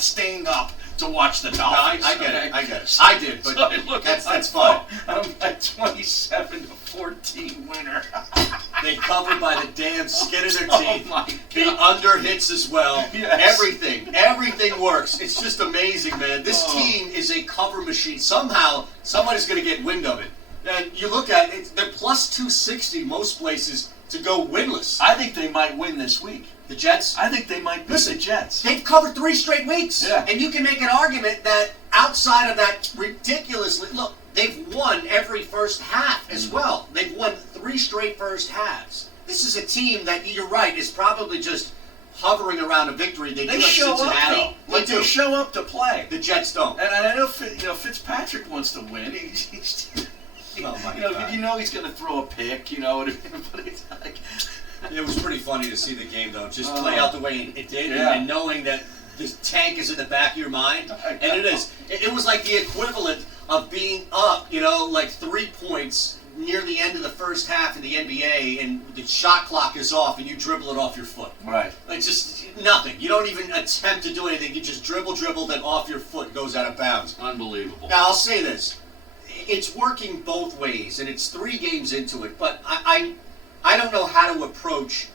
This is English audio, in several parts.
not staying up to watch the No, Dolphins. I get it. I did, but Look, that's fine. I'm a 27-14 winner. They covered by the damn skin of their Oh teeth. my The God. under hits as well. Yes. Everything works. It's just amazing, man. This team is a cover machine. Somehow, somebody's going to get wind of it. And you look at it, they're plus 260 most places to go winless. I think they might win this week. The Jets? I think they might beat the Jets. They've covered 3 straight weeks. Yeah. And you can make an argument that outside of that ridiculously, look, they've won every first half as well. They've won 3 straight first halves. This is a team that, you're right, is probably just hovering around a victory. They do show have Cincinnati. up, though. They show up to play. The Jets don't. And I know Fitzpatrick wants to win. He's Oh my God. you know he's going to throw a pick, but it's like... It was pretty funny to see the game, though. Just play out the way it did, Yeah. and knowing that this tank is in the back of your mind. And it is. It was like the equivalent of being up, like 3 points near the end of the first half in the NBA, and the shot clock is off, and you dribble it off your foot. Right. Like, just nothing. You don't even attempt to do anything. You just dribble, then off your foot goes out of bounds. Unbelievable. Now, I'll say this. It's working both ways, and it's 3 games into it, but I don't know how to approach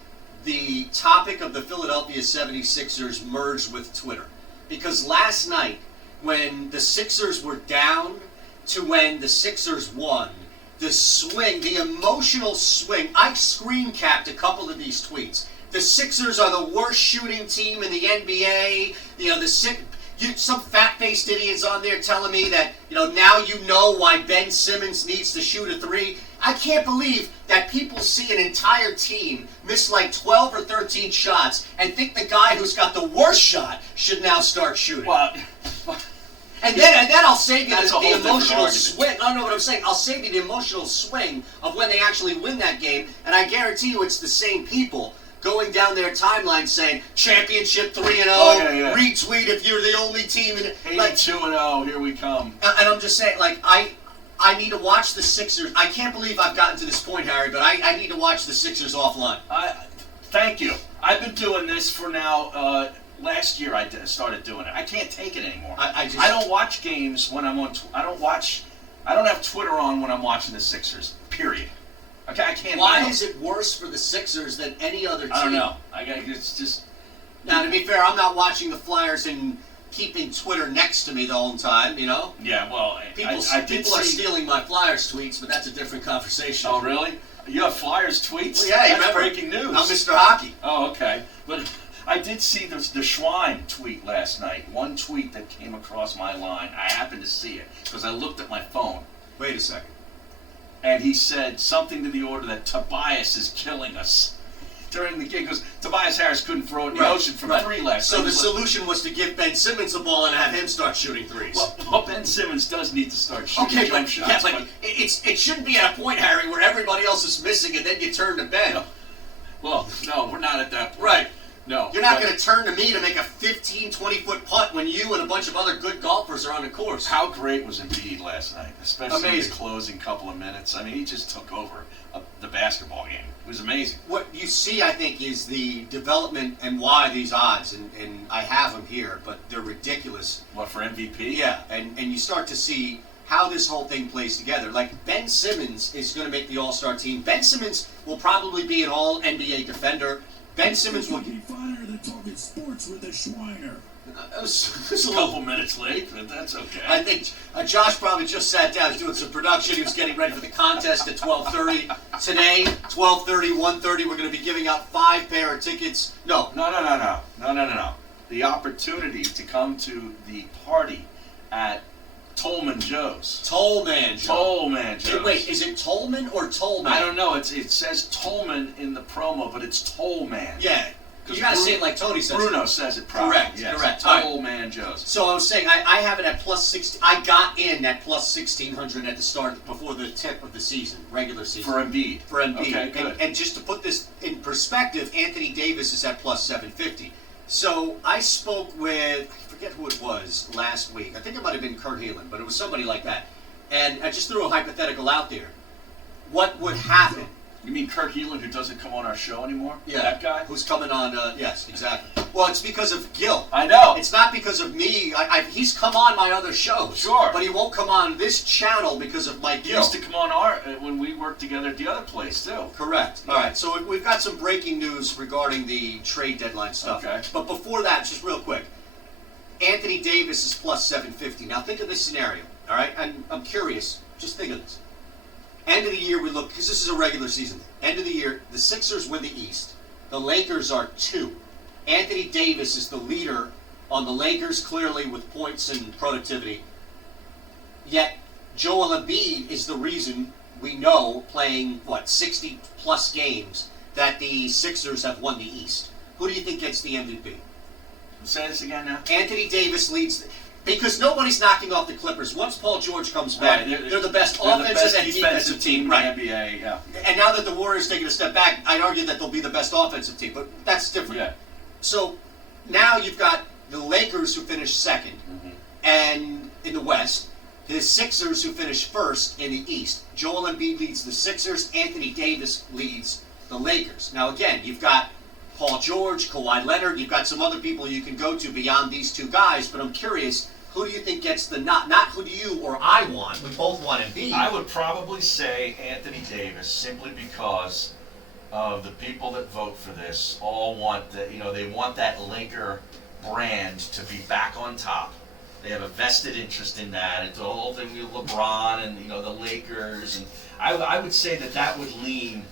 the topic of the Philadelphia 76ers merged with Twitter. Because last night, when the Sixers were down to when the Sixers won, the swing, the emotional swing, I screen capped a couple of these tweets. The Sixers are the worst shooting team in the NBA. Some fat-faced idiots on there telling me that, now you know why Ben Simmons needs to shoot a 3. I can't believe that people see an entire team miss like 12 or 13 shots and think the guy who's got the worst shot should now start shooting. Well, and then I'll save you the emotional swing. swing. I don't know what I'm saying. I'll save you the emotional swing of when they actually win that game, and I guarantee you it's the same people going down their timeline saying championship 3-0, retweet if you're the only team in it. 82-0, here we come. And I'm just saying, like, I need to watch the Sixers. I can't believe I've gotten to this point, Harry, but I need to watch the Sixers offline. Thank you. I've been doing this for now. Last year I started doing it. I can't take it anymore. I don't watch games when I'm on. I don't have Twitter on when I'm watching the Sixers. Period. Okay, I can't. Why is it worse for the Sixers than any other team? I don't know. It's just. Now, to be fair, I'm not watching the Flyers and keeping Twitter next to me the whole time, Yeah, well, people are stealing my Flyers tweets, but that's a different conversation. Oh, really? You have Flyers tweets? Well, yeah, that's breaking news. I'm Mr. Hockey. Oh, okay. But I did see the Schwein tweet last night. One tweet that came across my line. I happened to see it because I looked at my phone. Wait a second. And he said something to the order that Tobias is killing us during the game because Tobias Harris couldn't throw it in the ocean from 3 last night. So the solution was to give Ben Simmons the ball and have him start shooting 3s. Well, Ben Simmons does need to start shooting jump shots. Yeah, but it shouldn't be at a point, Harry, where everybody else is missing and then you turn to Ben. No. Well, no, we're not at that point. Right. No. You're not going to turn to me to make a 15, 20-foot putt when you and a bunch of other good golfers are on the course. How great was Embiid last night, especially amazing. the closing couple of minutes. I mean, he just took over the basketball game. It was amazing. What you see, I think, is the development and why these odds, and I have them here, but they're ridiculous. What, for MVP? Yeah, and you start to see how this whole thing plays together. Like, Ben Simmons is going to make the All-Star team. Ben Simmons will probably be an All-NBA defender. Ben Simmons will be fired than talking sports with a Schweiner. It was a couple minutes late, but that's okay. I think Josh probably just sat down. He's doing some production. He was getting ready for the contest at 12:30. Today, 12:30, 1:30, we're going to be giving out 5 pair of tickets. No. The opportunity to come to the party at Tolman Joe's. Tolman Joe's. Wait, is it Tolman or Tolman? I don't know. It says Tolman in the promo, but it's Tolman. Yeah. You gotta say it like Tony says. Bruno says it properly. Correct. Tolman Joe's. So I was saying, I have it at plus 16. I got in at plus 1,600 at the start, before the tip of the season, regular season. For Embiid. Okay, good. And just to put this in perspective, Anthony Davis is at plus 750. So I spoke with, I forget who it was last week. I think it might have been Kurt Heelan, but it was somebody like that. And I just threw a hypothetical out there. What would happen You mean Kurt Heelan, who doesn't come on our show anymore? Yeah, That guy? who's coming on? Yes, exactly. Well, it's because of Gil. I know. It's not because of me. He's come on my other shows. Sure. But he won't come on this channel because of Mike He Gil. used to come on our when we worked together at the other place, too. Correct. All right, so we've got some breaking news regarding the trade deadline stuff. Okay. But before that, just real quick, Anthony Davis is plus 750. Now think of this scenario, all right? And I'm curious, just think of this. End of the year, we look, because this is a regular season. End of the year, the Sixers win the East. The Lakers are 2. Anthony Davis is the leader on the Lakers, clearly with points and productivity. Yet, Joel Embiid is the reason we know, playing, 60-plus games, that the Sixers have won the East. Who do you think gets the MVP? Say this again now. Anthony Davis leads, because nobody's knocking off the Clippers. Once Paul George comes back, Right, they're the best They're offensive the best and defensive team. Right. in the NBA, yeah. And now that the Warriors taking a step back, I'd argue that they'll be the best offensive team, but that's different. Yeah. So now you've got the Lakers who finished second, and in the West, the Sixers who finished first in the East. Joel Embiid leads the Sixers. Anthony Davis leads the Lakers. Now again, you've got Paul George, Kawhi Leonard. You've got some other people you can go to beyond these two guys. But I'm curious, who do you think gets the not who do you or I want? We both want Embiid. I would probably say Anthony Davis, simply because of the people that vote for this all want they want that Laker brand to be back on top. They have a vested interest in that. It's the whole thing with LeBron and the Lakers, and I would say that would lean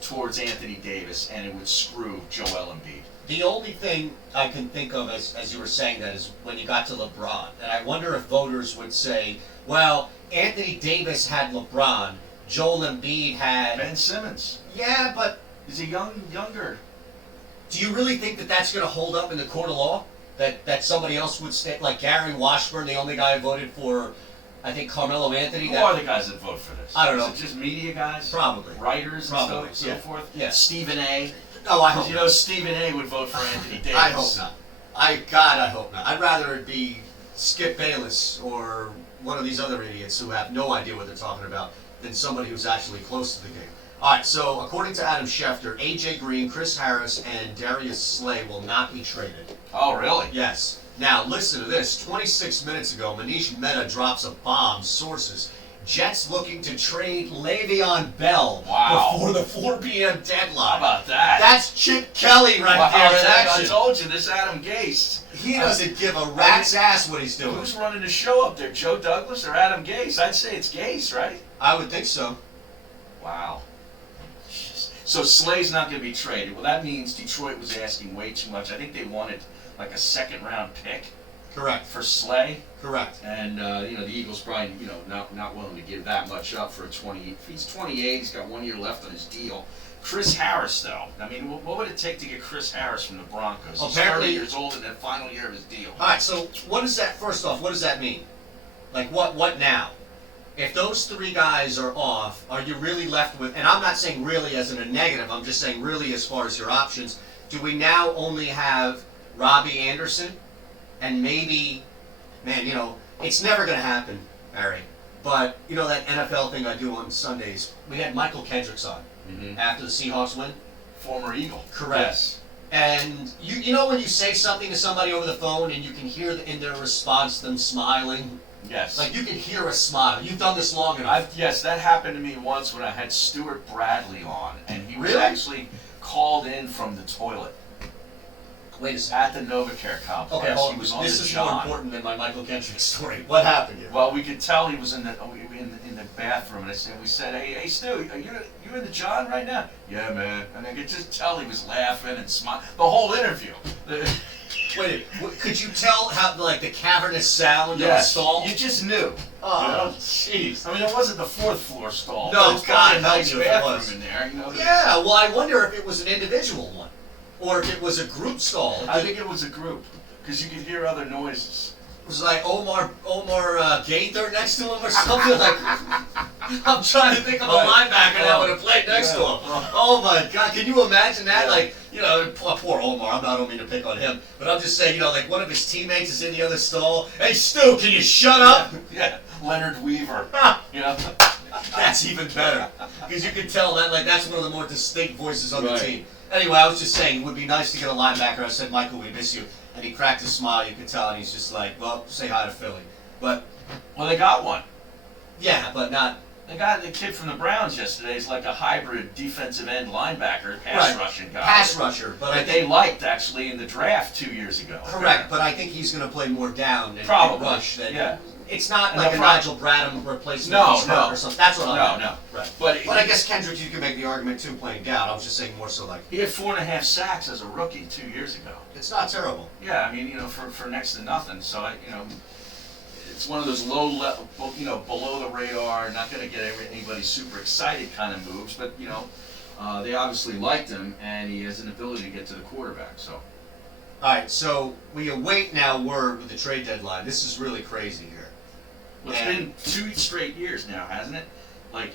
towards Anthony Davis, and it would screw Joel Embiid. The only thing I can think of as you were saying that is when you got to LeBron. And I wonder if voters would say, well, Anthony Davis had LeBron, Joel Embiid had... Ben Simmons. Yeah, but... He's a younger. Do you really think that that's going to hold up in the court of law? That somebody else would stay... Like Gary Washburn, the only guy who voted for, I think, Carmelo Anthony. Who are the guys that vote for this? I don't know. Is it just media guys? Probably. Writers Probably, and so forth? Yeah. Stephen A. No, I Because hope Stephen A. would vote for Anthony Davis. I hope not. I hope not. I'd rather it be Skip Bayless or one of these other idiots who have no idea what they're talking about than somebody who's actually close to the game. All right, so according to Adam Schefter, A.J. Green, Chris Harris, and Darius Slay will not be traded. Oh, really? Yes. Now, listen to this. 26 minutes ago, Manish Mehta drops a bomb. Sources. Jets looking to trade Le'Veon Bell before the 4 p.m. deadline. How about that? That's Chip Kelly right there in action. I told you, this Adam Gase. He doesn't give a rat's ass what he's doing. Who's running the show up there, Joe Douglas or Adam Gase? I'd say it's Gase, right? I would think so. Wow. So Slay's not going to be traded. Well, that means Detroit was asking way too much. I think they wanted like a second-round pick. Correct. For Slay. Correct. And the Eagles probably not willing to give that much up for a 20. If he's 28, he's got 1 year left on his deal. Chris Harris, though. I mean, what would it take to get Chris Harris from the Broncos? He's 30 years old in the final year of his deal. All right. So what does that? First off, what does that mean? Like what now? If those three guys are off, are you really left with? And I'm not saying really as in a negative. I'm just saying really as far as your options. Do we now only have Robbie Anderson? And maybe, man, it's never going to happen, Barry. But, that NFL thing I do on Sundays, we had Michael Kendricks on after the Seahawks win. Former Eagle. Correct. Yes. And you know when you say something to somebody over the phone and you can hear in their response them smiling? Yes. Like you can hear a smile. You've done this long enough. Yes, that happened to me once when I had Stuart Bradley on, and he was Really? actually called in from the toilet. Wait a second. At the Novacare complex. Okay, hold he on. was on This the is John. more important than my Michael Kendrick story. What happened here? Well, we could tell he was in the bathroom, and we said, hey Stu, are you in the John right now? Yeah, man. And I could just tell he was laughing and smiling the whole interview. Wait, could you tell how the cavernous sound of the Yes, stall? you just knew. Oh, jeez. I mean, it wasn't the fourth floor stall. No, but it's God got a help nice you if it bathroom was. in there. Yeah, well, I wonder if it was an individual one, or if it was a group stall. I think it was a group, because you could hear other noises. It was like Omar Gaither next to him or something. Like, I'm trying to think of a linebacker that would have played next to him. Oh my God, can you imagine that? Like, poor Omar. I don't mean to pick on him, but I'm just saying, like one of his teammates is in the other stall. Hey Stu, can you shut up? Yeah, Leonard Weaver. That's even better. Because you can tell that that's one of the more distinct voices on Right. the team. Anyway, I was just saying, it would be nice to get a linebacker. I said, Michael, we miss you. And he cracked a smile, you could tell, and he's just like, well, say hi to Philly. But, Well, they got one. yeah, but not... They got the kid from the Browns yesterday. He's like a hybrid defensive end linebacker, pass Right. rushing guy. Pass rusher, but I That think... they liked, actually, in the draft 2 years ago. Correct, but I think he's going to play more down and Probably, rush. Than, yeah. It's not And like the a pro- Nigel Bradham replacement No, for no. Hurt or something. That's what I No, no. Right. But I guess Kendrick, you can make the argument too playing down. I was just saying more so like he had 4.5 sacks as a rookie 2 years ago. it's not terrible. Yeah, I mean, for next to nothing. So it's one of those below the radar, not going to get anybody super excited kind of moves. But they obviously liked him, and he has an ability to get to the quarterback. So All right, so we await now word with the trade deadline. This is really crazy here. well, it's been 2 straight years now, hasn't it? Like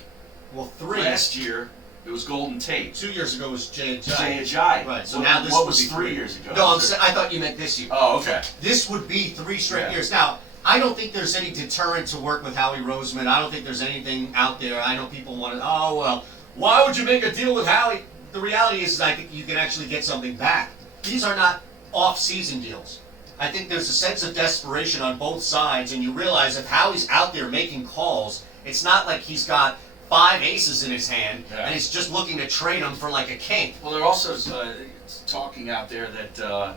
Well, 3. last year, it was Golden Tate. 2 years ago was Jay Jay Ajayi. Ajayi. Right. So what, now this what would was be 3 years ago? No, Was it- I thought you meant this year. Oh, okay. This would be 3 straight Yeah. years. Now, I don't think there's any deterrent to work with Howie Roseman. I don't think there's anything out there. I know people want to, oh, well, why would you make a deal with Howie? The reality is I think you can actually get something back. These are not off-season deals. I think there's a sense of desperation on both sides, and you realize if Howie's out there making calls, it's not like he's got 5 aces in his hand, Yeah. and he's just looking to trade them for like a king. Well, they're also talking out there that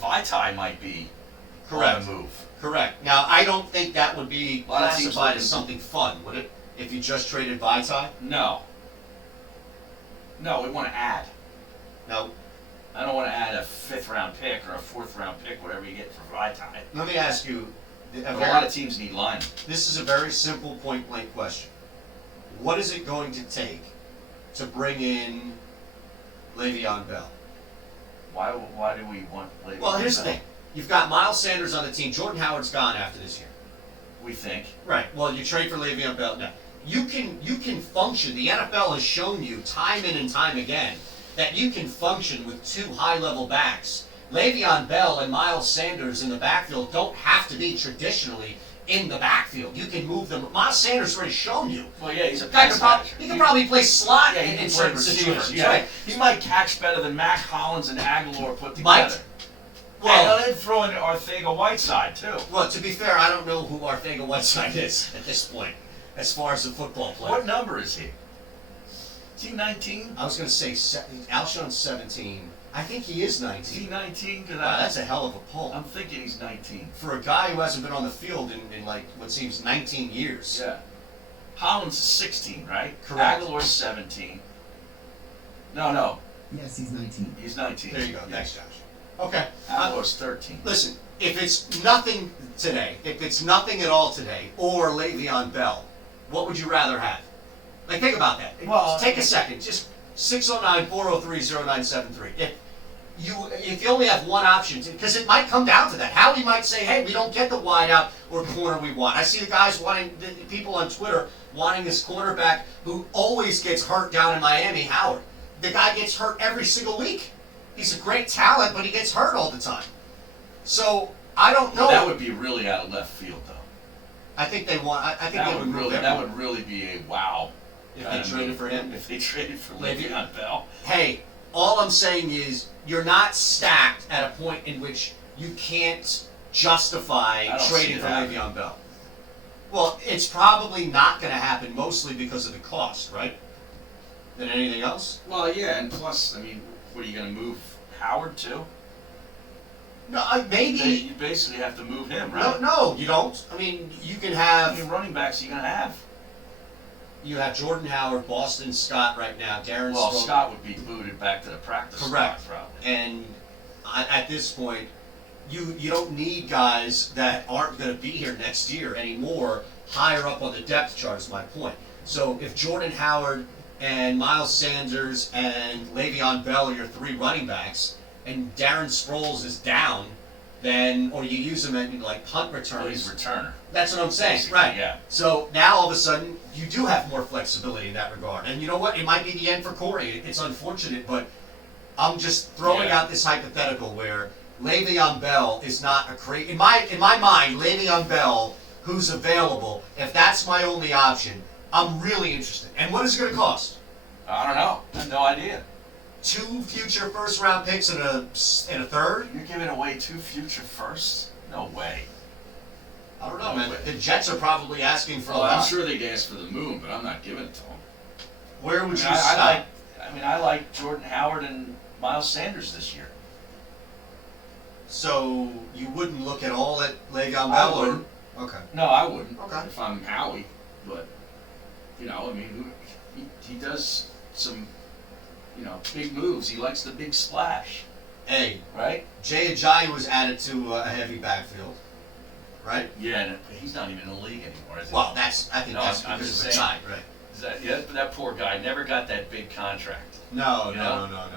Vitae might be Correct. on the move. Correct. Now, I don't think that would be A lot of teams classified looking- as something fun, would it? If you just traded Vitae? No. No, we want to add. Now, I don't want to add a 5th round pick or a 4th round pick, whatever you get for Vitae. let me ask you, But a lot of teams need linemen. this is a very simple point-blank question. What is it going to take to bring in Le'Veon Bell? Why do we want Le'Veon Well, here's the Bell? thing. You've got Miles Sanders on the team. Jordan Howard's gone after this year. We think. Right. Well, you trade for Le'Veon Bell. No. You can function. The NFL has shown you time in and time again that you can function with 2 high-level backs. Le'Veon Bell and Miles Sanders in the backfield don't have to be traditionally in the backfield. You can move them. Miles Sanders already shown you. Well, yeah, he's a Guy pass could prob- catcher. he could probably play slot Yeah, he in can play certain receiver. situations. Yeah. Right. He might catch better than Mac Hollins and Aguilar put Might. together. Well, And then throw in Ortega-Whiteside, too. well, to be fair, I don't know who Ortega-Whiteside is at this point, as far as the football player. What number is he? Is he 19? I was going to say Alshon's 17. I think he is Is he 19. 19? Because Wow, that's a hell of a pull. I'm thinking he's 19. For a guy who hasn't been on the field in like what seems 19 years. Yeah. Hollins is 16, right? Correct. Aguilar's 17. No, Yes, he's 19. he's 19. There you go. Yeah. Thanks, Josh. Okay. Aguilar's 13. Listen, if it's nothing today, if it's nothing at all today, or Le'Veon Bell, what would you rather have? Like, think about that. Well, Take a second. Just 609-403-0973. If you only have one option, because it might come down to that. Howie might say, hey, we don't get the wide out or corner we want. I see the guys the people on Twitter wanting this cornerback who always gets hurt down in Miami, Howard. The guy gets hurt every single week. He's a great talent, but he gets hurt all the time. So, I don't know. That would be really out of left field, though. I think they want. I think That they would would move really, everyone. that would really be a wow. If they kind of traded move. for him? If they traded for Maybe. Le'Veon Bell. Hey, all I'm saying is you're not stacked at a point in which you can't justify I don't see trading it for happening. Le'Veon Bell. Well, it's probably not going to happen, mostly because of the cost, right? Than anything else. Well, yeah, and plus, I mean, what are you going to move Howard to? No, maybe. You basically have to move him, right? No, you don't. I mean, you can How have. many running backs are you going to have? You have Jordan Howard, Boston Scott right now, Darren Well, Sproles. Scott would be booted back to the practice Correct. squad, probably. And at this point, you don't need guys that aren't going to be here next year anymore higher up on the depth chart is my point. So if Jordan Howard and Miles Sanders and Le'Veon Bell are your 3 running backs, and Darren Sproles is down, then, or you use him in like punt Well, he's returns. a returner. That's what I'm saying, Basically, right? yeah. So now all of a sudden you do have more flexibility in that regard, and you know what? It might be the end for Corey. It's unfortunate, but I'm just throwing Yeah. out this hypothetical where Le'Veon Bell is not a great in my mind. Le'Veon Bell, who's available, if that's my only option, I'm really interested. And what is it going to cost? I don't know. I have no idea. 2 future first-round picks and a third? You're giving away 2 future firsts? No way. I don't know, man. The Jets are probably asking for a Well, lot. I'm sure they'd ask for the moon, but I'm not giving it to them. Where would you I start? I like Jordan Howard and Miles Sanders this year. So you wouldn't look at all at Le'Veon I Bell? wouldn't. Okay. No, I wouldn't. Okay. If I'm Howie, but I mean, he does some, big moves. He likes the big splash, Hey, right? Jay Ajayi was added to a heavy backfield, right? Yeah, and he's not even in the league anymore, is he? Well, I think No, that's I'm because just of saying. Ajayi, right? That poor guy never got that big contract. No.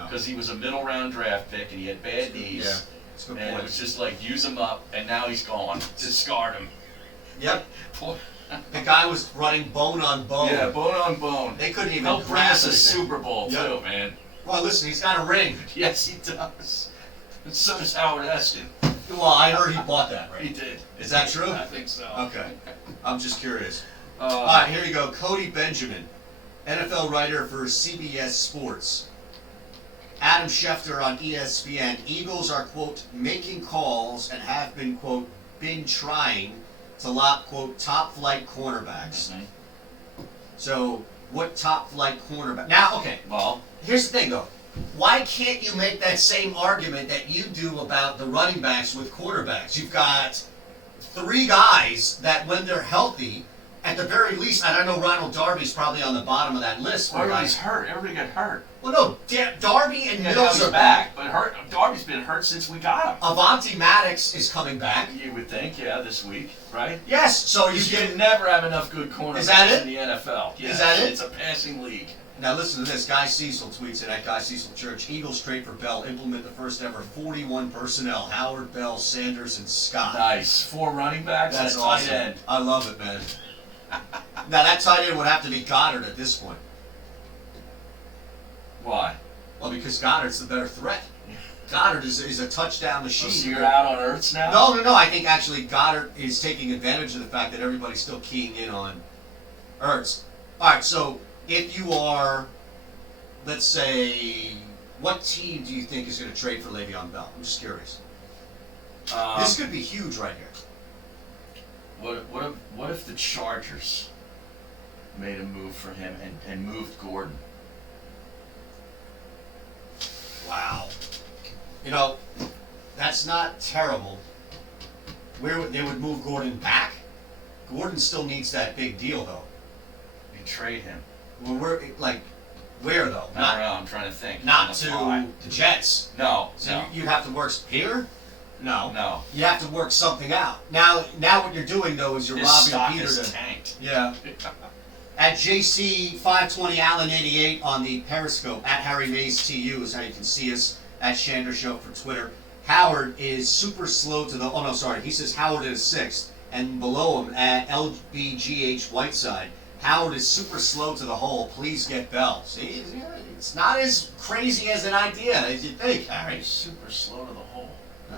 Because he was a middle round draft pick and he had bad knees. Yeah, that's a good And point. it was just like, use him up, and now he's gone. Discard him. Yep. Poor- The guy was running bone on bone. Yeah, bone on bone. They couldn't even He'll bring grasp us a anything. Super Bowl, Yep. too, man. Well, listen, he's got a ring. Yes, he does. And so does Howard Eskin. Well, I heard he bought that, He right? did. Is that true? I think so. Okay. I'm just curious. All right, here you go. Cody Benjamin, NFL writer for CBS Sports. Adam Schefter on ESPN. Eagles are, quote, making calls and have been, quote, been trying to lock, quote, top-flight cornerbacks. Mhm. So, what top-flight cornerback? Now, okay, Well, here's the thing, though. Why can't you make that same argument that you do about the running backs with quarterbacks? You've got 3 guys that, when they're healthy, at the very least, and I know Ronald Darby's probably on the bottom of that list. For everybody's guys. hurt. Everybody got hurt. Well, no, Darby and Yeah, now Mills he's are back, but Darby's been hurt since we got him. Avonte Maddox is coming back. You would think, yeah, this week, right? Yes, so you You get. can never have enough good cornerbacks Is that it? in the NFL. Yeah, Is that it? It's a passing league. Now listen to this. Guy Cecil tweets it at Guy Cecil Church. Eagles trade for Bell. Implement the first ever 41 personnel. Howard, Bell, Sanders, and Scott. Nice. 4 running backs. That's and a awesome. tight end. I love it, man. Now that tight end would have to be Goddard at this point. Why? Well, because Goddard's the better threat. Goddard is a touchdown machine. So you're out on Ertz now? No. I think actually Goddard is taking advantage of the fact that everybody's still keying in on Ertz. All right, so if you are, let's say, what team do you think is going to trade for Le'Veon Bell? I'm just curious. This could be huge right here. What if the Chargers made a move for him and moved Gordon? Wow. That's not terrible. They would move Gordon back? Gordon still needs that big deal, though. You trade him. Well, where though? I don't know. I'm trying to think. Not On the to fly. the Jets. No. So No. you'd have to work here? No. No. You have to work something out. Now what you're doing though is you're His robbing stock Peter is to. tanked. Yeah. At JC520 Allen 88 on the Periscope, at Harry Mays TU is how you can see us, at Shander Show for Twitter. Howard is super slow to the. Oh no, sorry. He says Howard is 6th, and below him at LBGH Whiteside. Howard is super slow to the hole. Please get Bell. See, it's not as crazy as an idea as you think, Harry. He's super slow to the hole.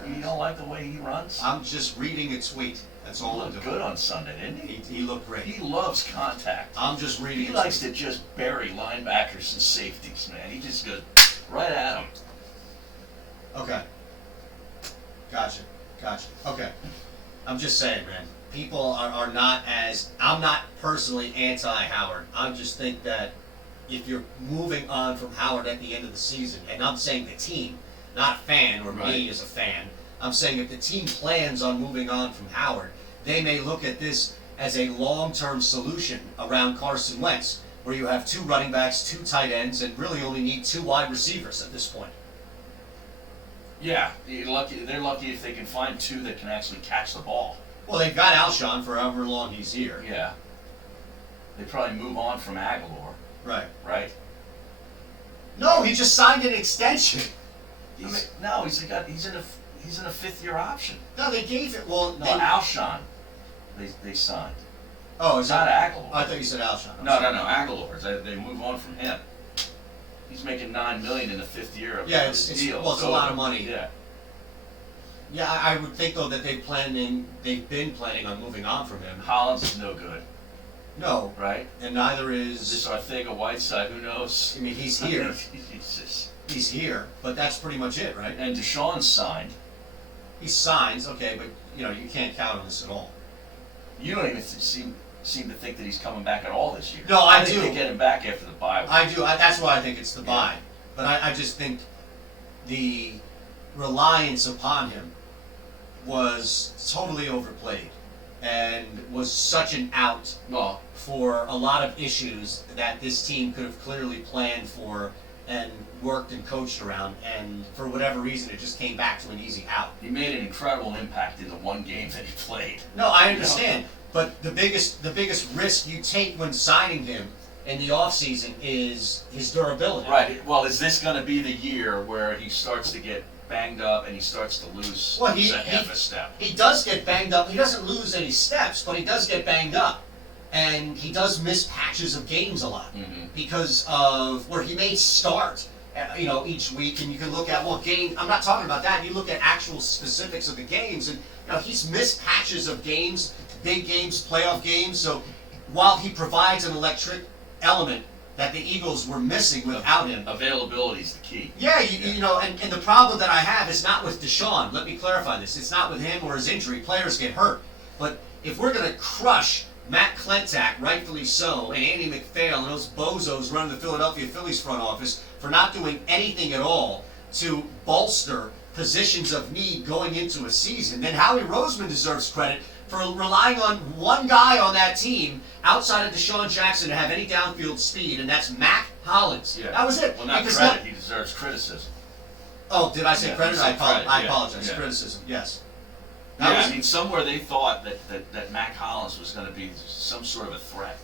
You don't like the way he runs? I'm just reading a tweet. That's He all I'm looked doing. good on Sunday, didn't he? He looked great. He loves contact. I'm just reading. He a likes tweet. to just bury linebackers and safeties, man. He just goes right at them. Okay. Gotcha. Okay. I'm just saying, man. People are not as. I'm not personally anti-Howard. I just think that if you're moving on from Howard at the end of the season, and I'm saying the team, not a fan or me Right. as a fan, I'm saying if the team plans on moving on from Howard, they may look at this as a long-term solution around Carson Wentz, where you have 2 running backs, 2 tight ends, and really only need 2 wide receivers at this point. Yeah, they're lucky if they can find 2 that can actually catch the ball. Well, they've got Alshon for however long he's here. Yeah. They probably move on from Aguilar, Right. right? No, he just signed an extension. He's in a 5th-year option. No, they gave it. Well, No, Alshon, they signed. oh, is Not that? Aguilar. I thought you said Alshon. I'm No, sorry. Aguilar. They move on from him. He's making $9 million in the 5th year of Yeah, his it's deal. well, it's a lot of money. Yeah. Yeah, I would think though that they've been planning on moving on from him. Hollins is no good. No, right? and neither Is this is. Ortega-Whiteside? Who knows? I mean, he's here. He's just- He's here, but that's pretty much it, right? and Deshaun's signed. He signs, okay, but you can't count on this at all. You don't even seem to think that he's coming back at all this year. No, I think do. they get him back after the bye week. I do. That's why I think it's the buy. But I just think the reliance upon him was totally overplayed and was such an out Well, for a lot of issues that this team could have clearly planned for and worked and coached around, and for whatever reason it just came back to an easy out. he made an incredible impact in the one game that he played. No, I understand. But the biggest risk you take when signing him in the offseason is his durability. Right. Well, is this going to be the year where he starts to get banged up and he starts to lose Well, half a step? He does get banged up. He doesn't lose any steps, but he does get banged up. And he does miss patches of games a lot because of where he may start, each week. And you can look at game. I'm not talking about that. You look at actual specifics of the games, and he's missed patches of games, big games, playoff games. So while he provides an electric element that the Eagles were missing without him, Availability is the key. yeah, and the problem that I have is not with Deshaun. Let me clarify this. It's not with him or his injury. Players get hurt. But if we're going to crush Matt Klentak, rightfully so, and Andy McPhail and those bozos running the Philadelphia Phillies front office for not doing anything at all to bolster positions of need going into a season, then Howie Roseman deserves credit for relying on one guy on that team outside of Deshaun Jackson to have any downfield speed, and that's Mac Hollins. Yeah. That was it. Well, not Because credit. He deserves criticism. Oh, did I say Yeah, credit? you said credit, I yeah, apologize. yeah. Criticism, yes. I mean, somewhere they thought that Mac Hollins was going to be some sort of a threat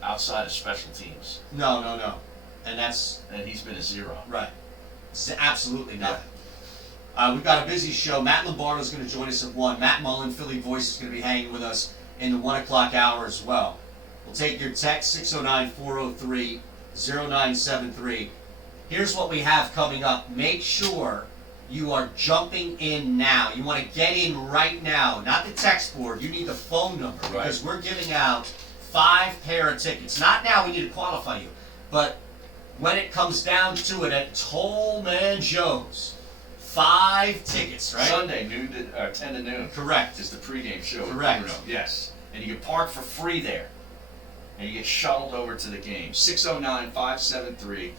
outside of special teams, No. And and he's been a zero. right. It's absolutely nothing. We've got a busy show. Matt Lombardo's going to join us at 1. Matt Mullen, Philly Voice, is going to be hanging with us in the 1 o'clock hour as well. We'll take your text, 609-403-0973. Here's what we have coming up. Make sure you are jumping in now. You want to get in right now, not the text board. You need the phone number because we're giving out 5 pair of tickets. Not now, we need to qualify you, but when it comes down to it at Tollman Joe's, 5 tickets, right? Sunday, 10 to noon. Correct. Is the pregame show. Correct. Bruno. Yes. And you can park for free there. And you get shuttled over to the game. 609-573-3776.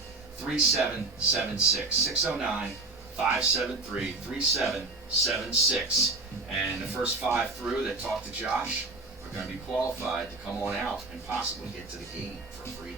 609-573-3776. And the first 5 through that talk to Josh are going to be qualified to come on out and possibly get to the game for free.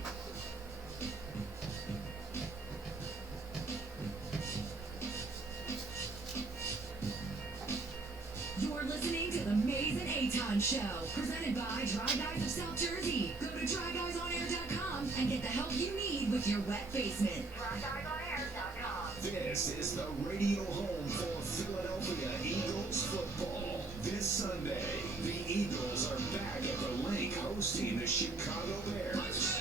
You're listening to the Maze and Aton Show, presented by Dry Guys of South Jersey. Go to dryguysonair.com and get the help you need with your wet basement. dryguysonair.com. This is the radio home for Philadelphia Eagles football. This Sunday, the Eagles are back at the link hosting the Chicago Bears.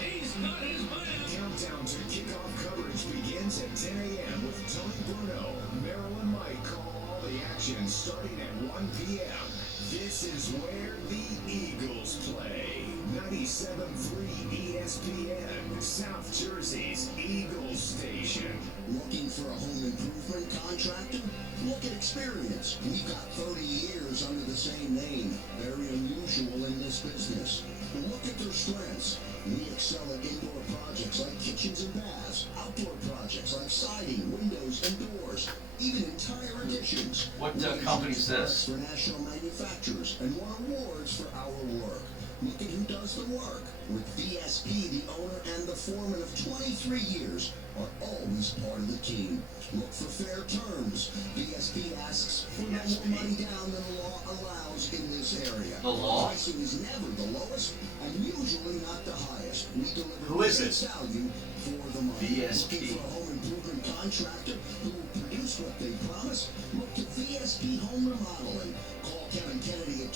He's got his man. Countdown to kickoff coverage begins at 10 a.m. with Tony Bruno. Merrill and Mike call all the action starting at 1 p.m. This is where the Eagles play. 97.3 ESPN, South Jersey's Eagles station. Looking for a home improvement contractor? Look at experience. We've got 30 years under the same name. Very unusual in this business. But look at their strengths. We excel at indoor projects like kitchens and baths, outdoor projects like siding, windows, and doors, even entire additions. What company is this? For national manufacturers and won awards for our work. Look at who does the work. With VSP, the owner and the foreman of 23 years are always part of the team. Look for fair terms. VSP asks for no more money down than the law allows in this area. The law? Pricing is never the lowest and usually not the highest. We deliver Who is great this? value for the money. VSP. Looking for a home improvement contractor who will produce what they promise? Look to VSP Home Remodeling. Call Kevin Kennedy at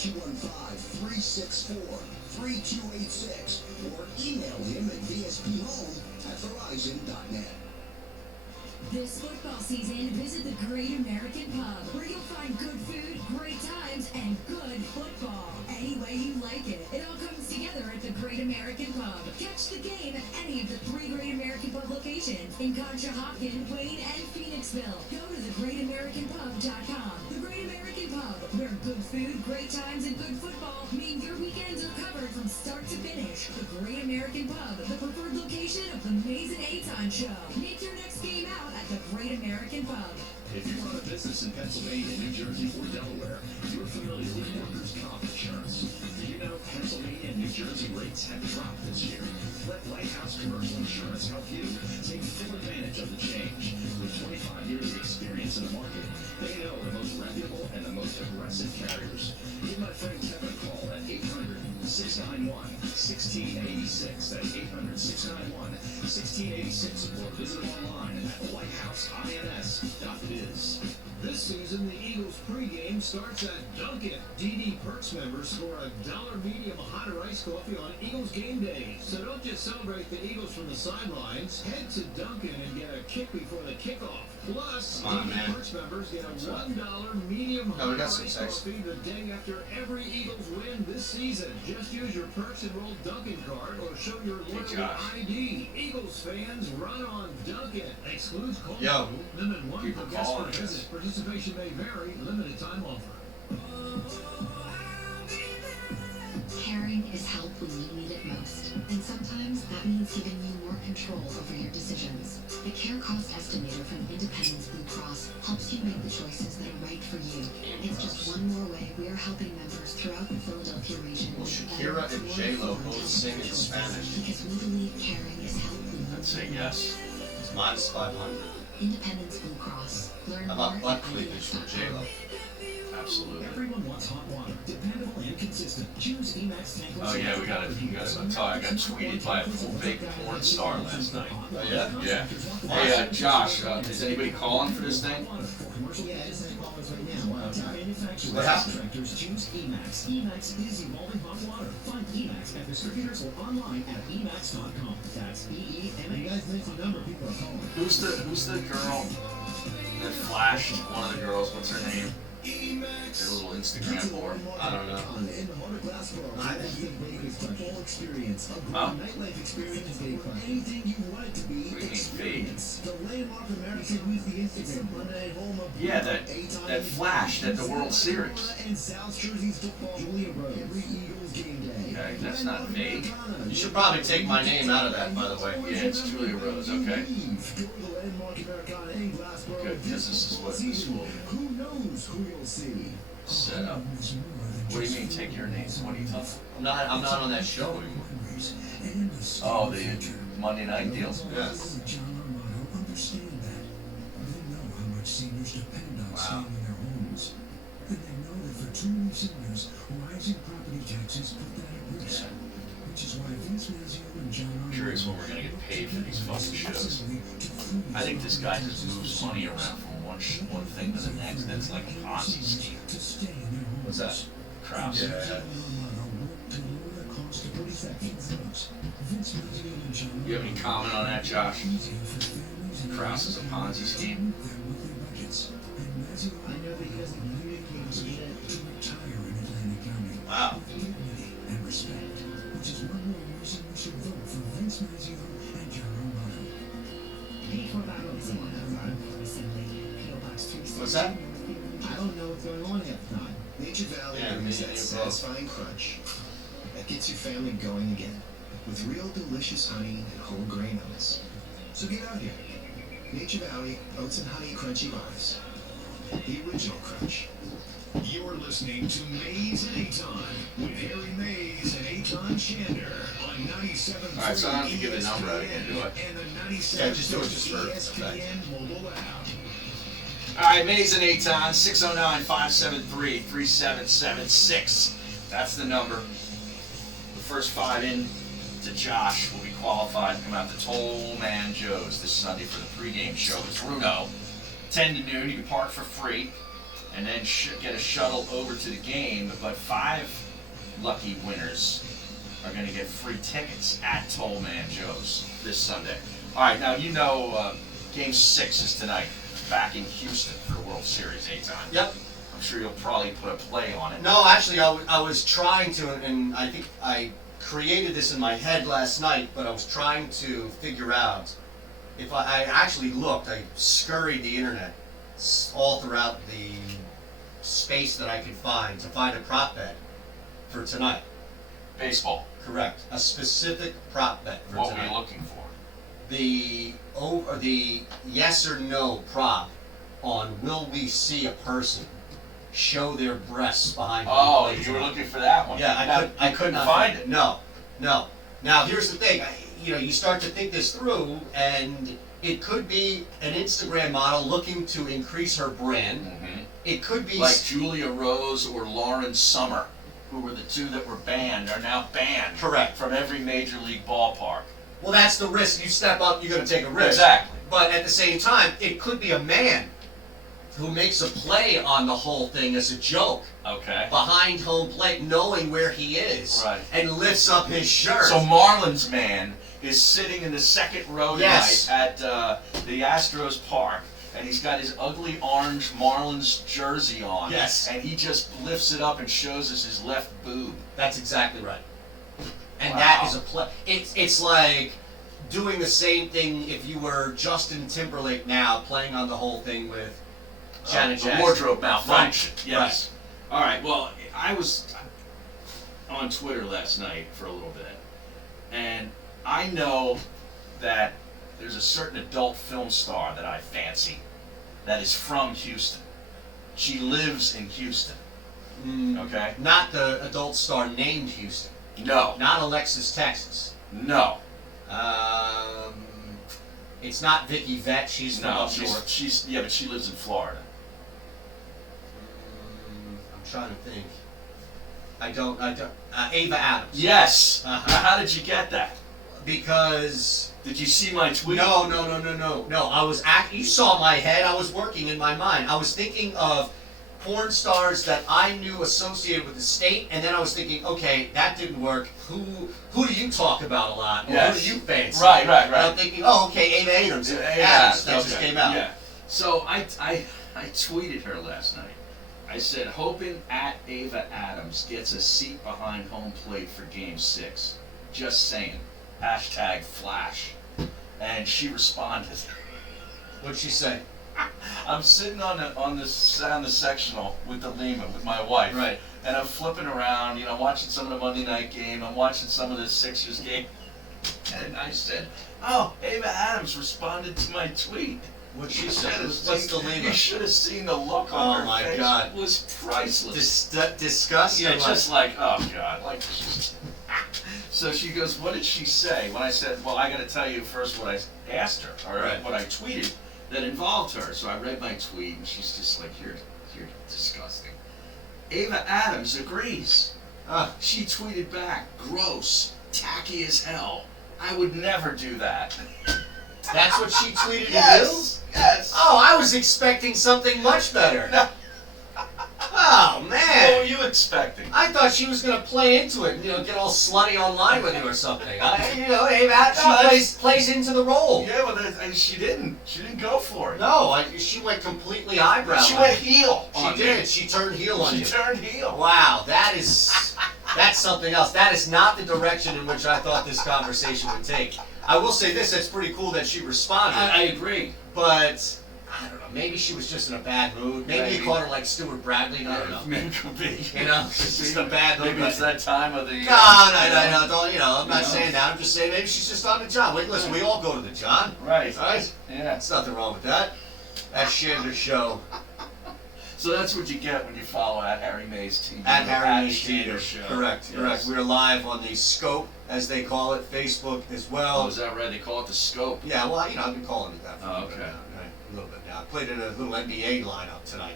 215-364-3286 or email him at vsphome@verizon.net. This football season, visit the Great American Pub, where you'll find good food, great times, and good football. Any way you American Pub. Catch the game at any of the 3 Great American Pub locations in Conshohocken, Wayne, and Phoenixville. Go to thegreatamericanpub.com. The Great American Pub, where good food, great times, and good football mean your weekends are covered from start to finish. The Great American Pub, the preferred location of the Mays and Aton Show. Make your next game out at the Great American Pub. If you run a business in Pennsylvania, New Jersey, or Delaware, you're familiar with workers' comp insurance. Did you know Pennsylvania and New Jersey rates have dropped this year? Let Lighthouse Commercial Insurance help you take full advantage of the change. With 25 years of experience in the market, they know the most reputable and the most aggressive carriers. Give my friend Kevin a call at 800-691-1686. That's 800-691-1686. Or visit online at lighthouse.ins.biz. This season, the Eagles pregame starts at Dunkin'. DD Perks members score a $1 medium hot or iced coffee on Eagles game days. So don't just celebrate the Eagles from the sidelines. Head to Dunkin' and get a kick before the kickoff. Plus, DD Perks members get a $1 medium hot or iced coffee the day after every Eagles win this season. Just use your Perks enrolled Dunkin' card or show your loyalty ID. Eagles fans, run on Dunkin'. Excludes cold brew. Limit 1 per guest per visit. Participation may vary. Limited time offer. Caring is help when you need it most. And sometimes that means giving you more control over your decisions. The Care Cost Estimator from Independence Blue Cross helps you make the choices that are right for you. It's just one more way we are helping members throughout the Philadelphia region. Will Shakira and J-Lo both sing in Spanish? Because we believe caring is help when you I'd say yes. It's minus 500. Independence Blue Cross. Learn How more about butt at cleavage from J-Lo? Absolutely. Everyone wants hot water, dependable and consistent. Choose Emax tankless. Oh yeah, I got tweeted by a fake porn star last night. Oh yeah? Yeah. Hey, Josh, is anybody calling for this thing? Yeah, it isn't callers right now. Manufacturers What and happened? contractors choose Emax. Emax is evolving hot water. Find Emax at distributors or online at emax.com. That's E-E-M-A. You guys mentioned the number of people are calling. Who's the girl that flashed one of the girls? What's her name? Their little Instagram board. I don't know. In the Motor Glass World, I think Vegas touch all experience. A Huh? nightlife experience, anything you want it to be. What do you mean, Experience. The landmark American with the Instagram Monday home of Yeah, that flashed at the World Series. and South Jersey's football. Julia Rose. Every Eagles game day. Okay, that's not vague. You should probably take my name out of that, by the way. Yeah, it's Julia Rose, okay. Go to the landmark Americana in Glassboro. Good, because this is what this will Who knows who you'll see? set up. What do you mean, take your name? What are you talking about? I'm not on that show anymore. Oh, the Monday night deal? Yes. Understand that. They know how much seniors depend on Wow. staying in their homes. And they know that for too many seniors, rising property taxes put that at risk. Which is why Vince Mazzio and John I'm curious when we're gonna get paid for these fucking shows. I think this guy just moves money around from one thing to the next. That's like a Ponzi scheme. to stay in their homes. What's that? Kraus. Yeah. You have any comment on that, Josh? Kraus is a Ponzi scheme. I know that he doesn't communicate to retire in Atlantic County. Wow. And respect, which is one more reason we should vote for Vince Mazzio and John Romano. What's that? I don't know what's going on half the time. Nature Valley Yeah, brings me that and you both. satisfying crunch that gets your family going again with real delicious honey and whole grain oats. So get out here. Nature Valley Oats and Honey Crunchy Bars. The original crunch. You're listening to Mays and Aton with Harry Mays and Aton Shander on 97.3 Alright, so I don't have to give a number out again, do I? and the 97.3 Yeah, just do it just for effect. ESPN mobile app. Alright, Mays and Aton, 609-573-3776. That's the number. The first 5 in to Josh will be qualified to come out to Toll Man Joe's this Sunday for the pregame show with Bruno. 10 to noon, you can park for free and then get a shuttle over to the game. But 5 lucky winners are going to get free tickets at Toll Man Joe's this Sunday. Alright, now you know Game 6 is tonight back in Houston for the World Series, Aton. Yep. I'm sure you'll probably put a play on it. No, actually, I was trying to, and I think I created this in my head last night, but I was trying to figure out if I actually looked. I scurried the internet all throughout the space that I could find to find a prop bet for tonight. Baseball. Correct. A specific prop bet for What tonight. were you looking for? The yes or no prop on will we see a person show their breasts behind home Oh, plate you were tonight? looking for that one. Yeah, I could not find it. No. Now here's the thing. You start to think this through, and it could be an Instagram model looking to increase her brand. Mm-hmm. It could be Like Julia Rose or Lauren Summer, who were the two that were banned, are now banned. Correct. From every major league ballpark. well, that's the risk. You step up, you're going to take a risk. Exactly. But at the same time, it could be a man who makes a play on the whole thing as a joke Okay. behind home plate, knowing where he is, Right. and lifts up his shirt. So Marlins man is sitting in the second row Yes. tonight at the Astros park, and he's got his ugly orange Marlins jersey on. Yes. And he just lifts it up and shows us his left boob. That's exactly right. And Wow. that is a play. It's like doing the same thing if you were Justin Timberlake now playing on the whole thing with Janet The Jackson. wardrobe malfunction. Right. Yes. All right. Well, I was on Twitter last night for a little bit, and I know that there's a certain adult film star that I fancy that is from Houston. She lives in Houston. Okay? Not the adult star named Houston. No. Not Alexis Texas. No. It's not Vicky Vett. She's from No. up north. She's yeah, but she lives in Florida. I'm trying to think. I don't. Ava Adams. Yes. Uh-huh. Now, how did you get that? Because Did you see my tweet? No. I was you saw my head. I was working in my mind. I was thinking of porn stars that I knew associated with the state, and then I was thinking, okay, that didn't work. Who do you talk about a lot? Or Yes. who do you fancy? Right. And I'm thinking, oh, okay, Ava Adams. Adams. That just okay. came out. Yeah. So I tweeted her last night. I said, hoping at Ava Adams gets a seat behind home plate for Game 6. Just saying. Hashtag flash. And she responded. What'd she say? I'm sitting on the sectional with the Lima, with my wife. Right. And I'm flipping around, watching some of the Monday night game. I'm watching some of the Sixers game. And I said, oh, Ava Adams responded to my tweet. What'd she say? What's the You Lima? should have seen the look on her Oh my face. God. It was priceless. Disgust? Yeah, or what? just like, oh God. So she goes, what did she say? When I said, well, I got to tell you first what I asked her, or Right. what I tweeted that involved her. So I read my tweet, and she's just like, you're disgusting. Ava Adams agrees. She tweeted back, gross, tacky as hell. I would never do that. That's what she tweeted Yes, yes. Oh, I was expecting something much better. No. Oh, What man. were you expecting? I thought she was going to play into it and, get all slutty online with you or something. She plays into the role. Yeah, well, and she didn't. She didn't go for it. No, she went completely eyebrow. She on went it. heel. She on did. me. She turned heel on She you. turned heel. Wow, that's something else. That is not the direction in which I thought this conversation would take. I will say this, it's pretty cool that she responded. I agree. But, I don't know, maybe she was just in a bad mood. Maybe Maybe. you caught her like Stuart Bradley. I don't know. Maybe it could be. It's just a bad mood. Maybe it's that time of the. No, don't, I'm not saying that. I'm just saying maybe she's just on the job. Wait, listen, we all go to the John. Right. Right? Yeah. There's nothing wrong with that. That's Shander's show. So that's what you get when you follow at Harry Mays TV. At Harry Mays Shander TV. Show. Correct. Yes. We're live on the Scope, as they call it, Facebook as well. Oh, is that right? They call it the scope. Yeah, well, I've been calling it that for Oh, a little bit okay. now. Right, a little bit now. I played in a little NBA lineup tonight.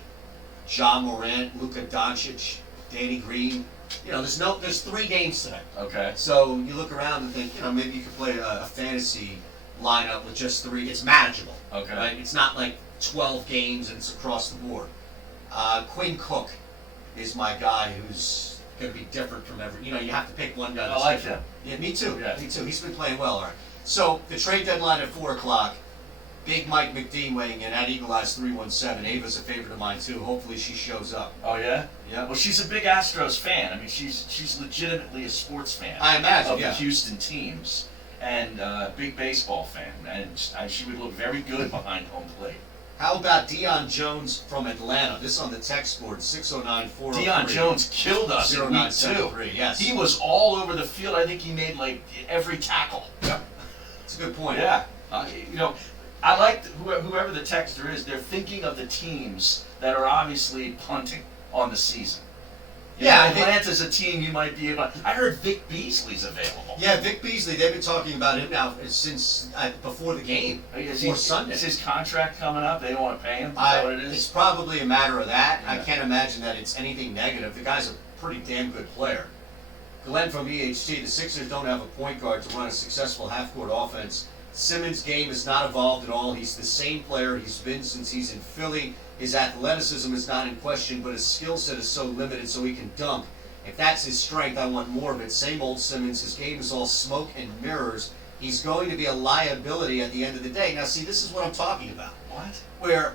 John Morant, Luka Doncic, Danny Green. There's 3 games tonight. Okay. So you look around and think, maybe you could play a fantasy lineup with just 3. It's manageable. Okay. Right? It's not like 12 games and it's across the board. Quinn Cook is my guy who's going to be different from every. You have to pick one guy. I that's like different. him. Yeah, me too. Yeah. Me too. He's been playing well, all right. So the trade deadline at 4:00. Big Mike McDean weighing in at Eagle Eyes 317. Ava's a favorite of mine too. Hopefully she shows up. Oh yeah? Yeah. Well, she's a big Astros fan. I mean, she's legitimately a sports fan. I imagine, of yeah. the Houston teams, and big baseball fan, and she would look very good behind home plate. How about Deion Jones from Atlanta? This on the text board, 609-403. Deion Jones killed us in week 2. Yes. He was all over the field. I think he made like every tackle. Yep. That's a good point. Yeah. You know, I like whoever the texter is. They're thinking of the teams that are obviously punting on the season. You know, I think Atlanta's a team you might be able to. I heard Vic Beasley's available. Yeah, Vic Beasley. They've been talking about him now since before the game, before Sunday. Is his contract coming up? They don't want to pay him? Is that what it It's is? probably a matter of that. Yeah. I can't imagine that it's anything negative. The guy's a pretty damn good player. Glenn from EHT, the Sixers don't have a point guard to run a successful half-court offense. Simmons' game has not evolved at all. He's the same player he's been since he's in Philly. His athleticism is not in question, but his skill set is so limited so he can dunk. If that's his strength, I want more of it. Same old Simmons. His game is all smoke and mirrors. He's going to be a liability at the end of the day. Now, see, this is what I'm talking about. What? Where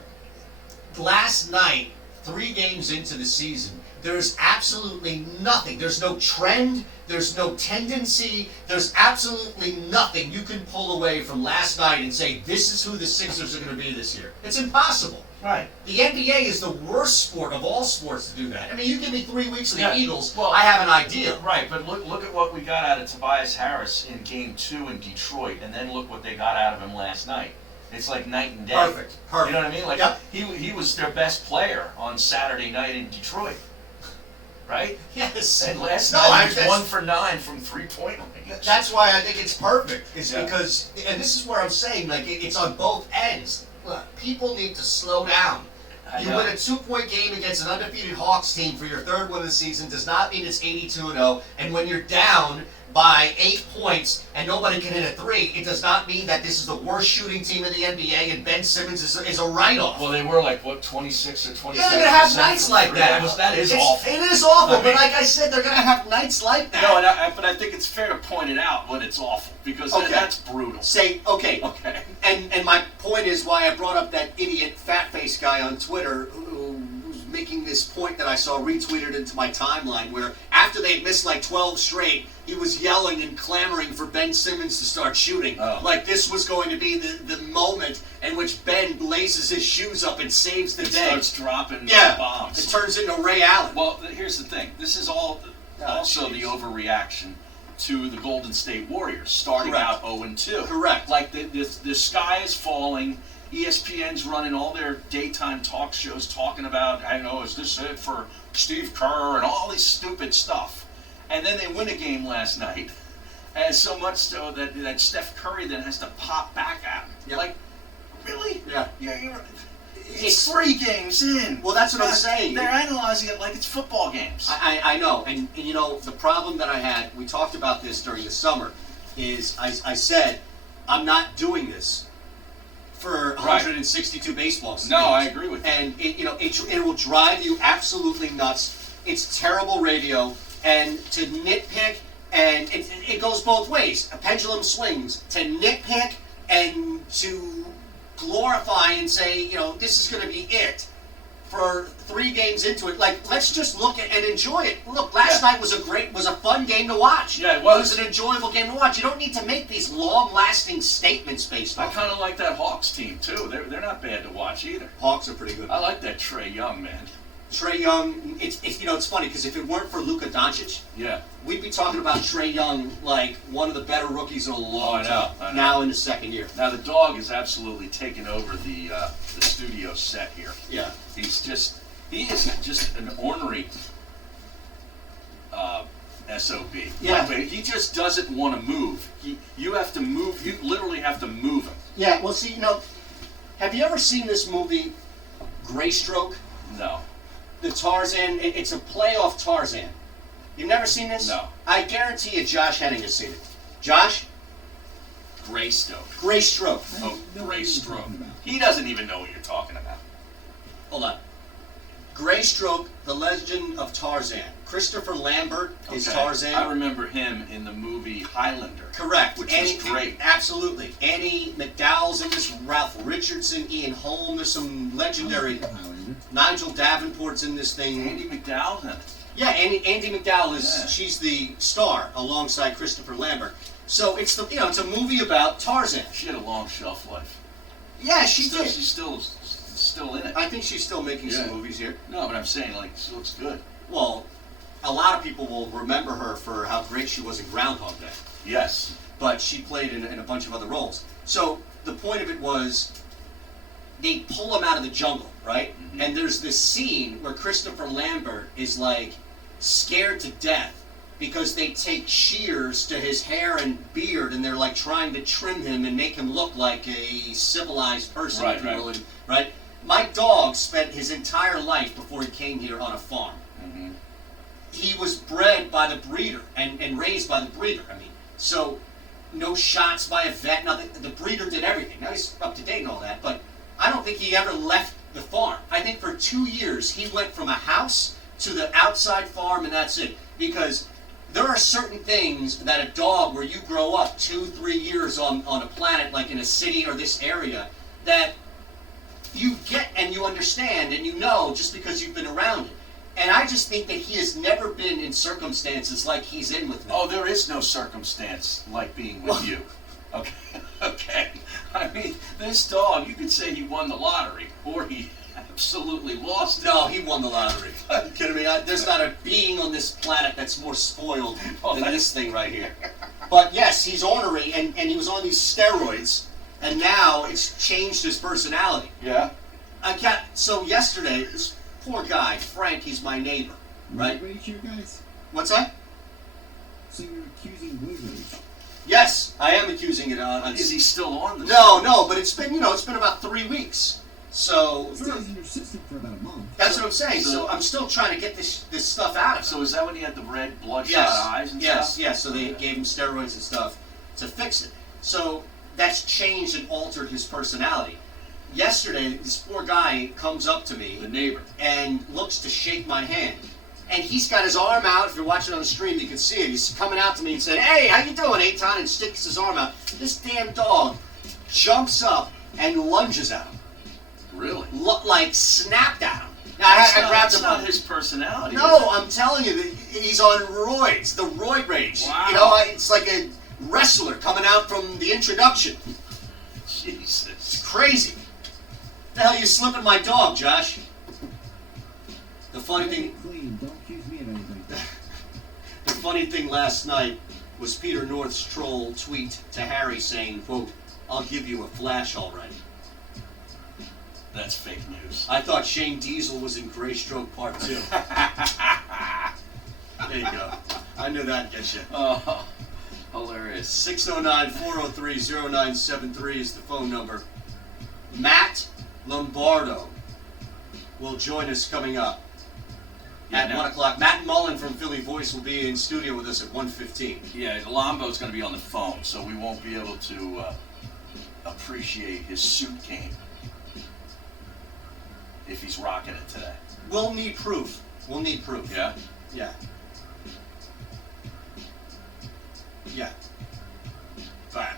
last night, 3 games into the season, there's absolutely nothing. There's no trend. There's no tendency. There's absolutely nothing you can pull away from last night and say, this is who the Sixers are going to be this year. It's impossible. Right. The NBA is the worst sport of all sports to do that. I mean, you give me 3 weeks of the Yeah. Eagles, Well, I have an idea. Right, but look at what we got out of Tobias Harris in Game 2 in Detroit, and then look what they got out of him last night. It's like night and day. Perfect. You know what I mean? Like Yep. he was their best player on Saturday night in Detroit, right? Yes. And last No, night he that's- was 1 for 9 from 3-point range. That's why I think it's perfect. It's Yeah. because, and this is where I'm saying, like, it's on both ends. Look, people need to slow down. I You know. win a 2-point game against an undefeated Hawks team for your 3rd win of the season does not mean it's 82-0. And when you're down by 8 points and nobody can hit a 3, it does not mean that this is the worst shooting team in the NBA and Ben Simmons is a write-off. Well, they were like, what, 26 or 27%? Yeah, they're gonna have nights like that. That is It's- awful. It is awful, I but mean- like I said, they're gonna have nights like that. No, but I think it's fair to point it out when it's awful because Okay. that's brutal. Say, okay, Okay. and my point is why I brought up that idiot fat face guy on Twitter who's making this point that I saw retweeted into my timeline where after they'd missed like 12 straight, he was yelling and clamoring for Ben Simmons to start shooting. Oh. Like this was going to be the moment in which Ben laces his shoes up and saves the It day. starts dropping Yeah, bombs. it turns into Ray Allen. Well, here's the thing. This is all also the overreaction to the Golden State Warriors starting Correct. out 0-2. Correct. Like the sky is falling. ESPN's running all their daytime talk shows talking about, I know, is this it for Steve Kerr and all this stupid stuff. And then they win a game last night. And so much so that Steph Curry then has to pop back at him. Yep. Like, really? Yeah. It's 3 games in. Well, that's what I'm saying. They're analyzing it like it's football games. I know, and you know, the problem that I had, we talked about this during the summer, is I said, I'm not doing this for 162 baseball seasons. No, I agree with you. And it will drive you absolutely nuts. It's terrible radio, and to nitpick, and it goes both ways. A pendulum swings to nitpick and to glorify and say, this is going to be it. For 3 games into it, like let's just look at and enjoy it. Look, last night was a fun game to watch. Yeah, it was. It was an enjoyable game to watch. You don't need to make these long-lasting statements based I on. kind of like that Hawks team too. They're not bad to watch either. Hawks are pretty good. I like that Trae Young, man. Trae Young, it's funny because if it weren't for Luka Doncic, Yeah. we'd be talking about Trae Young like one of the better rookies in a long I know, time. I know. Now in the 2nd year. Now the dog is absolutely taken over the studio set here. Yeah. He is just an ornery SOB. Yeah. Like, he just doesn't want to move. You have to move. You literally have to move him. Yeah. Well, see, have you ever seen this movie, Graystroke? No. The Tarzan, it's a play off Tarzan. You've never seen this? No. I guarantee you Josh Henning has seen it. Josh? Greystoke. Graystroke. Oh, Graystroke. He doesn't even know what you're talking about. Hold on. Graystroke, The Legend of Tarzan. Christopher Lambert is Okay. Tarzan. I remember him in the movie Highlander. Correct. Which was great. Absolutely. Annie McDowell's in this, Ralph Richardson, Ian Holm, there's some legendary, Nigel Davenport's in this thing. Andy McDowell's in it. Yeah, Andy McDowell is, Yeah. she's the star alongside Christopher Lambert. So it's it's a movie about Tarzan. She had a long shelf life. Yeah, she did. She's still in it. I think she's still making some Yeah. movies here. No, but I'm saying, like, she looks good. Well, a lot of people will remember her for how great she was in Groundhog Day. Yes. But she played in a bunch of other roles. So the point of it was they pull him out of the jungle, right? Mhm. And there's this scene where Christopher Lambert is like scared to death because they take shears to his hair and beard and they're like trying to trim him and make him look like a civilized person, Right, if you right. will. Right? My dog spent his entire life before he came here on a farm. Mm-hmm. He was bred by the breeder and raised by the breeder. I mean, so no shots by a vet, nothing. The breeder did everything. Now he's up to date and all that, but I don't think he ever left the farm. I think for 2 years he went from a house to the outside farm and that's it. Because there are certain things that a dog, where you grow up 2-3 years on a planet, like in a city or this area, that you get and you understand and you know just because you've been around it. And I just think that he has never been in circumstances like he's in with me. Oh, there is no circumstance like being with you. Okay. Okay. I mean, this dog, you could say he won the lottery, or he absolutely lost it. No, he won the lottery. Are you kidding me? There's not a being on this planet that's more spoiled than this thing right here. But yes, he's ornery, and he was on these steroids, and now it's changed his personality. Yeah. So yesterday, this poor guy, Frank, he's my neighbor, right? Road rage here, guys? What's that? So you're accusing road rage? Yes, I am accusing it on. Is he still on this? No, but it's been about 3 weeks. So It stays in your system for about a month. that's what I'm saying. So- So I'm still trying to get this stuff out of him. So is that when he had the red bloodshot Yes, eyes and yes, stuff? yes. So they gave him steroids and stuff to fix it. So that's changed and altered his personality. Yesterday, this poor guy comes up to me The neighbor. and looks to shake my hand. And he's got his arm out. If you're watching on the stream, you can see it. He's coming out to me and saying, "Hey, how you doing, Eitan?" and sticks his arm out. This damn dog jumps up and lunges at him. Really? Like snapped at him. Now, I grabbed That's him. not his personality. No, I'm telling you, that he's on roids, the roid rage. Wow. You know, it's like a wrestler coming out from the introduction. Jesus. It's crazy. The hell you slipping my dog, Josh? The funny Keep thing, it clean. Don't accuse me of anything. the funny thing last night was Peter North's troll tweet to Harry saying, quote, "I'll give you a flash already." That's fake news. I thought Shane Diesel was in Greystroke Part 2. There you go. I knew that'd get you. Oh, hilarious. 609-403-0973 is the phone number. Matt Lombardo will join us coming up at 1 o'clock. Matt Mullen from Philly Voice will be in studio with us at 1:15. Yeah, Lombo's going to be on the phone, so we won't be able to appreciate his suit game if he's rocking it today. We'll need proof. Yeah? Yeah. Yeah. Back.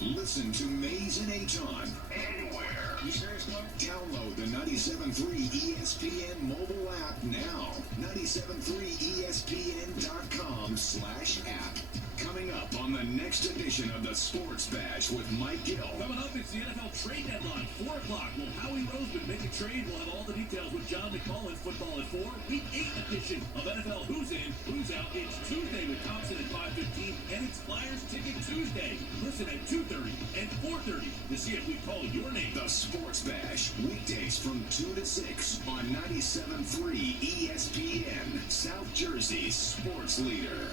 Listen to Maze and Aton anywhere. Download the 97.3 ESPN mobile app now. 973ESPN.com/app. Coming up on the next edition of the Sports Bash with Mike Gill. Coming up, it's the NFL trade deadline, 4 o'clock. Will Howie Roseman make a trade? We'll have all the details with John McMullen. Football at 4. Week 8 edition of NFL Who's In, Who's Out. It's Tuesday with Thompson at 5:15, and it's Flyers Ticket Tuesday. Listen at 2:30 and 4:30 to see if we call your name. The Sports Bash, weekdays from 2 to 6 on 97.3 ESPN, South Jersey's sports leader.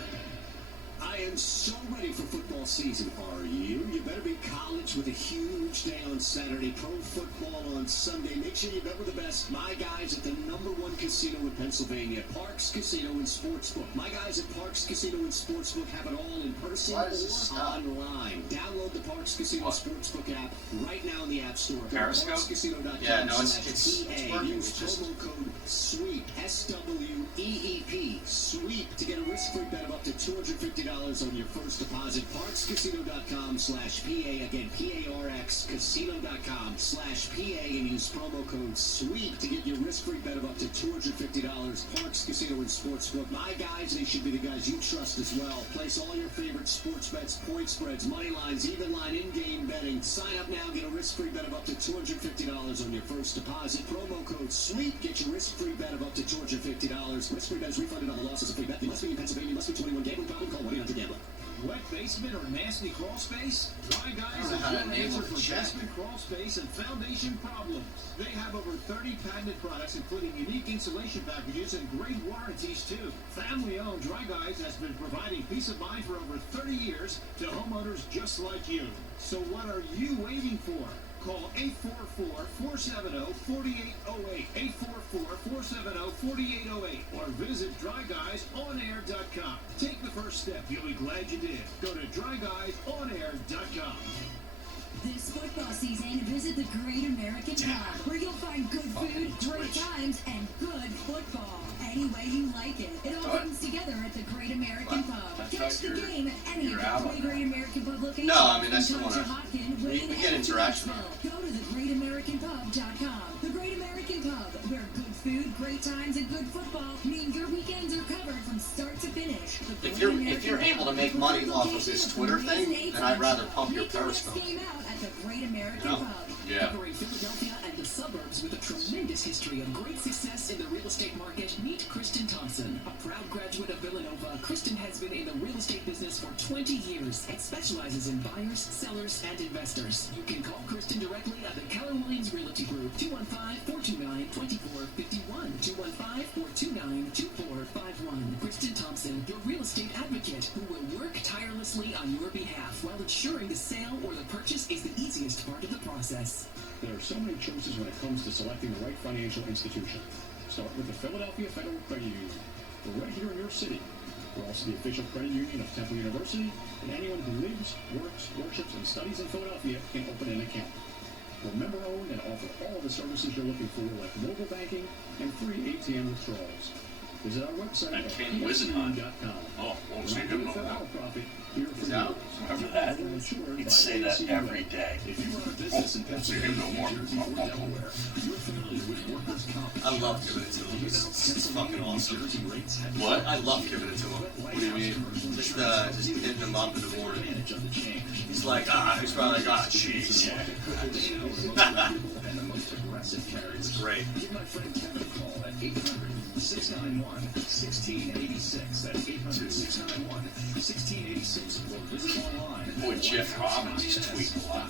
I am so ready for football season. Are you? You better be college with a huge day on Saturday, pro football on Sunday. Make sure you bet with the best. My guys at the #1 casino in Pennsylvania, Parks Casino and Sportsbook. My guys at Parks Casino and Sportsbook have it all in person or online. Download the Parks Casino Sportsbook app right now in the App Store. Periscope? ParksCasino.com Yeah, no, it's /PA. working. Use It's just promo code SWEEP, SWEEP, SWEEP, to get a risk-free bet of up to $250 on your first deposit. ParksCasino.com /PA. Again, PARX, Casino.com /PA, and use promo code SWEEP to get your risk-free bet of up to $250. Parks Casino and Sportsbook. My guys, they should be the guys you trust as well. Place all your favorite sports bets, point spreads, money lines, even line, in-game betting. Sign up now, get a risk-free bet of up to $250 on your first deposit. Promo code SWEEP. Get your risk-free bet of up to $250. Risk-free bet is refunded on the loss as a free bet. You must be in Pennsylvania. You must be 21. Gambling problem? Call 1-800-GAMBLER. Wet basement or nasty crawl space? Dry Guys is how to your enable answer the for check. basement, crawl space, and foundation problems. They have over 30 patented products, including unique insulation packages and great warranties, too. Family-owned Dry Guys has been providing peace of mind for over 30 years to homeowners just like you. So what are you waiting for? Call 844-470-4808, 844-470-4808, or visit DryGuysOnAir.com. Take the first step. You'll be glad you did. Go to DryGuysOnAir.com. This football season, visit the Great American Pub, where you'll find good food, great times, and good football. Any way you like it. It all comes together at the Great American Pub. Catch the game at any of the 20 Great American Pub locations. No, I mean, that's the in one Conshohocken, we Wayne, get and interaction on. Go to thegreatamericanpub.com. The Great American Pub, where good food, great times, and good football mean your weekends are covered from start to finish. The If Great you're American able to Pub, make money the off of location this the Twitter Amazing thing, then A-Time I'd rather Show. pump your Make the next Periscope. game out at the Great American You know? Pub. Yeah. Covering Philadelphia and the suburbs with a tremendous history of great success in the real estate market, meet Kristen Thompson. A proud graduate of Villanova, Kristen has been in the real estate business for 20 years and specializes in buyers, sellers, and investors. You can call Kristen directly at the Keller Williams Realty Group, 215-429-2451, 215-429-2451. Kristen Thompson, your real estate advocate, who will work tirelessly on your behalf while ensuring the sale or the purchase is the easiest part of the process. There are so many choices when it comes to selecting the right financial institution. Start with the Philadelphia Federal Credit Union. We're right here in your city. We're also the official credit union of Temple University, and anyone who lives, works, worships, and studies in Philadelphia can open an account. We're member-owned and offer all the services you're looking for, like mobile banking and free ATM withdrawals. Visit our website And at Ken Wisenhunt. psunion.com. Oh, won't We're see not him doing no for more. our profit. Here for He's out. yours. Remember that? We're insured He'd by say that PCUA. every day. If you run a business in Won't see him no more. Pennsylvania, New Jersey, or Delaware, you're familiar with workers' comp. I love giving it to him. It's fucking awesome. What? I love giving it to him. What do you mean? Just hitting him up in the morning. Advantage of the change. He's like, he's probably like, jeez. And the most aggressive carriers. It's great. Give my friend Kevin a call at 800-691-1686. That's 800-691-1686. Or visit online. Boy, Jeff Robbins is tweeting a lot.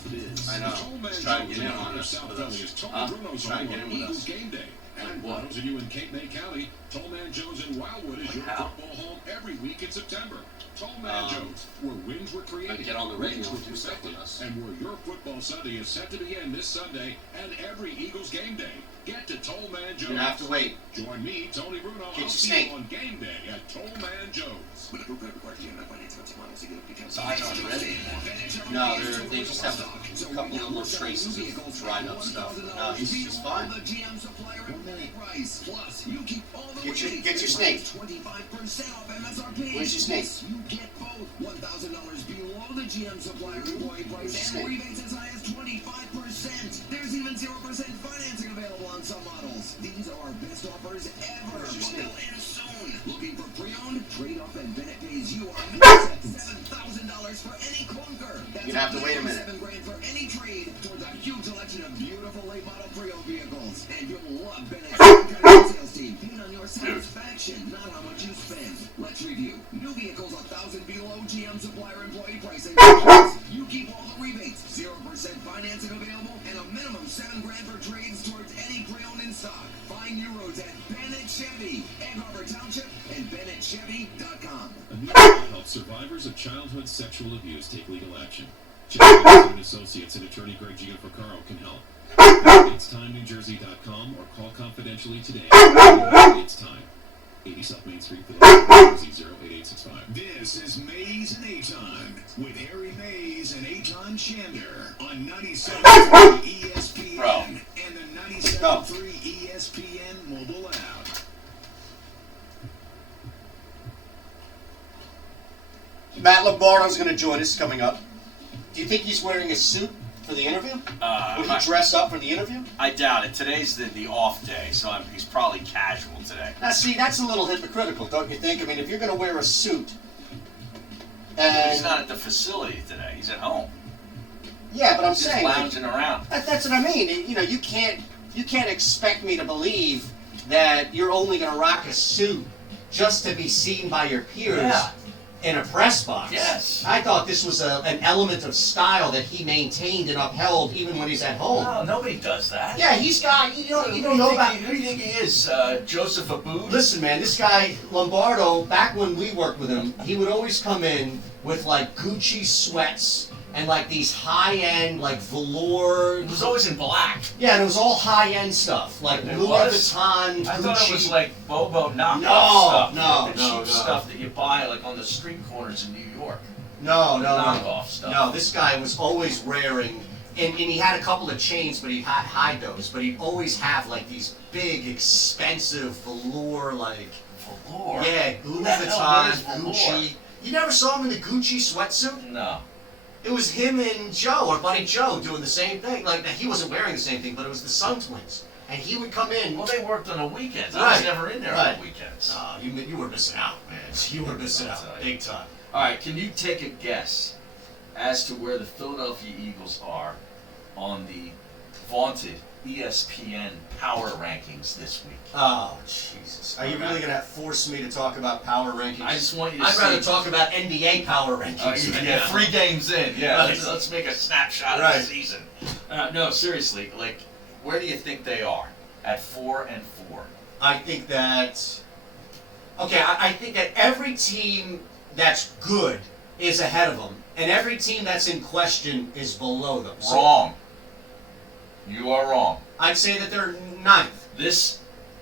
I know. He's trying to get in on this with us. Trying to get in with us. Game Day. And What? those of you in Cape May County, Tollman Jones in Wildwood is your How? football home every week in September. Tollman Um, Jones, where wins were created, get on the radio wins were and do stuff with perfected, us. and where your football Sunday is set to begin this Sunday and every Eagles game day. Get to Tollman Jones. You have to wait. Join me, Tony Bruno. Get your I'll see snake. you on game day at Tollman Jones. So I don't ready anymore. No, they just have a couple of little traces of dried up stuff. No, he's just fine. Get your snake. 25% off MSRP. Where's your snake? You get both $1,000 below the GM supplier employee price and Snake. rebates as high as 25%. There's even 0% financing available on some models. These are our best offers ever. Where's your snake? Bundle in soon. Looking for pre-owned? Trade up and Bennett pays you $7,000 for any clunker. That's You'd have to wait a minute. $7,000 for any trade towards a huge selection of beautiful late model pre-owned vehicles. And you'll love Bennett's sales team. Paid on your satisfaction, not how much you spend. Let's review. New vehicles 1,000 below GM supplier employee pricing. You keep all the rebates, 0% financing available, and a minimum $7,000 for trades towards any pre-owned in stock. Find new roads at Bennett Chevy, Egg Harbor Township, and BennettChevy.com. A new health Survivors of childhood sexual abuse take legal action. Jackson Associates and attorney Greg Gianfrancaro can help. It'sTimeNewJersey.com or call confidentially today. It's Time. 80 South Main Street, Philadelphia, Jersey 08865. This is Mays and A-Time with Harry Mays and A-Time Shander on 97.3 ESPN Bro. and the 97.3 ESPN mobile app. Matt Lombardo's going to join us coming up. Do you think he's wearing a suit for the interview? Would he dress up for the interview? I doubt it. Today's the off day, so he's probably casual today. Now, see, that's a little hypocritical, don't you think? I mean, if you're going to wear a suit, and He's not at the facility today. He's at home. yeah, but I'm He's just saying, like, lounging around. that's what I mean. You know, you can't expect me to believe that you're only going to rock a suit just to be seen by your peers. Yeah. In a press box. Yes. I thought this was an element of style that he maintained and upheld even when he's at home. No, nobody does that. Yeah, he's got, you don't Who know about... Who do you think he is? Joseph Abboud? Listen, man, this guy, Lombardo, back when we worked with him, he would always come in with, like, Gucci sweats and, like, these high-end, like, velour... It was always in black. Yeah, and it was all high-end stuff, like It Louis was? Vuitton, Gucci... I thought it was like Bobo knockoff stuff. No, the no, cheap no. stuff that you buy like on the street corners in New York. No. Knockoff stuff. No, this guy was always wearing, and he had a couple of chains, but he'd hide those. But he'd always have like these big, expensive velour, like Velour? yeah, Louis What the hell Vuitton, is velour? Gucci. You never saw him in the Gucci sweatsuit? No. It was him and Joe, or Buddy Joe, doing the same thing. Like he wasn't wearing the same thing, but it was the Sun Twins, and he would come in. Well, they worked on the weekends. I was Right. never in there on the weekends. You were missing out, man. You were missing out, big time. All right, can you take a guess as to where the Philadelphia Eagles are on the vaunted ESPN power rankings this week? Oh, Jesus. Are you really going to force me to talk about power rankings? I just want you to I'd see. rather talk about NBA power rankings. Yeah, 3 games in. Yeah, Right. let's make a snapshot of the season. No, seriously, like, where do you think they are at 4-4? I think that... Okay, I think that every team that's good is ahead of them, and every team that's in question is below them. So Wrong. You are wrong. I'd say that they're ninth.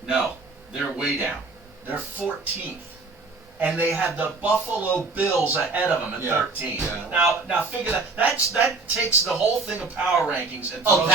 No, they're way down. They're 14th. And they have the Buffalo Bills ahead of them at 13. Yeah. Now figure that takes the whole thing of power rankings and Oh,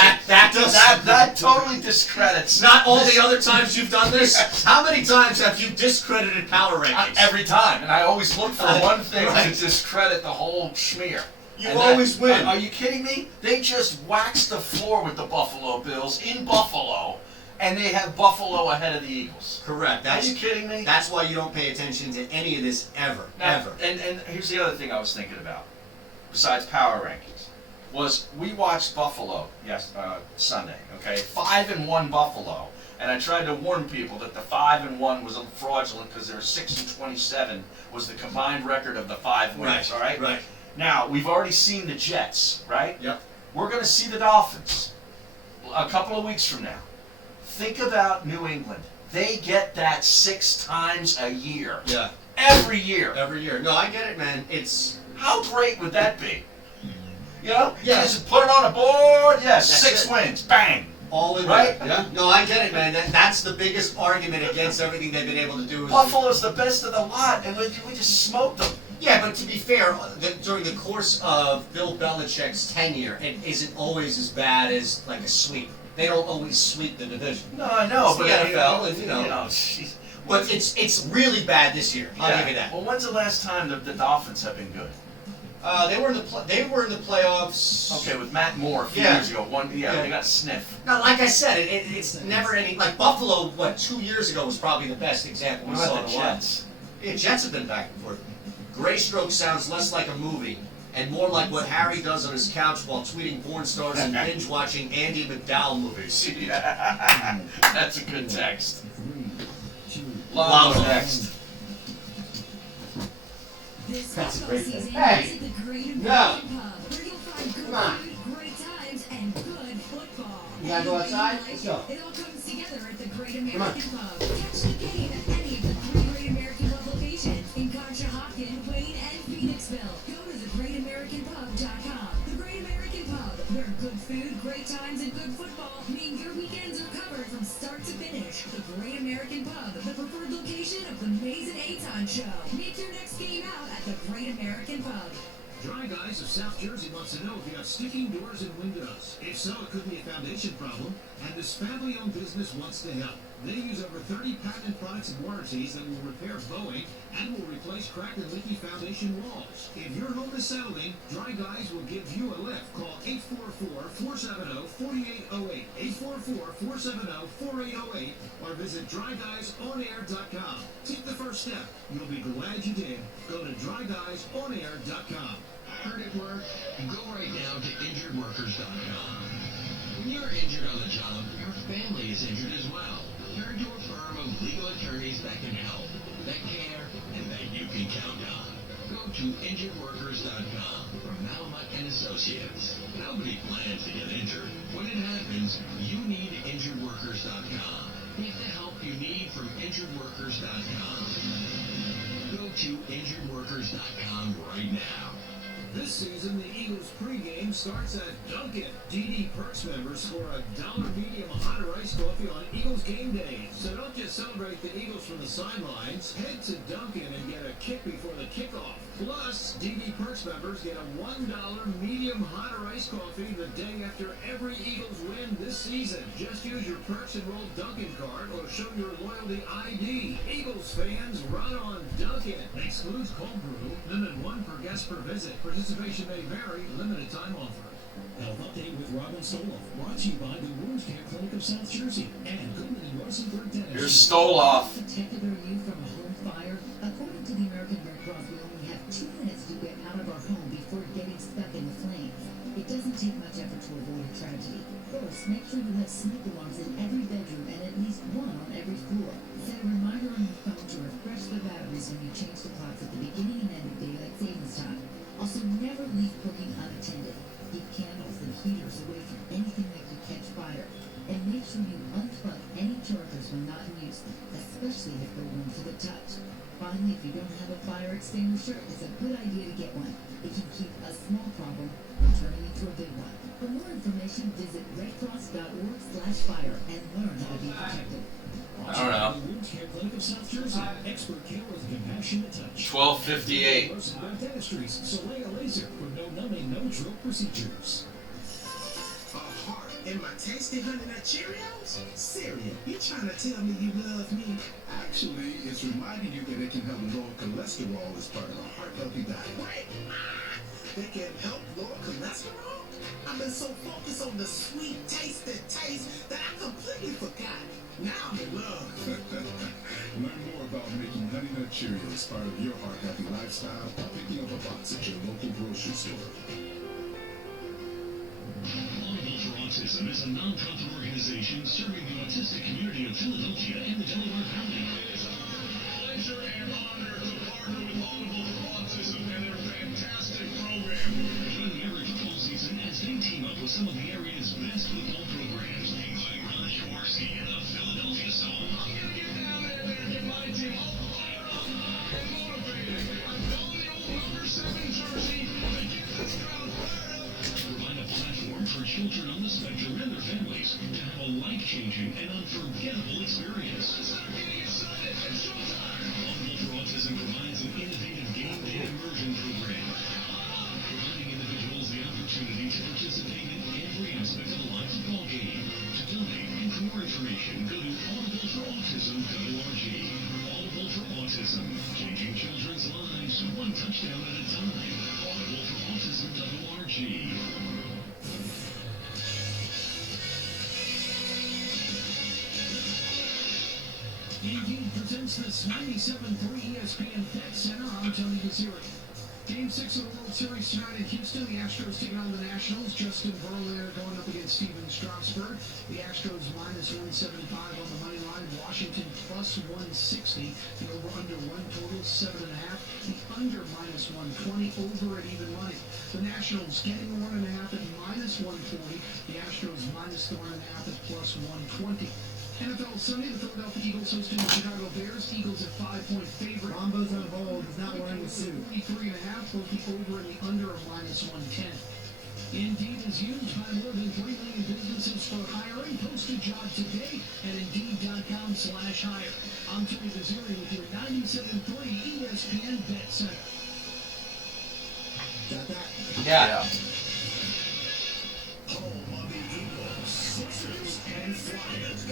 throws that totally discredits. Not all the other times you've done this? How many times have you discredited power rankings? Every time, and I always look for one thing Right. to discredit the whole schmear. You And always win. Are you kidding me? They just waxed the floor with the Buffalo Bills in Buffalo, and they have Buffalo ahead of the Eagles. Correct. Are you kidding me? That's why you don't pay attention to any of this ever. Now, Ever. And here's the other thing I was thinking about, besides power rankings, was we watched Buffalo Sunday. Okay, 5-1 Buffalo, and I tried to warn people that the 5-1 was fraudulent because their 6-27 was the combined record of the 5 wins. All right. Right. Now we've already seen the Jets, right? Yep. We're going to see the Dolphins a couple of weeks from now. Think about New England. They get that 6 times a year. Yeah. Every year. Every year. No, I get it, man. It's How great would that be? You know? Yeah. Just put it on a board. Yes, That's 6 it. wins. Bang. all in Right? there. Yeah. No, I get it, man. That's the biggest argument against everything they've been able to do. Is Buffalo's the best of the lot, and we just smoked them. Yeah, but to be fair, during the course of Bill Belichick's tenure, it isn't always as bad as like a sweep. They don't always sweep the division. No, I know, It's but the NFL, and you know. jeez. But it's really bad this year. I'll give you that. Well, when's the last time the Dolphins have been good? They were in the playoffs. Okay, with Matt Moore a few Yeah. years ago. They got sniff. Now, like I said, it's never any like Buffalo. 2 years ago was probably the best example we What saw about in the a while. Jets? Yeah, Jets have been back and forth. Graystroke sounds less like a movie and more like what Harry does on his couch while tweeting porn stars and binge watching Andy McDowell movies. Yeah. That's a good text. 3, 2, Love text. This That's a football great thing. season Hey! visit the Great No! American Pub, where you'll find good Come on. food, great times, and good football. You gotta go Anything outside? you Let's go. It all comes together at the Great on. American Pub. Catch the game at any of the 3 Great American Pub locations in Conshohocken, Wayne, and food, great times, and good football mean your weekends are covered from start to finish. The Great American Pub, the preferred location of the Mason Aton Show. Make your next game out at the Great American Pub. Dry Guys of South Jersey wants to know if you have sticking doors and windows. If so, it could be a foundation problem, and this family-owned business wants to help. They use over 30 patented products and warranties that will repair bowing and will replace cracked and leaky foundation walls. If your home is settling, Dry Guys will give you a lift. Call 844-470-4808, 844-470-4808, or visit dryguysonair.com. Take the first step. You'll be glad you did. Go to dryguysonair.com. Heard it work? Go right now to injuredworkers.com. When you're injured on the job, your family is injured as well. Turn to a firm of legal attorneys that can help, that care, and that you can count on. Go to injuredworkers.com from Malamut and Associates. Nobody plans to get injured. When it happens, you need injuredworkers.com. Get the help you need from injuredworkers.com. Go to injuredworkers.com right now. This season, the Eagles pregame starts at Dunkin'. DD Perks members score a $1 medium hot or iced coffee on Eagles game days. So don't just celebrate the Eagles from the sidelines. Head to Dunkin' and get a kick before the kickoff. Plus, DD Perks members get a $1 medium hot or iced coffee the day after every Eagles win this season. Just use your Perks enrolled Dunkin' card or show your loyalty ID. Eagles fans, run on Dunkin'. Excludes cold brew. Limit 1 per guest per visit. Participation may vary. Limited time offer. Health Update with Robin Stoloff, brought to you by the Wound Care Clinic of South Jersey and Goodman and Rosenberg Dentist. Here's Stoloff. Protective you from a home fire. According to the American Red Cross, we only have 2 minutes to get out of our home before getting stuck in the flames. It doesn't take much effort to avoid a tragedy. First, make sure you have smoke alarms in every bedroom and at least 1 on every floor. Set a reminder on your phone to refresh the batteries when you change the clocks at the beginning and end of daylight savings time. Also, never leave cooking unattended. Keep candles and heaters away from anything that could catch fire. And make sure you unplug any chargers when not in use, especially if they're one for the touch. Finally, if you don't have a fire extinguisher, it's a good idea to get one. It can keep a small problem from turning into a big one. For more information, visit redcross.org/fire and learn how to be protected. I don't know. The Wound Care Clinic of South Jersey. Expert care with a compassionate touch. 12:58. Rosenberg Dentistry, Soleil Laser for no numbing, no drill procedures. A heart in my tasty Honey Nut Cheerios? Cereal, you trying to tell me you love me? Actually, it's reminding you that it can help lower cholesterol as part of a heart-healthy diet. Wait, they can help lower cholesterol? I've been so focused on the sweet tasted taste that I completely forgot. Now I'm in love. Learn more about making Honey Nut Cheerios part of your heart-healthy lifestyle by picking up a box at your local grocery store. Audible for Autism is a non-profit organization serving the autistic community of Philadelphia and the Delaware Valley. It is our pleasure and honor to partner with Audible for Autism and their fantastic program. Join them every football season as they team up with some of the area's best football programs, including Run Shorsey and the Philadelphia Soul. I'm going to get down there and get my team all fired up and motivated. I'm filling the old number 7 jersey to get this crowd fired up. Provide a platform for children on the spectrum and their families to have a life-changing and unforgettable experience. Let's not get excited. It's showtime. Audible for Autism provides an innovative game day immersion program, providing individuals the opportunity to participate in every aspect of a live football game. To donate and for more information, go to audibleforautism.org. Audible for Autism, changing children's lives one touchdown at a time. Audibleforautism.org. Indeed presents this 97.3 ESPN Pet Center. I'm Tony Gazzieri. Game 6 of the World Series tonight in Houston. The Astros taking on the Nationals. Justin Verlander going up against Steven Strasburg. The Astros minus 175 on the money line. Washington plus 160. The over-under one total 7.5. The under minus 120. Over at even money. The Nationals getting 1.5 at minus 140. The Astros minus the 1.5 at plus 120. NFL Sunday, the Philadelphia Eagles hosting the Chicago Bears. Eagles at 5-point favorite. Broncos on hold. He's not wearing a suit. 43.5. Both the over and the under of minus 110. Indeed is used by more than 3 million businesses for hiring. Post a job today at Indeed.com/hire. I'm Tony Vaziri with your 97.3 ESPN Bet Center. Got that? Yeah. Home of the Eagles, Sixers, and Flyers.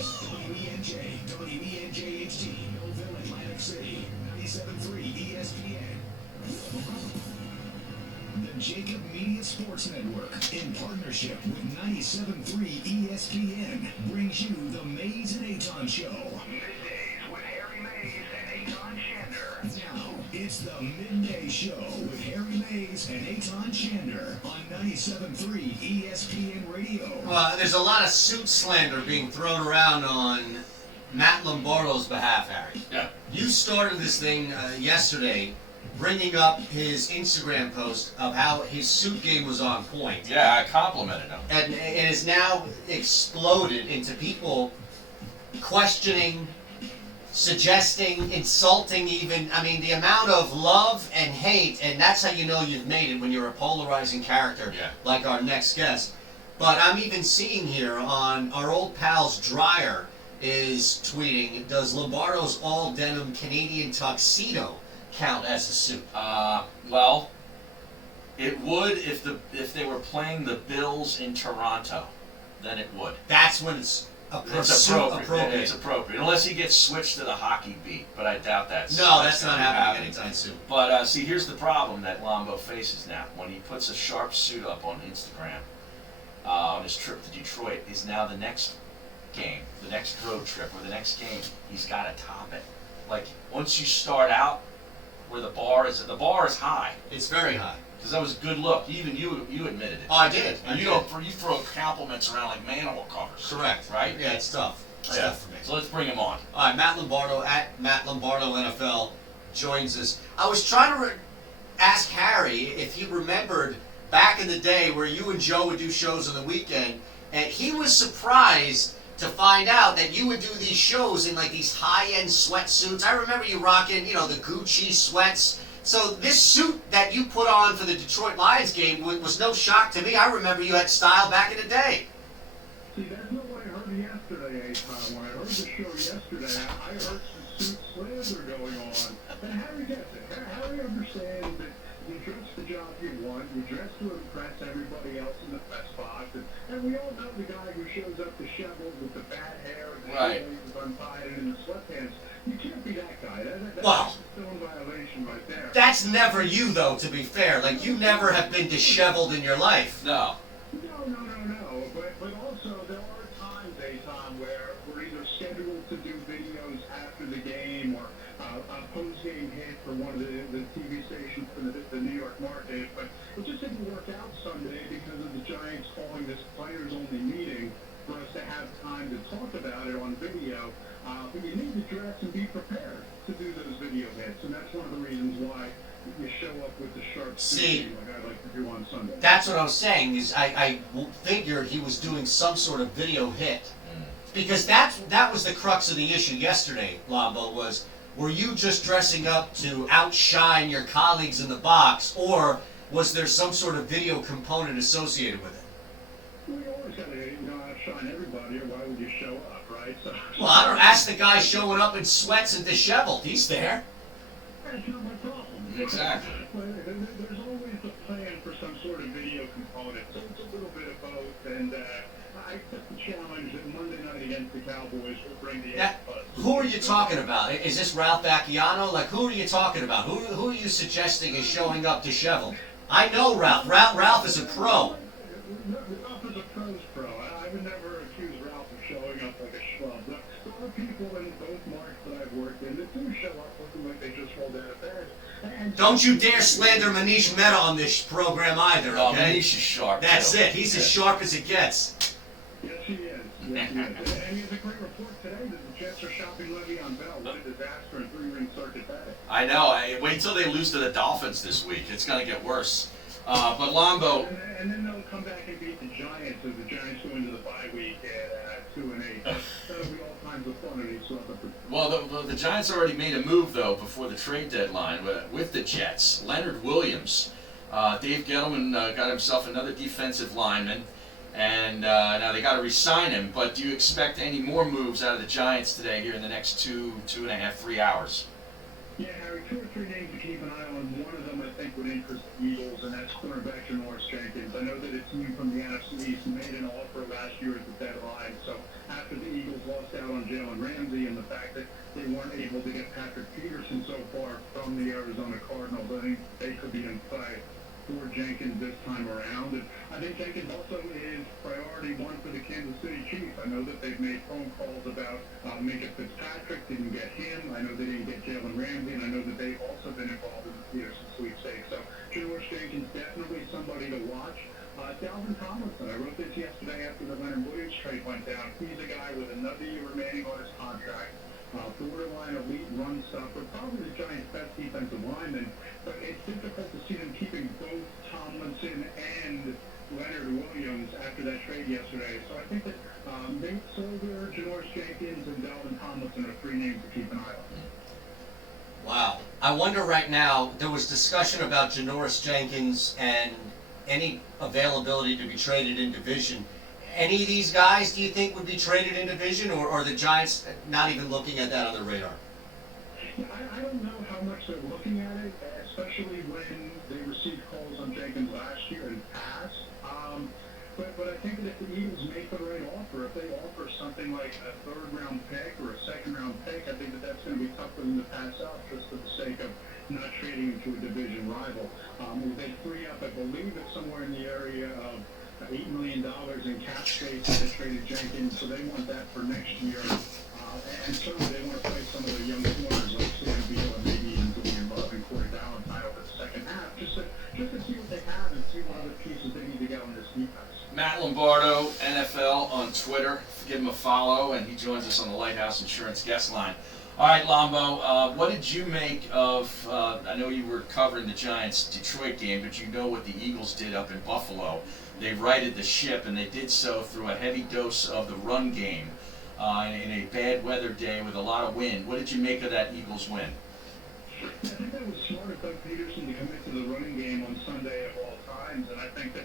WENJ, WENJHD, Millville, Atlantic City, 97.3 ESPN. The Jacob Media Sports Network, in partnership with 97.3 ESPN, brings you the Mays and Aton Show. Middays with Harry Mays and Aton Shander. Now, it's the Midday Show with Harry Mays and Aton Shander on 97.3 ESPN Radio. There's a lot of suit slander being thrown around on Matt Lombardo's behalf, Harry. Yeah. You started this thing yesterday, bringing up his Instagram post of how his suit game was on point. Yeah, I complimented him. And it has now exploded into people questioning, suggesting, insulting even. I mean, the amount of love and hate, and that's how you know you've made it when you're a polarizing character like our next guest. But I'm even seeing here on our old pal's Dryer is tweeting, does Lombardo's all-denim Canadian tuxedo count as a suit? Well, it would if they were playing the Bills in Toronto, then it would. That's when it's appropriate. It's appropriate, unless he gets switched to the hockey beat. But I doubt that's. No, that's not happening anytime soon. But see, here's the problem that Lombo faces now. When he puts a sharp suit up on Instagram on his trip to Detroit, is now the next game, the next road trip, or the next game, he's got to top it. Like once you start out where the bar is high. It's very high. Because that was a good look. Even you admitted it. Oh, I did. And you throw compliments around like manhole covers. Correct. Right? Yeah, it's tough. It's tough for me. So let's bring him on. All right, Matt Lombardo at Matt Lombardo NFL joins us. I was trying to ask Harry if he remembered back in the day where you and Joe would do shows on the weekend, and he was surprised to find out that you would do these shows in like these high-end sweatsuits. I remember you rocking, the Gucci sweats. So this suit that you put on for the Detroit Lions game was no shock to me. I remember you had style back in the day. See, that's not what I heard yesterday, Tom. When I heard the show yesterday, I heard some suit slander going on. And Harry gets it. Harry understands that you dress the job you want, you dress to impress everybody else in the press box, and we all know the guy who shows up disheveled with the bad hair and the shoulders untied and in the sweatpants. You can't be that guy. That's a stone violation right there. That's never you, though, to be fair. Like, you never have been disheveled in your life. No. No. But also, there are times, Tom, where we're either scheduled to do videos after the game or a post-game hit for one of the TV stations for the New York market. But it just didn't work out Sunday because of the Giants calling this players-only meeting for us to have time to talk about it on video. But you need to dress and be prepared to do those video hits, and that's one of the reasons why you show up with the sharp suit like I like to do on Sunday. That's what I was saying, is I figured he was doing some sort of video hit. Because that was the crux of the issue yesterday, Lombo, was were you just dressing up to outshine your colleagues in the box, or was there some sort of video component associated with it? We always got to outshine everybody, or why would you show up, right? So, well, I don't ask the guy showing up in sweats and disheveled. He's there. That's not my problem. Exactly. There's always a plan for some sort of video component, so it's a little bit of both, and I accept the challenge that Monday night against the Cowboys will bring the Who are you talking about? Is this Ralph Bacchiano? Like, who are you talking about? Who are you suggesting is showing up disheveled? I know Ralph. Ralph is a pro. Ralph is a pro's pro. I would never accuse Ralph of showing up like a schlub. There are people in both marks that I've worked in that do show up looking like they just rolled out of bed. Don't you dare slander Manish Mehta on this program either, okay? Manish is sharp, That's too. it. He's as sharp as it gets. Yes, he is. Yes, he is. And there's a great report today that the Jets are shopping Le'Veon Bell. What a disaster in three-ring circuit that is. I know. Wait till they lose to the Dolphins this week. It's going to get worse. But Lombo... And then they'll come back and beat the Giants as the Giants go into the bye week at 2-8. That'll be all kinds of fun. Well, the Giants already made a move, though, before the trade deadline with the Jets. Leonard Williams Dave Gettleman got himself another defensive lineman, and now they got to re-sign him. But do you expect any more moves out of the Giants today here in the next 2.5, 3 hours? Yeah, Harry, 2 or 3 names to keep an eye on. One of them I think would interest the Eagles, and that's cornerback Janoris Jenkins. I know that a team from the NFC East made an offer last year at the deadline, so after the Eagles lost out on Jalen Ramsey and the fact that they weren't able to get Patrick Peterson so far from the Arizona Cardinals, I think they could be in play for Jenkins this time around. And I think Jenkins also is priority 1 for the Kansas City Chiefs. I know that they've made phone calls about Minka Fitzpatrick, didn't get him. I know they didn't get Jalen Ramsey, and I know that they've also been involved in the Peterson sweepstakes. So Janoris Jenkins definitely somebody to watch. Dalvin Tomlinson, I wrote this yesterday after the Leonard Williams trade went down. He's a guy with another year remaining on his contract. Borderline elite run stopper, probably the Giants' best defensive lineman, but it's difficult to see them keeping both Tomlinson and Leonard Williams after that trade yesterday. So I think that Nate Solder, Janoris Jenkins, and Dalvin Tomlinson are 3 names to keep an eye on. Wow. I wonder right now, there was discussion about Janoris Jenkins and any availability to be traded in division. Any of these guys, do you think, would be traded in division, or are the Giants not even looking at that on their radar? I don't know how much they're looking at it, especially when they received calls on Jenkins last year and passed. But I think that if the Eagles make the right offer, if they offer something like a 3rd-round pick or a 2nd-round pick, I think that that's going to be tough for them to pass up just for the sake of not trading into a division rival. They free up, I believe it's somewhere in the area of $8 million in cap space that they traded Jenkins, so they want that for next year. And certainly they want to play some of the young corners like Sam Beal and maybe even Julian Love and Corey Valentine over the second half, just to see what they have and see what other pieces they need to get on this defense. Matt Lombardo, NFL on Twitter. Give him a follow, and he joins us on the Lighthouse Insurance guest line. All right, Lombo, what did you make of, I know you were covering the Giants-Detroit game, but you know what the Eagles did up in Buffalo. They righted the ship, and they did so through a heavy dose of the run game in a bad weather day with a lot of wind. What did you make of that Eagles win? I think that was smart of Doug Peterson to commit to the running game on Sunday of all times, and I think that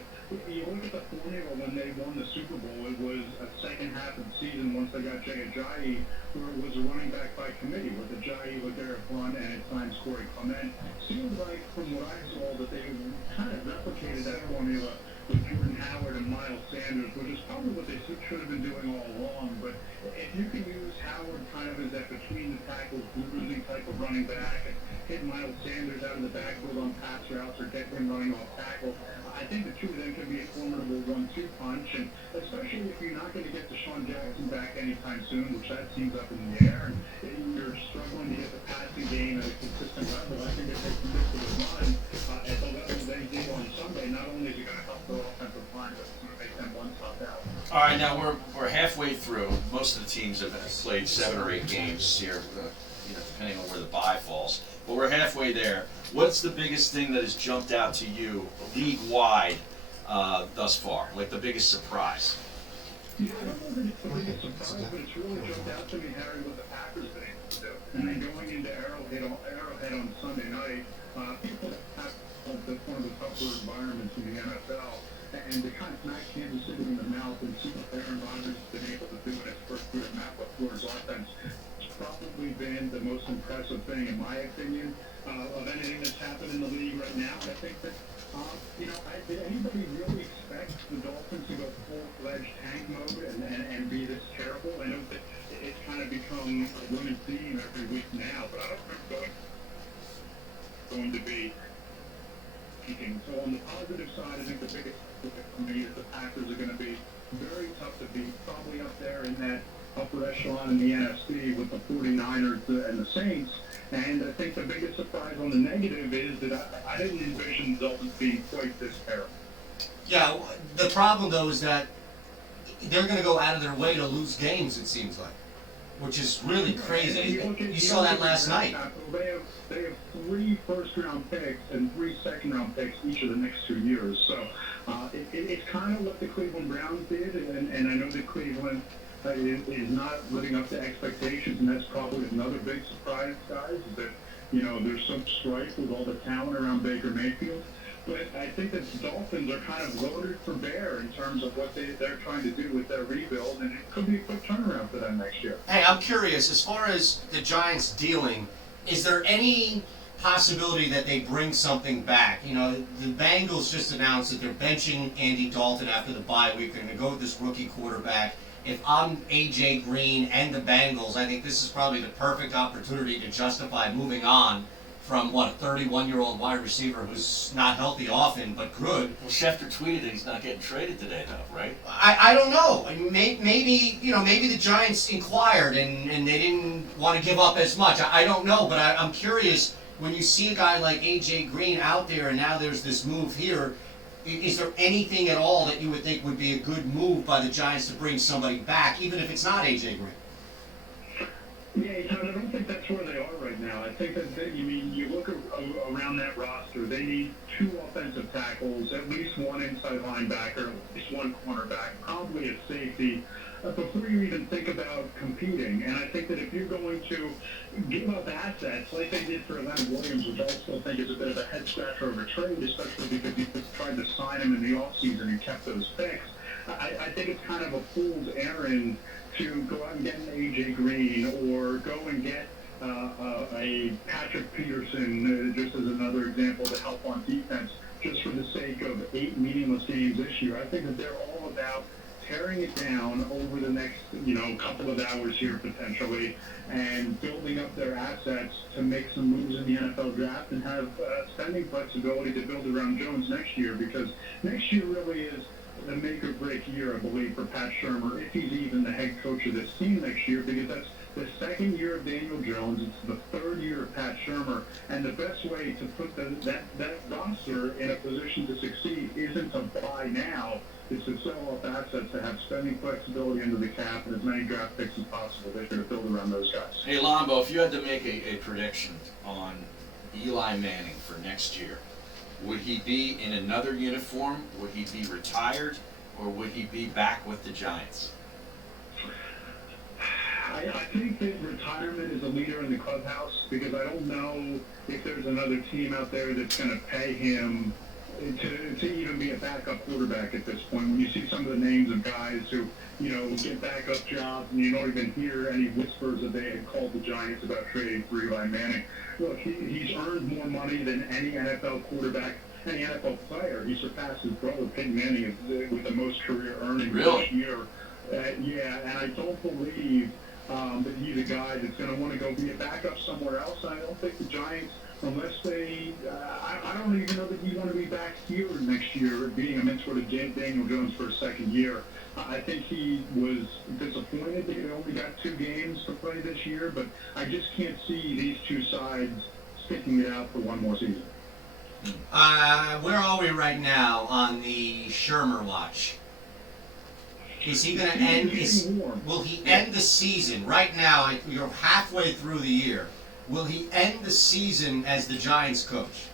you look at the formula when they won the Super Bowl, it was a second half of the season once they got Jay Ajayi, where it was a running back by committee with Ajayi, LeGarrette Blount, and at times Corey Clement. Seemed like, from what I saw, that they kind of replicated that formula with Jordan Howard and Miles Sanders, which is probably what they should have been doing all along. But if you can use Howard kind of as that between the tackles, bruising type of running back, and hit Miles Sanders out of the backfield on pass routes or get him running off tackle, I think the 2 of them can be a formidable 1-2 punch, and especially if you're not going to get Deshaun Jackson back anytime soon, which that seems up in the air, and you're struggling to get the passing game at a consistent level. I think if they commit to the run at the level they did on Sunday, not only is it going to help their offensive line, but it's going to make them one tough out. All right, now we're halfway through. Most of the teams have played 7 or 8 games here, depending on where the bye falls. But we're halfway there. What's the biggest thing that has jumped out to you league-wide thus far? Like the biggest surprise? Yeah, I don't know that it's the biggest surprise, but it's really jumped out to me, Harry, what the Packers been able to do. And then going into Arrowhead on Sunday night, people have one of the tougher environments in the NFL. And to kind of smack Kansas City in the mouth and see what Aaron Rodgers has been able to do in his first year at Matt LaFleur's offense, it's probably been the most impressive thing, in my opinion, of anything that's happened in the league right now. And I think that, did anybody really expect the Dolphins to go full-fledged tank mode and be this terrible? I know that it's kind of become a running theme every week now, but I don't remember going to be. So on the positive side, I think the biggest for me is the Packers are going to be very tough to beat, probably up there in that upper echelon in the NFC with the 49ers and the Saints. And I think the biggest surprise on the negative is that I didn't envision the Dolphins being quite this terrible. Yeah, the problem, though, is that they're going to go out of their way to lose games, it seems like, which is really crazy. You saw that last night. They have 3 first-round picks and 3 second-round picks each of the next 2 years. So it's kind of what the Cleveland Browns did, and I know that Cleveland is not living up to expectations, and that's probably another big surprise, guys, is that, there's some strife with all the talent around Baker Mayfield. But I think that the Dolphins are kind of loaded for bear in terms of what they're trying to do with their rebuild, and it could be a quick turnaround for them next year. Hey, I'm curious, as far as the Giants dealing, is there any possibility that they bring something back? You know, the Bengals just announced that they're benching Andy Dalton after the bye week. They're going to go with this rookie quarterback. If I'm A.J. Green and the Bengals, I think this is probably the perfect opportunity to justify moving on from, a 31-year-old wide receiver who's not healthy often, but good. Well, Schefter tweeted that he's not getting traded today, though, right? I don't know. I mean, maybe the Giants inquired and they didn't want to give up as much. I don't know, but I'm curious, when you see a guy like A.J. Green out there and now there's this move here, is there anything at all that you would think would be a good move by the Giants to bring somebody back, even if it's not A.J. Green? Yeah, Tom, I don't think that's where they are right now. I think that you look around that roster, they need 2 offensive tackles, at least 1 inside linebacker, at least 1 cornerback, probably a safety, before you even think about competing. And I think that if you're going to give up assets like they did for Leonard Williams, which I still think is a bit of a head scratcher of a trade, especially because you tried to sign him in the offseason and kept those picks, I think it's kind of a fool's errand to go out and get an A.J. Green or go and get a Patrick Peterson, just as another example, to help on defense, just for the sake of 8 meaningless games this year. I think that they're all about tearing it down over the next, couple of hours here potentially, and building up their assets to make some moves in the NFL draft and have spending flexibility to build around Jones next year, because next year really is the make or break year, I believe, for Pat Shurmur, if he's even the head coach of this team next year, because that's the 2nd year of Daniel Jones, it's the 3rd year of Pat Shurmur, and the best way to put that roster in a position to succeed isn't to buy now, it's to sell off assets to have spending flexibility under the cap and as many draft picks as possible. They're going to build around those guys. Hey, Lombo, if you had to make a prediction on Eli Manning for next year, would he be in another uniform? Would he be retired? Or would he be back with the Giants? I think that retirement is a leader in the clubhouse, because I don't know if there's another team out there that's going to pay him to even be a backup quarterback at this point. When you see some of the names of guys who, get backup jobs, and you don't even hear any whispers that they had called the Giants about trading for Eli Manning. Look, he's earned more money than any NFL quarterback, any NFL player. He surpassed his brother, Peyton Manning, with the most career earnings this year. Yeah, and I don't believe that he's a guy that's going to want to go be a backup somewhere else. I don't think the Giants, unless they, I don't even know that he'd want to be back here next year, being a mentor to Daniel Jones for a 2nd year. I think he was disappointed that he only got 2 games to play this year, but I just can't see these two sides sticking it out for one more season. Where are we right now on the Shurmur watch? Is he going to end will he end the season? Right now, you're halfway through the year. Will he end the season as the Giants coach?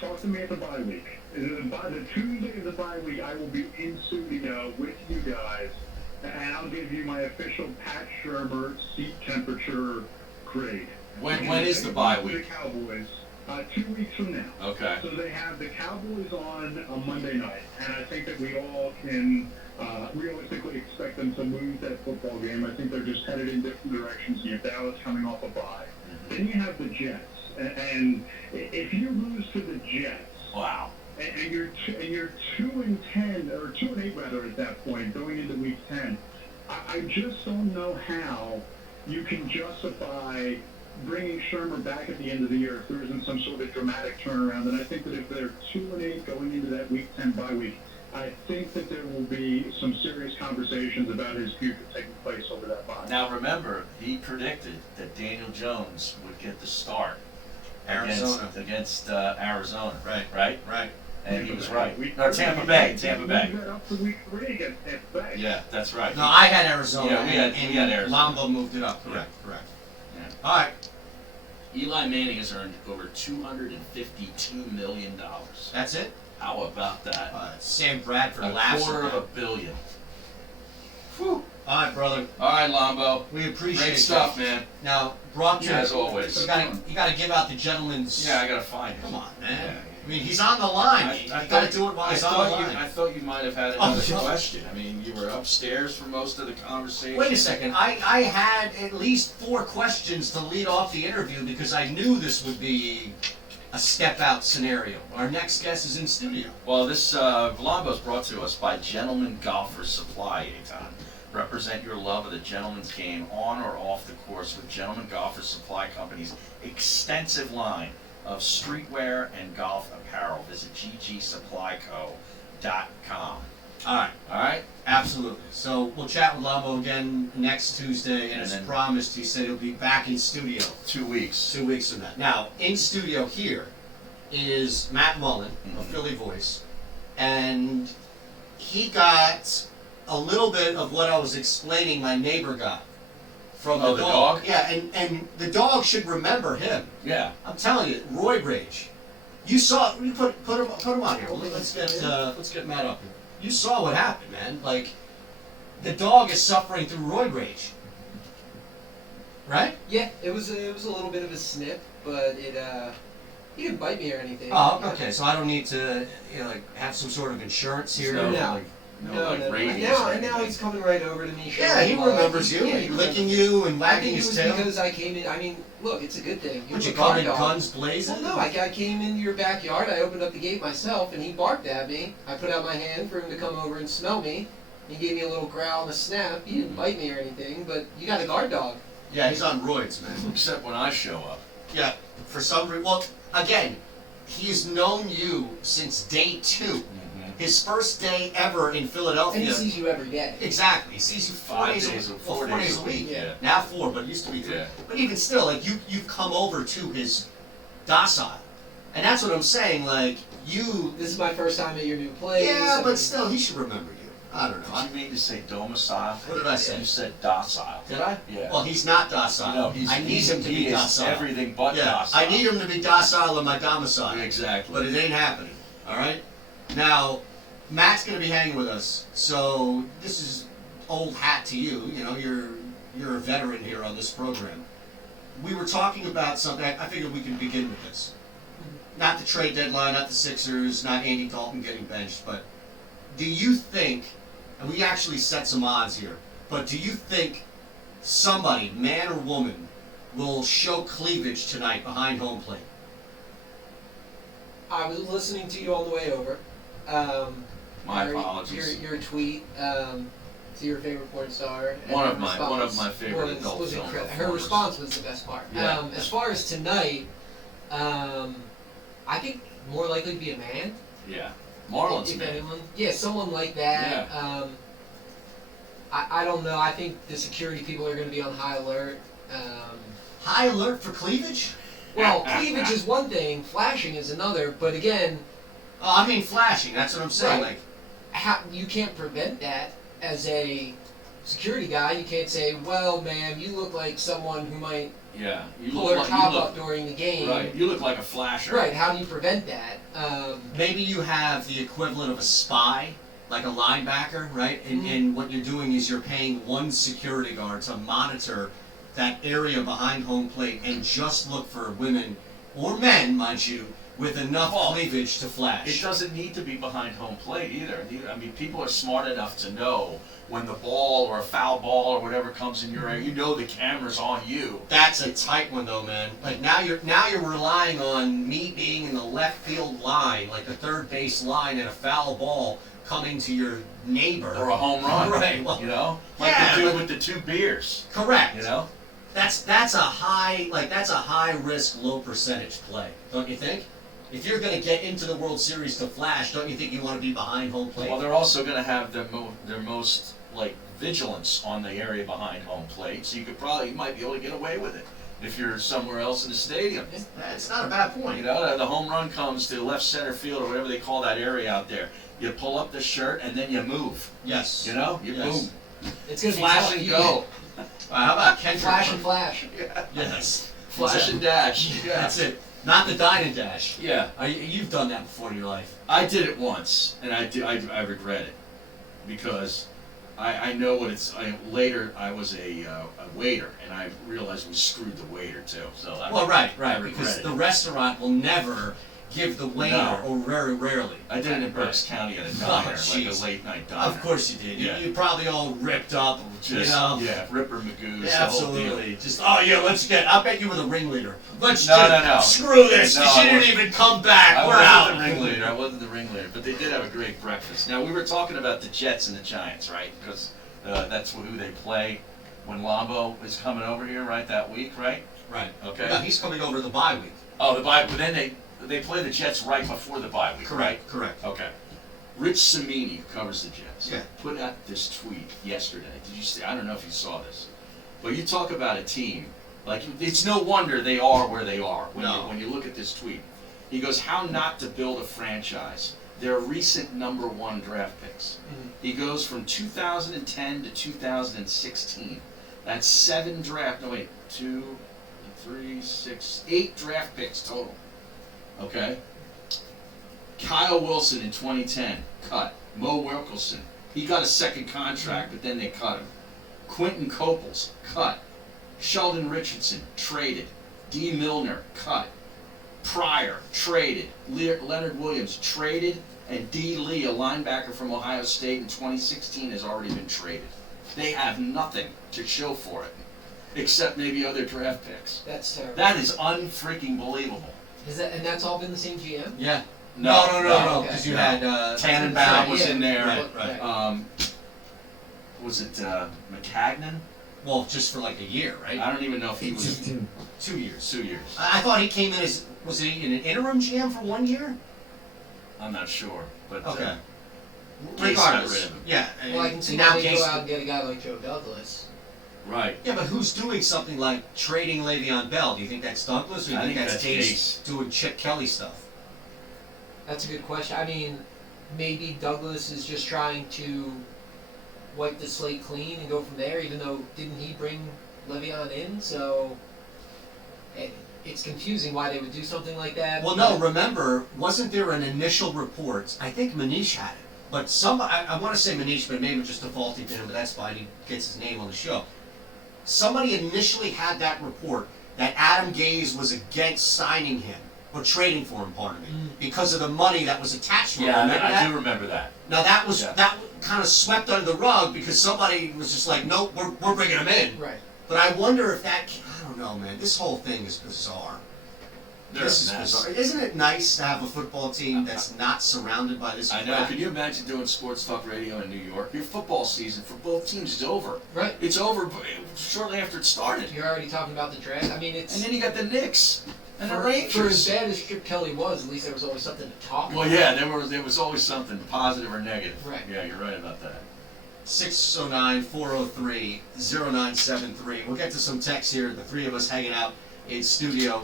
Talk to me at the bye week. By the Tuesday of the bye week, I will be in studio with you guys, and I'll give you my official Pat Shurmur seat temperature grade. When is the bye week? The Cowboys. 2 weeks from now. Okay. So they have the Cowboys on a Monday night, and I think that we all can realistically expect them to lose that football game. I think they're just headed in different directions. You have Dallas coming off a bye. Then you have the Jets, and if you lose to the Jets, wow, and you're 2-10 or 2-8 rather at that point going into week 10, I just don't know how you can justify bringing Shurmur back at the end of the year if there isn't some sort of dramatic turnaround. And I think that if they're 2-8 going into that week 10 bye week, I think that there will be some serious conversations about his future taking place over that bye. Now remember, he predicted that Daniel Jones would get the start against Arizona. Right. And he was right. Tampa Bay. Up to week 3 against Tampa Bay. Yeah, that's right. No, I had Arizona. Yeah, we had Arizona. Lombo moved it up. Correct. Yeah. All right. Eli Manning has earned over $252 million. That's it? How about that? Sam Bradford laughs at $250 million. Whew. All right, brother. All right, Lombo. We appreciate Great stuff, man. Now, brought to as always. You got to give out the gentleman's. Yeah, I got to find it. Come on, man. Yeah. I mean, he's on the line. You got to do it while he's on the line. I thought you might have had another question. I mean, you were upstairs for most of the conversation. Wait a second. I had at least 4 questions to lead off the interview because I knew this would be a step-out scenario. Our next guest is in studio. Well, this Vlombo is brought to us by Gentleman Golfers Supply, Eitan. Represent your love of the gentleman's game on or off the course with Gentleman Golfers Supply Company's extensive line of streetwear and golf apparel. Visit ggsupplyco.com. All right. All right? Absolutely. So we'll chat with Lambo again next Tuesday, and as then- promised, he said he'll be back in studio 2 weeks. 2 weeks from now. Now, in studio here is Matt Mullen, a Philly voice, and he got a little bit of what I was explaining my neighbor got from Oh, the the dog. dog? Yeah, and the dog should remember him. Yeah. I'm telling you, roid rage. You saw. You put him on here. Let's get Matt up here. You saw what happened, man. Like, the dog is suffering through roid rage. Right? Yeah, it was a little bit of a snip, but it he didn't bite me or anything. Oh, okay. So I don't need to, have some sort of insurance here. No, No. like, No, rabies now, or and now anything. he's coming right over to me. Yeah, showing he love. remembers you. Yeah, he Licking remembers. you and I wagging think it his was tail. because I came in. I mean, look, it's a good thing. He Would was you a come guard in dog. guns blazing? Well, no, I came into your backyard. I opened up the gate myself, and he barked at me. I put out my hand for him to come over and smell me. He gave me a little growl and a snap. He didn't bite me or anything, but you got a guard dog. Yeah, he's on roids, man. Except when I show up. Yeah, for some reason. Well, again, he's known you since day 2. His first day ever in Philadelphia. And he sees you every day. Exactly. He sees you 4 days, four days a week. Yeah. Now 4, but it used to be 3. Yeah. But even still, like, you've come over to his docile. And that's what I'm saying, like, you... This is my first time at your new place. Yeah, I but mean, still, he should remember you. I don't know. Did you mean to say domicile? What did I say? You said docile. Did I? Yeah. Well, he's not docile. No, he's, I need him to be he is docile. everything but Yeah, docile. I need him to be docile in my domicile. Exactly. But it ain't happening. All right. Now, Matt's gonna be hanging with us, so this is old hat to you. You know, you're a veteran here on this program. We were talking about something. I figured we can begin with this. Not the trade deadline, not the Sixers, not Andy Dalton getting benched, but do you think? And we actually set some odds here. But do you think somebody, man or woman, will show cleavage tonight behind home plate? I was listening to you on the way over. My apologies. Your tweet to your favorite porn star. And One her of my favorite adult was film incredible. Her performers. response was the best part. Yeah. As far as tonight, I think more likely to be a man. Yeah. Marlon's if man. anyone, yeah, someone like that. Yeah. I don't know. I think the security people are going to be on high alert. High alert for cleavage? Well, cleavage is one thing, flashing is another. But again, Oh, I mean flashing. That's what I'm saying. Right. You can't prevent that as a security guy. You can't say, "Well, ma'am, you look like someone who might Yeah. You pull look her like top you look, up during the game." right. You look like a flasher. Right. How do you prevent that? Maybe you have the equivalent of a spy, like a linebacker, right? And what you're doing is you're paying one security guard to monitor that area behind home plate and just look for women or men, mind you, with enough Well, cleavage to flash. It doesn't need to be behind home plate either. I mean, people are smart enough to know when the ball or a foul ball or whatever comes in your area. You know the camera's on you. That's a tight one though, man. Like now you're relying on me being in the left field line, like the third base line, and a foul ball coming to your neighbor. Or a home run. Right. Well, You know? Like yeah, the dude but- with the 2 beers. correct. You know? That's a high risk, low percentage play, don't you think? If you're going to get into the World Series to flash, don't you think you want to be behind home plate? Well, they're also going to have their most like vigilance on the area behind home plate, so you might be able to get away with it if you're somewhere else in the stadium. It's not a bad point. You know, the home run comes to left center field or whatever they call that area out there. You pull up the shirt and then you move. Yes. You know, you Yes. boom, it's going to be flash tough. and go, How about Kendrick? Flash and flash. Yes. flash and dash. Yeah. That's it. Not the dine and dash. Yeah, You've done that before in your life. I did it once, and I regret it because I know what it's. Later, I was a waiter, and I realized we screwed the waiter too. So Well, right, I regret because it. the restaurant will never give the waiter, No. or very rarely. I did it in Berks County at a Oh, diner, like a jeez. late night diner. Of course you did. Yeah. You probably all ripped up, Just, you know. yeah, Ripper Magoo's, Yeah, the whole deal. absolutely. Just, oh yeah, let's get. I bet you were the ringleader. Let's No, just no, no. screw this. No, she I didn't wasn't. even come back. I We're wasn't out. the ringleader. I wasn't the ringleader, but they did have a great breakfast. Now we were talking about the Jets and the Giants, right? Because that's who they play when Lambeau is coming over here, right? That week, right? Right. Okay. No, he's coming over the bye week. Oh, the bye. But then they play the Jets right before the bye week, right? Correct. Okay. Rich Cimini, who covers the Jets, Yeah. put out this tweet yesterday. Did you see? I don't know if you saw this, but you talk about a team. Like, it's no wonder they are where they are when you look at this tweet. He goes, "How not to build a franchise? Their recent '1 draft picks." Mhm. He goes from 2010 to 2016. That's 8 draft picks total. Okay. Kyle Wilson in 2010, cut. Mo Wilkerson, he got a second contract, but then they cut him. Quentin Copels, cut. Sheldon Richardson, traded. D. Milner, cut. Pryor, traded. Leonard Williams, traded. And D. Lee, a linebacker from Ohio State in 2016, has already been traded. They have nothing to show for it, except maybe other draft picks. That's terrible. That is unfreaking believable. And that's all been the same GM? Yeah. No, No. Because you had Tannenbaum was in there. Right. Was it McCagnon? Well, just for like a year, right? I don't even know if he was 2 years. 2 years. I thought he came in as was he an interim GM for 1 year? I'm not sure, but Okay. Gase got Regardless, rid of him. yeah. Well, I can see now how they Gase- go out and get a guy like Joe Douglas. Right. Yeah, but who's doing something like trading Le'Veon Bell? Do you think that's Douglas, or do you I think think that's that's Gase doing Chip Kelly stuff? That's a good question. I mean, maybe Douglas is just trying to wipe the slate clean and go from there, even though didn't he bring Le'Veon in? So it's confusing why they would do something like that. Well, no, remember, wasn't there an initial report? I think Manish had it. But I want to say Manish, but maybe just defaulting to him, but that's fine. He gets his name on the show. Somebody initially had that report that Adam Gase was against signing him, or trading for him, pardon me, because of the money that was attached to him. Yeah, Remember I that? do remember that. Now that was Yeah. that kind of swept under the rug because somebody was just like, nope, we're bringing him in. Right. But I wonder if that, I don't know, man. This whole thing is bizarre. This is bizarre. Isn't it nice to have a football team that's not surrounded by this I know. crap? Can you imagine doing sports talk radio in New York? Your football season for both teams is over. Right. It's over shortly after it started. You're already talking about the draft. I mean, it's And then you got the Knicks and the for as Rangers. bad as Chip Kelly was, at least there was always something to talk about. Well, yeah, there was always something positive or negative. Right. Yeah, you're right about that. 609-403-0973. We'll get to some texts here. The three of us hanging out in studio.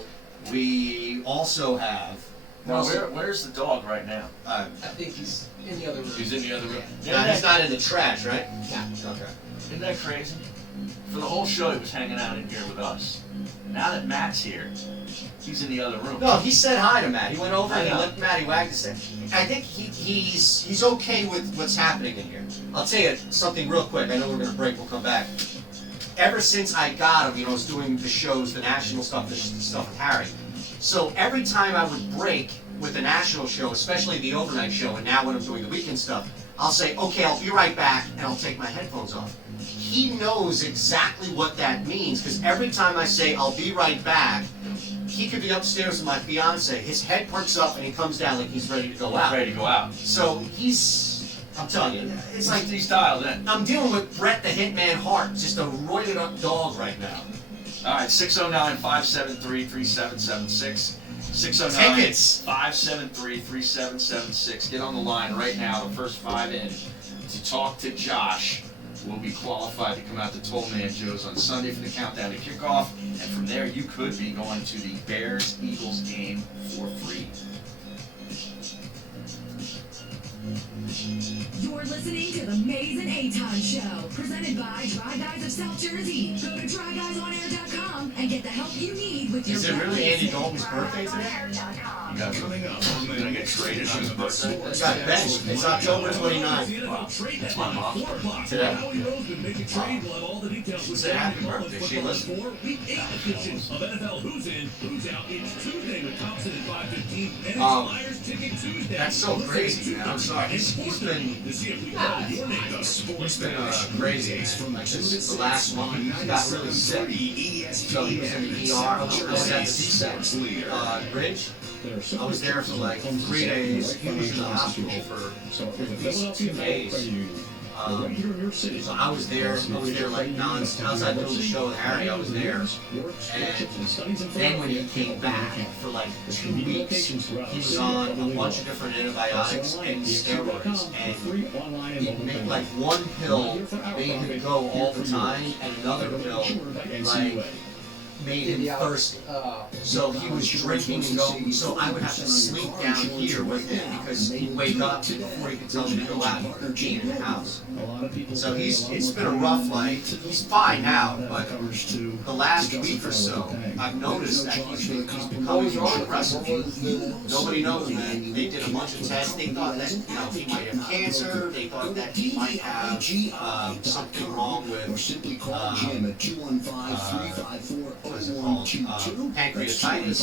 We also have. Now, where's the dog right now? I think he's in the other room. He's in the other room. Yeah, he's not in the trash, right? Yeah. Okay. Isn't that crazy? For the whole show, he was hanging out in here with us. Now that Matt's here, he's in the other room. No, he said hi to Matt. He went over I and he know. let Matty wag his head. I think he's okay with what's happening in here. I'll tell you something real quick. I know we're going to break. We'll come back. Ever since I got him, I was doing the shows, the national stuff, the stuff with Harry. So every time I would break with the national show, especially the overnight show, and now when I'm doing the weekend stuff, I'll say, okay, I'll be right back, and I'll take my headphones off. He knows exactly what that means, because every time I say, I'll be right back, he could be upstairs with my fiance, his head perks up, and he comes down like he's ready to go out. Ready to go out. So I'm telling you, it's like He's dialed in. I'm dealing with Brett the Hitman Hart, just a roided up dog right now. All right, 609-573-3776. Tickets. 609-573-3776. Get on the line right now. The first 5 in to talk to Josh will be qualified to come out to Toll Man Joe's on Sunday for the countdown to kickoff. And from there, you could be going to the Bears-Eagles game for free. You're listening to the Maze and Aton Show, presented by Dry Guys of South Jersey. Go to dryguysonair.com and get the help you need with your Is it really Andy web Dalton's birthday today? You got Coming up you gonna get traded on his birthday? He got benched. It's October 29th. That's my mom. Today. Howie Roseman make a trade. We'll have all the details She with said happy Danny birthday. Mullins, She Football listened. 4, Week 8 edition of NFL Who's In, Who's Out. It's Tuesday with Thompson at 5:15, and it's Flyers Ticket Tuesday. That's so crazy, man. I'm sorry. He's been To see if we got your name up. crazy. Like this the last month. He got really sick. So he was in the ER. I was at the CSAC Bridge. I was there for like 3 days. He was in the hospital for at least 2 days. So I was there like outside doing the show with Harry, I was there. And then when he came back for like 2 weeks, he was on a bunch of different antibiotics and steroids. And he made like one pill made him go all the time, and another pill like made him thirsty. So he was drinking and going, so I would have to sleep down here with him because he'd wake up and before he could tell me to go out and be in the house. So it's been a rough life. He's fine now, but the last week or so, I've noticed that he's becoming more aggressive. Nobody knows, man. They did a bunch of tests. They thought that he might have cancer. They thought that he might have something wrong with what is it called? Pancreatitis.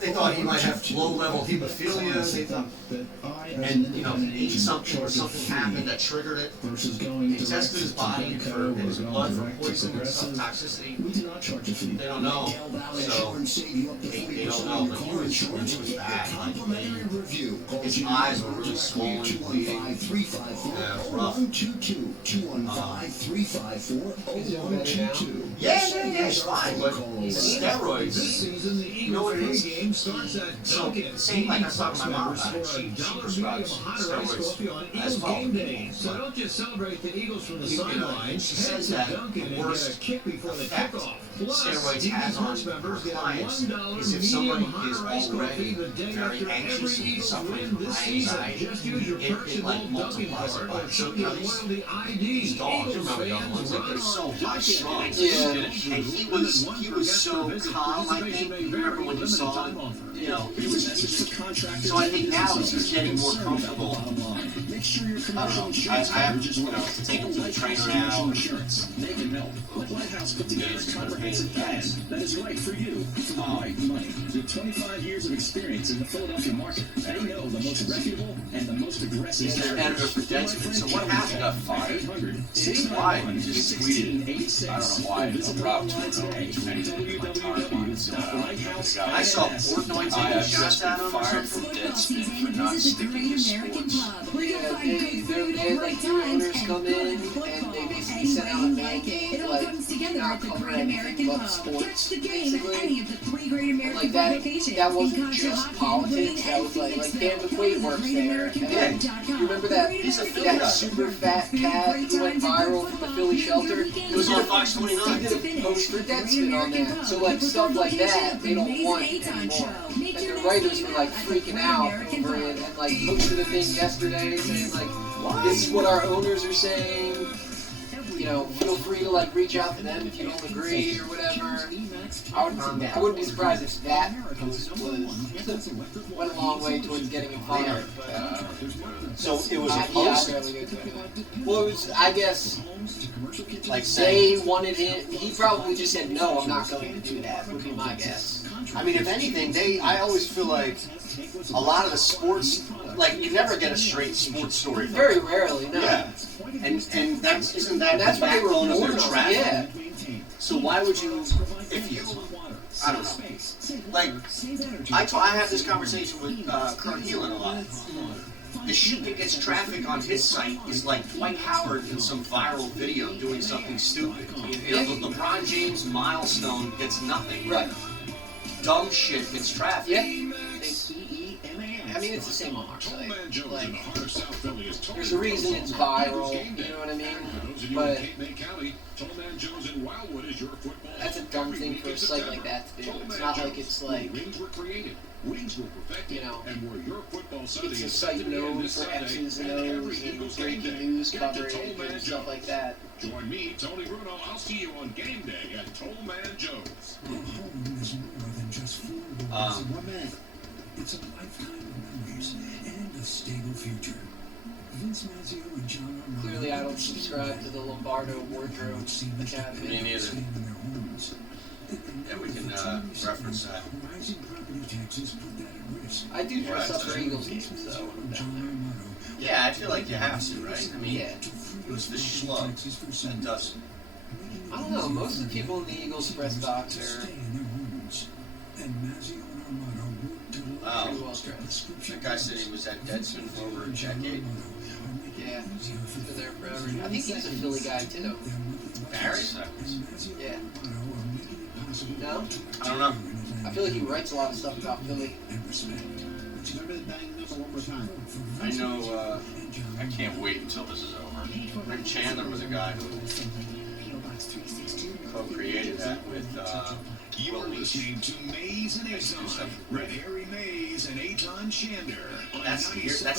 They thought he might have low-level hemophilia. They thought, and he ate something or something happened that triggered it. They tested his body for his blood for poison and some toxicity. They don't know. So they don't know. But he was bad. Like his eyes were really swollen, bleeding. Yeah, it was rough. Yeah, it's fine, but the steroids, you know what it is? So, same like I was talking to my mom about it, she prescribes steroids as well. So don't just celebrate the Eagles from the sidelines. She says that the worst effect steroids has on her clients is if somebody is already very anxious and suffering from high anxiety, it like multiplies it by. So, these dogs, you remember young ones, like they're so high strung. And he was so calm, I think. Remember when you saw him? He was so I think now he's getting more comfortable. I don't know. I have to take him to the trainer now. They can help. The White House put together a comprehensive plan that is right for you for the right money. With 25 years of experience in the Philadelphia market, they know the most reputable and the most aggressive. He's their editor for Deadspin. So what happened? Got fired? Why? He just tweeted. I don't know why. Rob I saw Portnoy taking shots at him. Fired from Deadspin for not sticking to sports. They had like new owners come in and they basically sent out a mandate like not cover anything but sports, basically. Like that wasn't just politics, that was like Dan McQuaid works there. And you remember that super fat cat who went viral from the Philly shelter? It was on Fox 29. He did a post for Deadspin on that. So like stuff like that they don't want anymore. And the writers were like freaking out over it and like posted a thing yesterday saying like, this is what our owners are saying. Feel free to like reach out to them if you don't agree or whatever. I wouldn't be surprised if that post went a long way towards getting him fired. So it was a post? Yeah, well, it was, I guess, like they wanted him. He probably just said, no, I'm not going to do that, would be my guess. I mean, if anything, I always feel like a lot of the sports, like you never get a straight sports story. Very rarely, no. Yeah, and isn't that the backbone of their traffic? Yeah. So why would you, if you, I don't know, like I have this conversation with Kurt Heelan a lot. The shit that gets traffic on his site is like Dwight Howard in some viral video doing something stupid. LeBron James milestone gets nothing. Right. Dumb shit gets traffic. Yeah. I mean, it's the same on our site. Like, there's a reason it's viral, you know what I mean? But that's a dumb thing for a site like that to do. It's not like it's like, Wings were created. Wings were perfected. you know, And where your football Sunday it's a is site set to known end this for Sunday, X's and and O's every and Eagles game breaking day. news Get to coverage Tollman and stuff like that. Join me, Tony Bruno. I'll see you on game day at Tollman Joe's. A home is more than just 4 walls and 1 man. It's a lifetime of memories and a stable future. Vince Mazzio and John Armando. Clearly, I don't subscribe to the Lombardo Wardrobe Academy. Me neither. Yeah, we can reference that. Rising property taxes put that at risk. I do dress Yeah, up for Eagles games, though. when I'm down Yeah, I feel like you have to, right? I mean, Yeah. who's the schlub that doesn't? I don't know. Most of the people in the Eagles press box are Stay in their homes. And Mazzio and Armando work to Wow. pretty well dressed. That guy said he was at Deadspin for over a decade. Yeah, he's been there forever. I think he's a Philly guy, too. Barry? Yeah. No? I don't know. I feel like he writes a lot of stuff about Philly. Remember the bang number one more time. I know, I can't wait until this is over. Rick Chandler was a guy who co-created that with You are listening to Mays and Let's do Aton something with ready. Harry Mays and Aton Shander on That's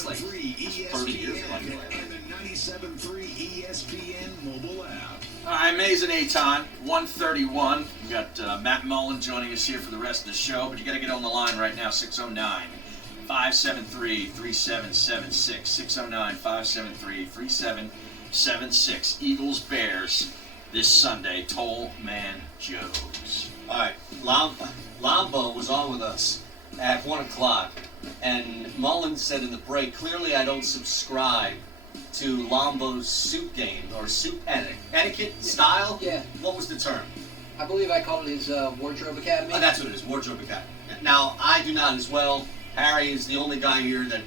like 97.3 30 years ESPN ago. and the 97.3 ESPN mobile app. All right, Mays and Aton, 131. We got Matt Mullen joining us here for the rest of the show, but you got to get on the line right now, 609-573-3776, 609-573-3776. Eagles, Bears, this Sunday, Tollman Joe's. All right, Lombo was on with us at 1 o'clock, and Mullins said in the break, clearly I don't subscribe to Lombo's suit game or suit etiquette style. Yeah. What was the term? I believe I called it his Wardrobe Academy. Oh, that's what it is, Wardrobe Academy. Now, I do not as well. Harry is the only guy here that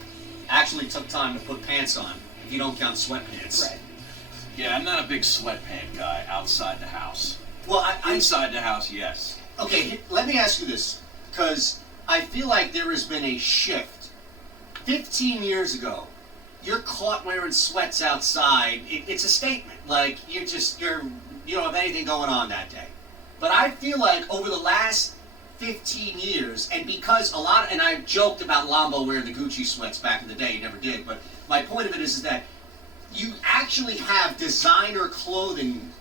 actually took time to put pants on, if you don't count sweatpants. Right. Yeah, I'm not a big sweatpant guy outside the house. Well, Inside the house, yes. Okay, let me ask you this, because I feel like there has been a shift. 15 years ago, you're caught wearing sweats outside. It's a statement. Like, you don't have anything going on that day. But I feel like over the last 15 years, and because and I joked about Lombo wearing the Gucci sweats back in the day, he never did, but my point of it is that you actually have designer clothing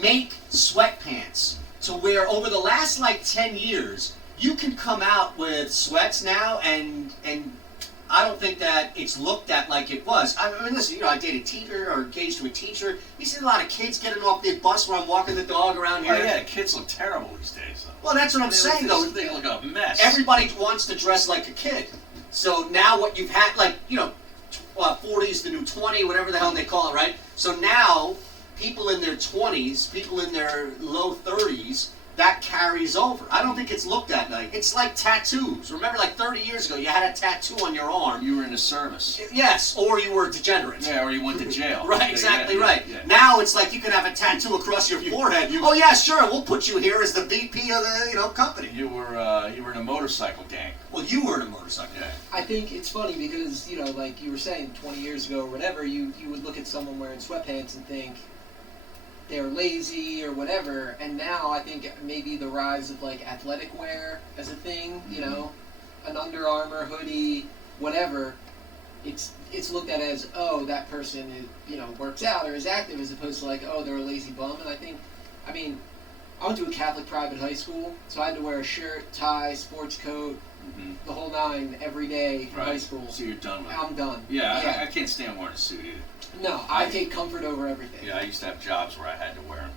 make sweatpants to where over the last like 10 years, you can come out with sweats now and I don't think that it's looked at like it was. I mean, listen, I dated a teacher or engaged to a teacher. You see a lot of kids getting off the bus when I'm walking the dog around here. Oh, yeah, kids look terrible these days, though. Well, that's what I'm saying, though. They look a mess. Everybody wants to dress like a kid. So now what you've had, 40 is the new 20, whatever the hell they call it, right? So now, people in their 20s, people in their low 30s, that carries over. I don't think it's looked at like. It's like tattoos. Remember, like 30 years ago, you had a tattoo on your arm. You were in the service. Yes, or you were a degenerate. Yeah, or you went to jail. Right, exactly right. Yeah. Now it's like you can have a tattoo across your forehead. Oh yeah, sure, we'll put you here as the VP of the company. You were in a motorcycle gang. Well, you were in a motorcycle gang. I think it's funny because, like you were saying 20 years ago or whatever, you would look at someone wearing sweatpants and think they're lazy or whatever, and now I think maybe the rise of like athletic wear as a thing, an Under Armour hoodie, whatever, it's looked at as, oh, that person works out or is active, as opposed to like, oh, they're a lazy bum. And I went to a Catholic private high school, so I had to wear a shirt, tie, sports coat, the whole nine every day in high school. So you're done with it. I'm done. Yeah. I can't stand wearing a suit either. No, I take comfort over everything. Yeah, I used to have jobs where I had to wear them,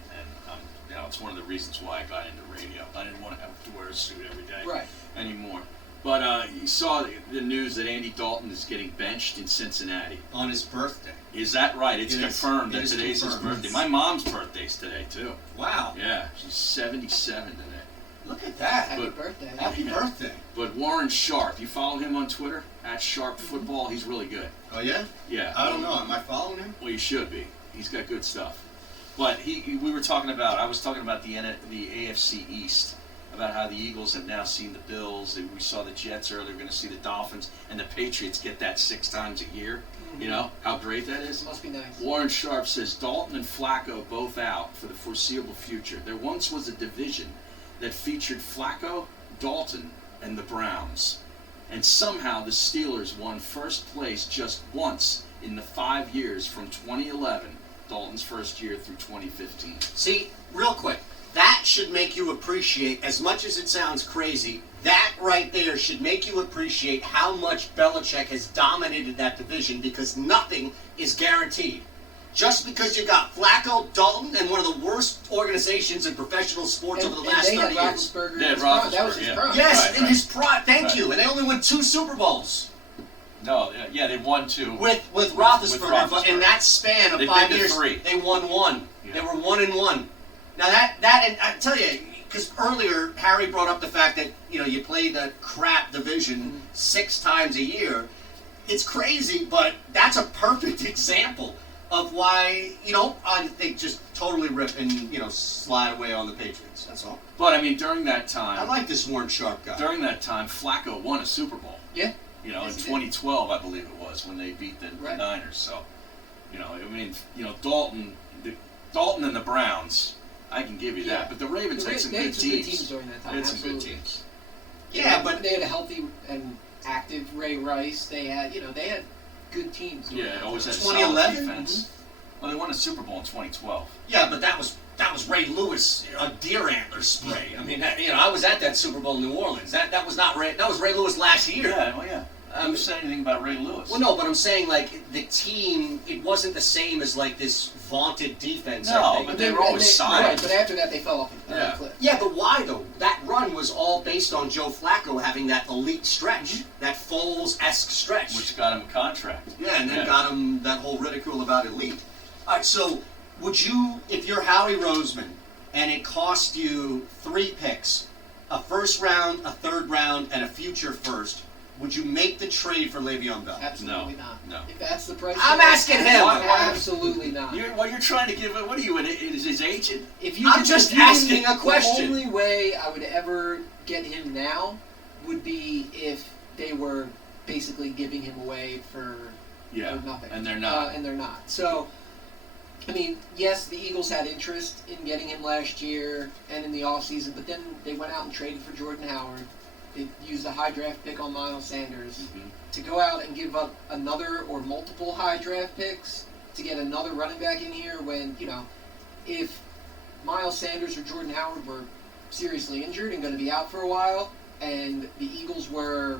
and it's one of the reasons why I got into radio. I didn't want to have to wear a suit every day anymore. But you saw the news that Andy Dalton is getting benched in Cincinnati. On his birthday. Is that right? It's confirmed that is today's confirmed. his birthday. My mom's birthday's today, too. Wow. Yeah, she's 77 today. Look at that. Happy birthday. Happy birthday. But Warren Sharp, you follow him on Twitter? @Sharp Football. He's really good. Oh, yeah? Yeah. I don't know. Am I following him? Well, you should be. He's got good stuff. But I was talking about the AFC East about how the Eagles have now seen the Bills. We saw the Jets earlier. We're going to see the Dolphins and the Patriots get that 6 times a year. You know how great that is? Must be nice. Warren Sharp says Dalton and Flacco both out for the foreseeable future. There once was a division that featured Flacco, Dalton, and the Browns. And somehow the Steelers won first place just once in the 5 years from 2011, Dalton's first year, through 2015. See, real quick, that should make you appreciate, as much as it sounds crazy, that right there should make you appreciate how much Belichick has dominated that division, because nothing is guaranteed. Just because you got Flacco, Dalton, and one of the worst organizations in professional sports over the last 30 years. Roethlisberger. Yeah, That was his Roethlisberger, prime. Yes, Right, in right. his prime. Thank you. And they only won 2 Super Bowls No, yeah, they won 2. with Roethlisberger. Roethlisberger. But in that span of They've 5 been to years, 3. they won 1. Yeah. They were 1-1. Now and I tell you, because earlier Harry brought up the fact that you play the crap division 6 times a year. It's crazy, but that's a perfect example of why I think just totally rip and slide away on the Patriots. That's all. But I mean, during that time, I like this Warren Sharp guy. During that time, Flacco won a Super Bowl. Yeah. In Yes, he did. 2012, I believe it was, when they beat the Right. Niners. So, Dalton and the Browns, I can give you Yeah. that. But the Ravens They had some had good some good teams. teams during that time, They had some good absolutely. teams. Yeah, but they had a healthy and active Ray Rice. They had good teams. during Yeah, that it always time. had solid 2011? defense. Well, they won a Super Bowl in 2012. yeah, but that was Ray Lewis, a deer antler spray. I mean, I was at that Super Bowl in New Orleans. That was not Ray. That was Ray Lewis last year. Yeah, well, yeah. I haven't said anything about Ray Lewis. Well, no, but I'm saying the team. It wasn't the same as this vaunted defense. No, I think. but they were always solid. Right, but after that they fell off a cliff. Yeah, but why though? That run was all based on Joe Flacco having that elite stretch, that Foles-esque stretch. Which got him a contract. Yeah, and then got him that whole ridicule about elite. All right, so would you, if you're Howie Roseman, and it cost you 3 picks, a first round, a third round, and a future first, would you make the trade for Le'Veon Bell? Absolutely not. No. If that's the price, I'm asking him. Absolutely not. You're trying to give it. What are you? His agent? If you I'm could- just if you could- asking a question. The only way I would ever get him now would be if they were basically giving him away for nothing. And they're not. And they're not. So, I mean, yes, the Eagles had interest in getting him last year and in the offseason, but then they went out and traded for Jordan Howard. They used a high draft pick on Miles Sanders. To go out and give up another or multiple high draft picks to get another running back in here when, if Miles Sanders or Jordan Howard were seriously injured and going to be out for a while, and the Eagles were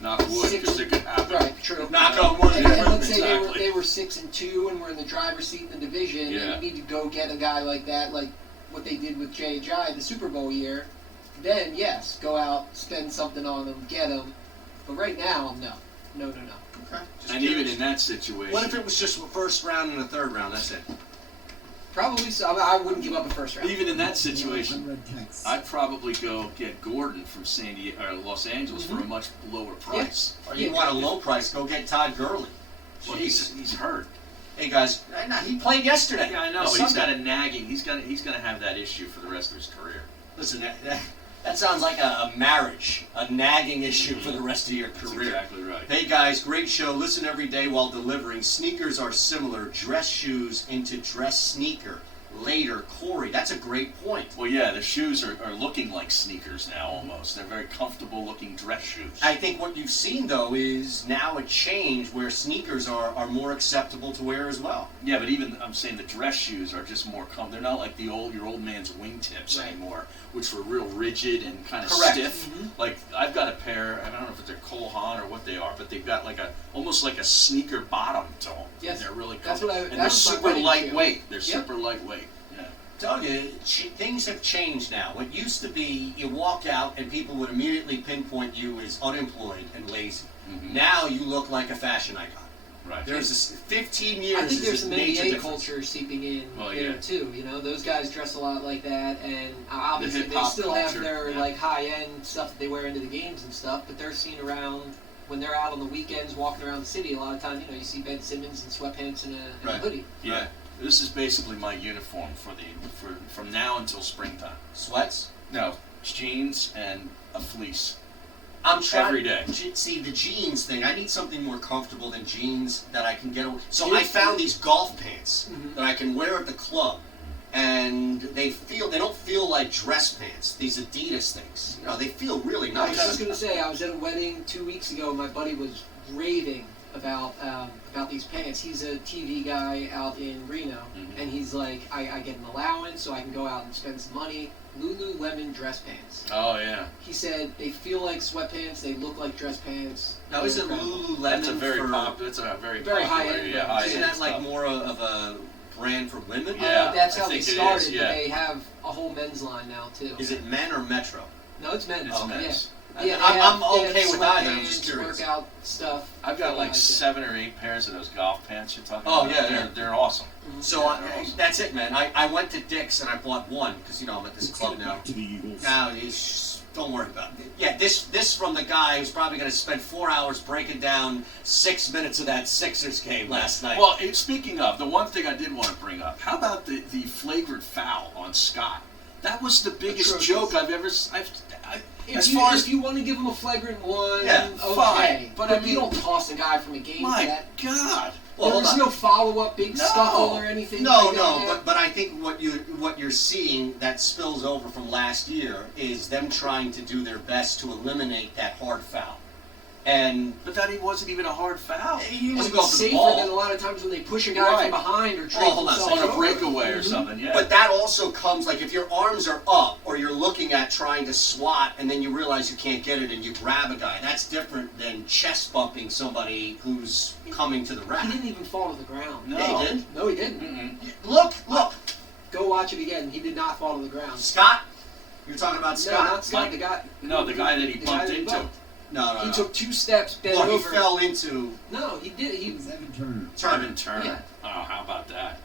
Knock wood, because it could happen. right, true. Knock on wood. And let's say Exactly. they were 6-2 and were in the driver's seat in the division, Yeah. and you need to go get a guy like that, like what they did with J.J. the Super Bowl year. Then yes, go out, spend something on them, get them. But right now, no. Okay. Just And even curious. in that situation, What if it was just a first round and a third round? That's it. Probably so. I wouldn't give up a first round. even in that situation, I'd probably go get Gordon from Los Angeles for a much lower price. Or you want a low price? Go get Todd Gurley. Well, he's hurt. Hey guys, he played yesterday. Yeah, I know, Or but he's got Sunday. a nagging. He's gonna have that issue for the rest of his career. Listen, that sounds like a marriage, a nagging issue for the rest of your That's career. exactly right. Hey guys, great show. Listen every day while delivering. Sneakers are similar. Dress shoes into dress sneaker. Later, Corey. That's a great point. Well, yeah, the shoes are looking like sneakers now almost. They're very comfortable looking dress shoes. I think what you've seen though is now a change where sneakers are more acceptable to wear as well. Yeah, but even I'm saying the dress shoes are just more They're not like your old man's wingtips anymore, which were real rigid and kind of Correct. stiff. Like I've got a pair. I don't know if they're Cole Haan or what they are, but they've got like almost like a sneaker bottom to them. Yes, and they're really that's comfortable. what I- and that they're was my super wedding shoe. lightweight. They're Yep. super lightweight. Yeah. Doug, things have changed now. It used to be you walk out and people would immediately pinpoint you as unemployed and lazy. Mhm. Now you look like a fashion icon. Right. There's this 15 years. I think is there's a some major NBA difference. culture seeping in Well, there yeah. too. Those guys dress a lot like that, and obviously they hip-hop still have culture, their yeah. like high-end stuff that they wear into the games and stuff. But they're seen around when they're out on the weekends walking around the city. A lot of times, you see Ben Simmons in sweatpants and a Right. hoodie. Yeah. This is basically my uniform from now until springtime. Sweats? No, jeans and a fleece. I'm trying Every day. See, the jeans thing, I need something more comfortable than jeans that I can get away. So I found these golf pants that I can wear at the club, and they don't feel like dress pants. These Adidas things, they feel really I nice. was just gonna say, I was at a wedding 2 weeks ago. My buddy was raving about these pants. He's a TV guy out in Reno, and he's like, I get an allowance so I can go out and spend some money. Lululemon dress pants. Oh yeah. He said they feel like sweatpants. They look like dress pants. Now, isn't Incredible. Lululemon That's a very popular. It's a very popular, high-end yeah, brand. high-end Isn't that like stuff. more of a brand for women? Yeah, that's I how they think it started. is, But yeah. they have a whole men's line now too. Is it men or Metro? No, it's men's. It's men's. Yeah, I'm okay with either. I'm just curious. Workout stuff. I've got like it. 7 or 8 pairs of those golf pants you're talking Oh, about. yeah, they're, yeah. they're awesome. So that's it, man. I went to Dick's and I bought one because I'm at this club now. To the Eagles. Now, don't worry about it. Yeah, this from the guy who's probably going to spend 4 hours breaking down 6 minutes of that Sixers game last night. Well, speaking of, the one thing I did want to bring up, how about the flagrant foul on Scott? That was the biggest joke I've ever. If you want to give him a flagrant one, Yeah, okay. fine. But I mean, you don't toss a guy from a game for My that. God. Well, There was no follow-up big scuffle or anything. No, like no, that. but I think what you're seeing that spills over from last year is them trying to do their best to eliminate that hard foul. But that wasn't even a hard foul. He was It's going for the safer ball. than a lot of times when they push a guy from behind or trade hold on a themselves second. On a over. breakaway or something, yeah. But that also comes, like, if your arms are up or you're looking at trying to swat and then you realize you can't get it and you grab a guy, that's different than chest bumping somebody who's coming to the rack. He didn't even fall to the ground. No. Yeah, he did. No, he didn't. Look. Go watch it again. He did not fall to the ground. Scott? You're talking about Scott? No, not Scott. The guy. No, the guy that he the bumped guy that he into. bumped. No. He took 2 steps, bent Well, he over. fell into... No, he did. He was Evan Turner. Turner. Yeah. Oh, how about that?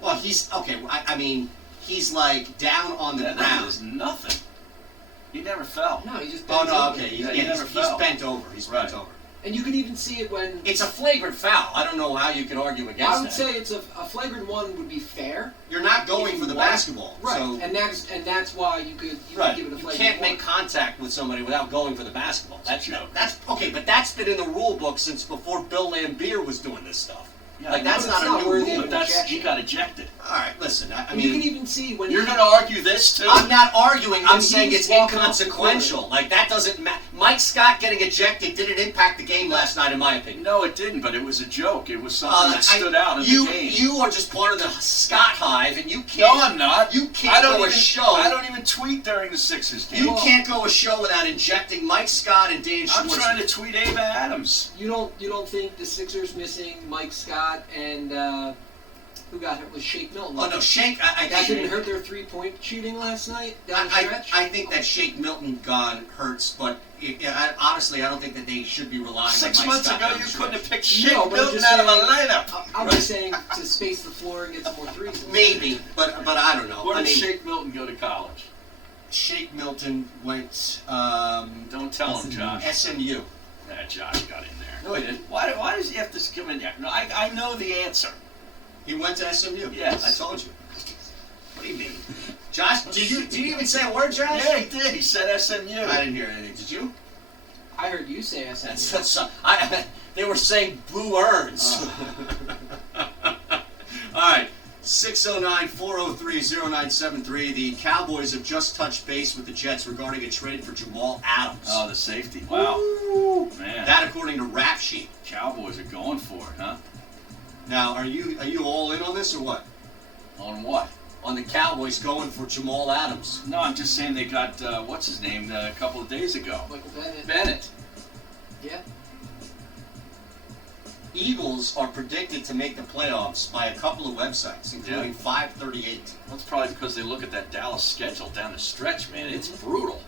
Well, he's... Okay, I mean, he's, like, down on the That ground. is nothing. He never fell. No, he just Oh, bent no, over. okay. Yeah, He's never fell. bent over. He's bent Right. over. And you can even see it when... It's a flagrant foul. I don't know how you can argue against that. I would say it's a flagrant one would be fair. You're not going If for you the want- basketball. Right, So, and that's why you could right. give it a You flagrant can't one. make contact with somebody without going for the basketball. That's joke. That's okay, but that's been in the rule book since before Bill Lambier was doing this stuff. Yeah, Like, that's but not it's a not new worthy rule. of But ejection. he got ejected. All right, listen. I And you can mean, even see when You're going to argue this too? I'm not arguing. I'm When he saying was it's walking off the inconsequential. Like, that doesn't matter. Mike Scott getting ejected didn't impact the game last night, in my opinion. No, it didn't. But it was a joke. It was something that stood out in you, the game. You are just part of the Scott hive, and you can't. No, I'm not. You can't I don't go even a show. I don't even tweet during the Sixers game. You can't go a show without injecting Mike Scott and Dan I'm Schwartz. trying to tweet Ava Adams. You don't think the Sixers missing Mike Scott and who got hurt was Shake Milton? Oh no, Shake. I That think didn't hurt their 3-point shooting last night down the I stretch. I think that Shake Milton gone hurts, but honestly, I don't think that they should be relying on 6 Mike months Scott ago, down you the couldn't have stretch. picked Shake No, but I'm Milton just out of a saying- lineup. I'm just saying to space the floor and get some more threes. Maybe, but I don't know. Where I did mean, Shake Milton go to college? Shake Milton went Don't tell him, Josh. SMU. Yeah, Josh got in there. No, he didn't. Why does he have to come in there? No, I know the answer. He went to SMU. Yes. I told you. What do you mean, Josh? Did you even say a word, Josh? Yeah, he did. He said SMU. I didn't hear anything. Did you? I heard you say SMU. They were saying Blue Earns. All right. 609-403-0973. The Cowboys have just touched base with the Jets regarding a trade for Jamal Adams. Oh, the safety. Wow. Ooh. Man. That according to Rap Sheet. Cowboys are going for it, huh? Now, are you all in on this or what? On what? On the Cowboys going for Jamal Adams. No, I'm just saying they got, what's his name, a couple of days ago. Michael Bennett. Bennett. Yeah. Eagles are predicted to make the playoffs by a couple of websites, including 538. That's probably because they look at that Dallas schedule down the stretch, man. It's brutal.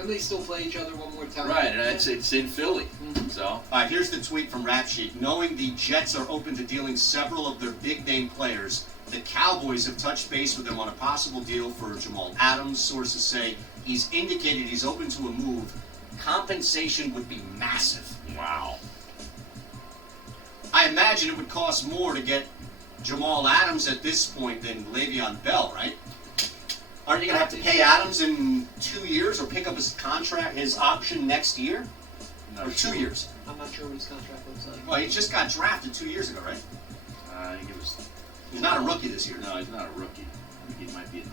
And they still play each other one more time. Right, and it's in Philly. So. All right, here's the tweet from Rap Sheet. Knowing the Jets are open to dealing several of their big-name players, the Cowboys have touched base with them on a possible deal for Jamal Adams. Sources say he's indicated he's open to a move. Compensation would be massive. Wow. I imagine it would cost more to get Jamal Adams at this point than Le'Veon Bell, right? Aren't you going to have to pay Adams in 2 years or pick up his contract, his option next year? Or 2 years? I'm not sure what his contract looks like. Well, he just got drafted 2 years ago, right? I think it was. He's not a rookie this year. No, he's not a rookie. I think he might be in the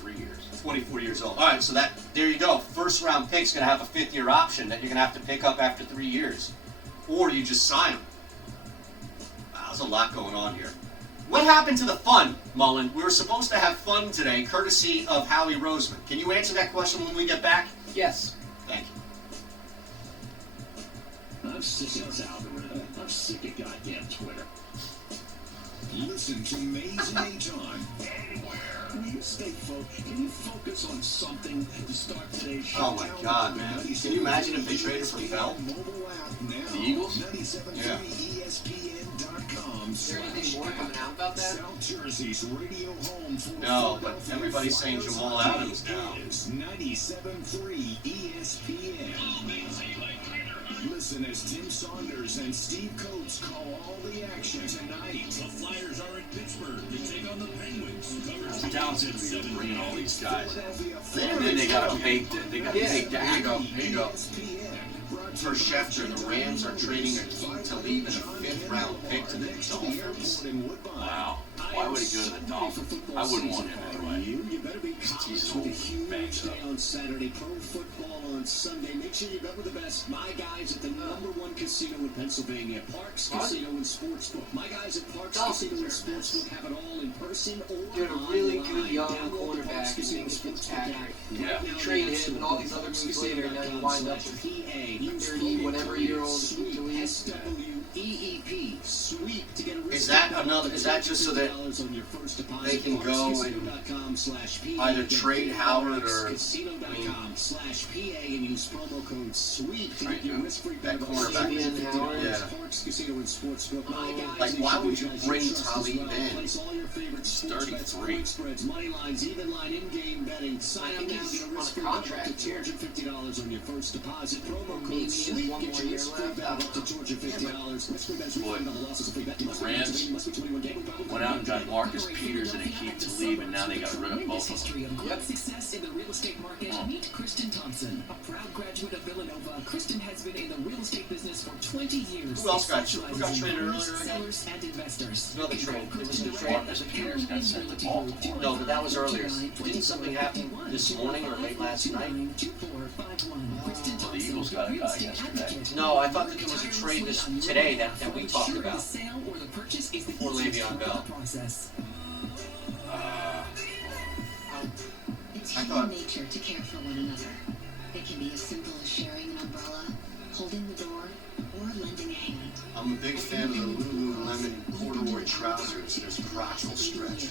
3 years. 24 years old. All right, so there you go. First round pick's going to have a 5th-year option that you're going to have to pick up after 3 years. Or you just sign him. Wow, there's a lot going on here. What happened to the fun, Mullen? We were supposed to have fun today, courtesy of Howie Roseman. Can you answer that question when we get back? Yes. Thank you. I'm sick of this algorithm. I'm sick of goddamn Twitter. Listen to Maze and Aton anywhere. Can you stay focused? Can you focus on something to start today's show? Oh my God, man! Can you imagine if they traded for Bell? The Eagles? Yeah. ESPN.com. Is there anything more coming out about that? South Jersey's radio home for No, but everybody's saying Jamal Adams now. is 97.3 ESPN. Listen as Tim Saunders and Steve Coates call all the action tonight. The Flyers are in Pittsburgh to take on the Penguins. Dallas is going to be bringing all these guys in. And then they got to pay. They got to pay There you go. There you go. ESPN. For Schefter, the Rams are trading Akeem Talib and a 5th-round pick to the Dolphins. Wow. Why would he go to the Dolphins? I wouldn't want him anyway. You better be He's college old, with a huge banged day up. on Saturday, pro football on Sunday. Make sure you bet with the best. My guys at the #1 casino in Pennsylvania, Parks Casino and Sportsbook. My guys at Parks Casino and Sportsbook have it all in person or Dude, a really online. good young Download the Parks quarterback, Casino Nick Sportsbook app. Yeah. Right now, You trade that's him and all these other moves later, and now you wind up with PA. 30 whatever year old Sweep, Talib. SWEEP. Sweep to get a Is that another? Is that just so that $50 on your first deposit? they can go and either trade Howard or Casino.com/PA and use promo code SWEEP to Right, get your risk-free that bet cornerback. $50. Yeah. Parks Casino and Sportsbook. My guys, Like, why would you guys bring trust as Talib well. in? Place all your favorite sports bets, 33. point spreads, money lines, even line, in-game betting. Sign up think now, he's get a on a risk-free bet up to contract here. $250 on your first deposit. Promo Maybe code he has SWEEP. one Get more your year risk-free left. bet up to $250. Risk-free bets, Boy, refund, double losses, free bet. Must be Rams 21, must be 21. Gaming problem, went out and got Marcus Peters and Akeem Talib, and now they got rid of both of them. History of great success in the real estate market. Meet Kristen Thompson, a proud graduate of Villanova. Kristen has been in the real estate business for 20 years. Who else got Specializes traded in earlier buyers, again? sellers, and investors. Another trade. Kristen It was a directly trade. Marcus Peters got sent to Baltimore. No, but that was earlier. Didn't something happen this morning or late last night? Well, the Eagles got a guy yesterday. No, I thought that there was a trade today that we talked about. For Le'Veon Bell. It's I human thought- nature to care for one another. It can be as simple as sharing an umbrella, holding the door, or lending a hand. I'm a big fan of the Lululemon corduroy trousers. There's crotchal stretch.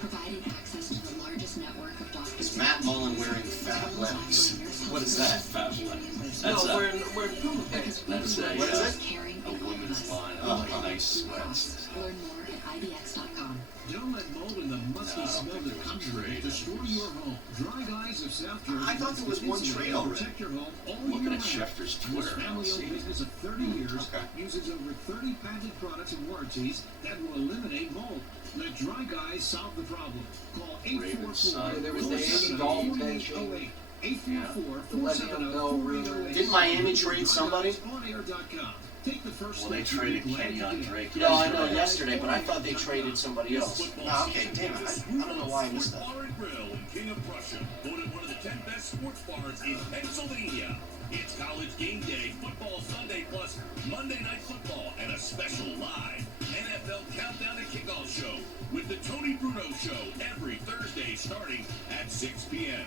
Providing access to the largest network of doctors. Is Matt Mullen wearing Fab Legs? What is that? Fab Legs. No, That's we're in Puma pants. That's What is it? Caring a and women's line Oh, of nice sweats. Learn more at IDX.com. Don't let mold and the musty No, I don't smell think that there was comes a from trade. it destroy your home. Dry Guys of South Jersey. I thought there was one trade already. Protect your home all I'm looking year at round. Schefter's This Twitter. I don't family-owned see it. business of 30 years Okay. uses over 30 patented products and warranties that will eliminate mold. Let Dry Guys solve the problem. Call Ravens, 844 there was the Andy Dalton benching. 844-470-4808. Didn't Miami trade somebody? OnAir.com. Take the first Well, they step to be traded glad you Kenyon did. Drake No, I know yesterday. yesterday, but I thought they traded somebody else. Oh, okay, damn it. I don't know why I missed that. Bar and Grill in King of Prussia, voted one of the 10 best sports bars in Pennsylvania. It's college game day, football Sunday, plus Monday Night Football, and a special live NFL Countdown to Kickoff show with the Tony Bruno Show every Thursday starting at 6 p.m.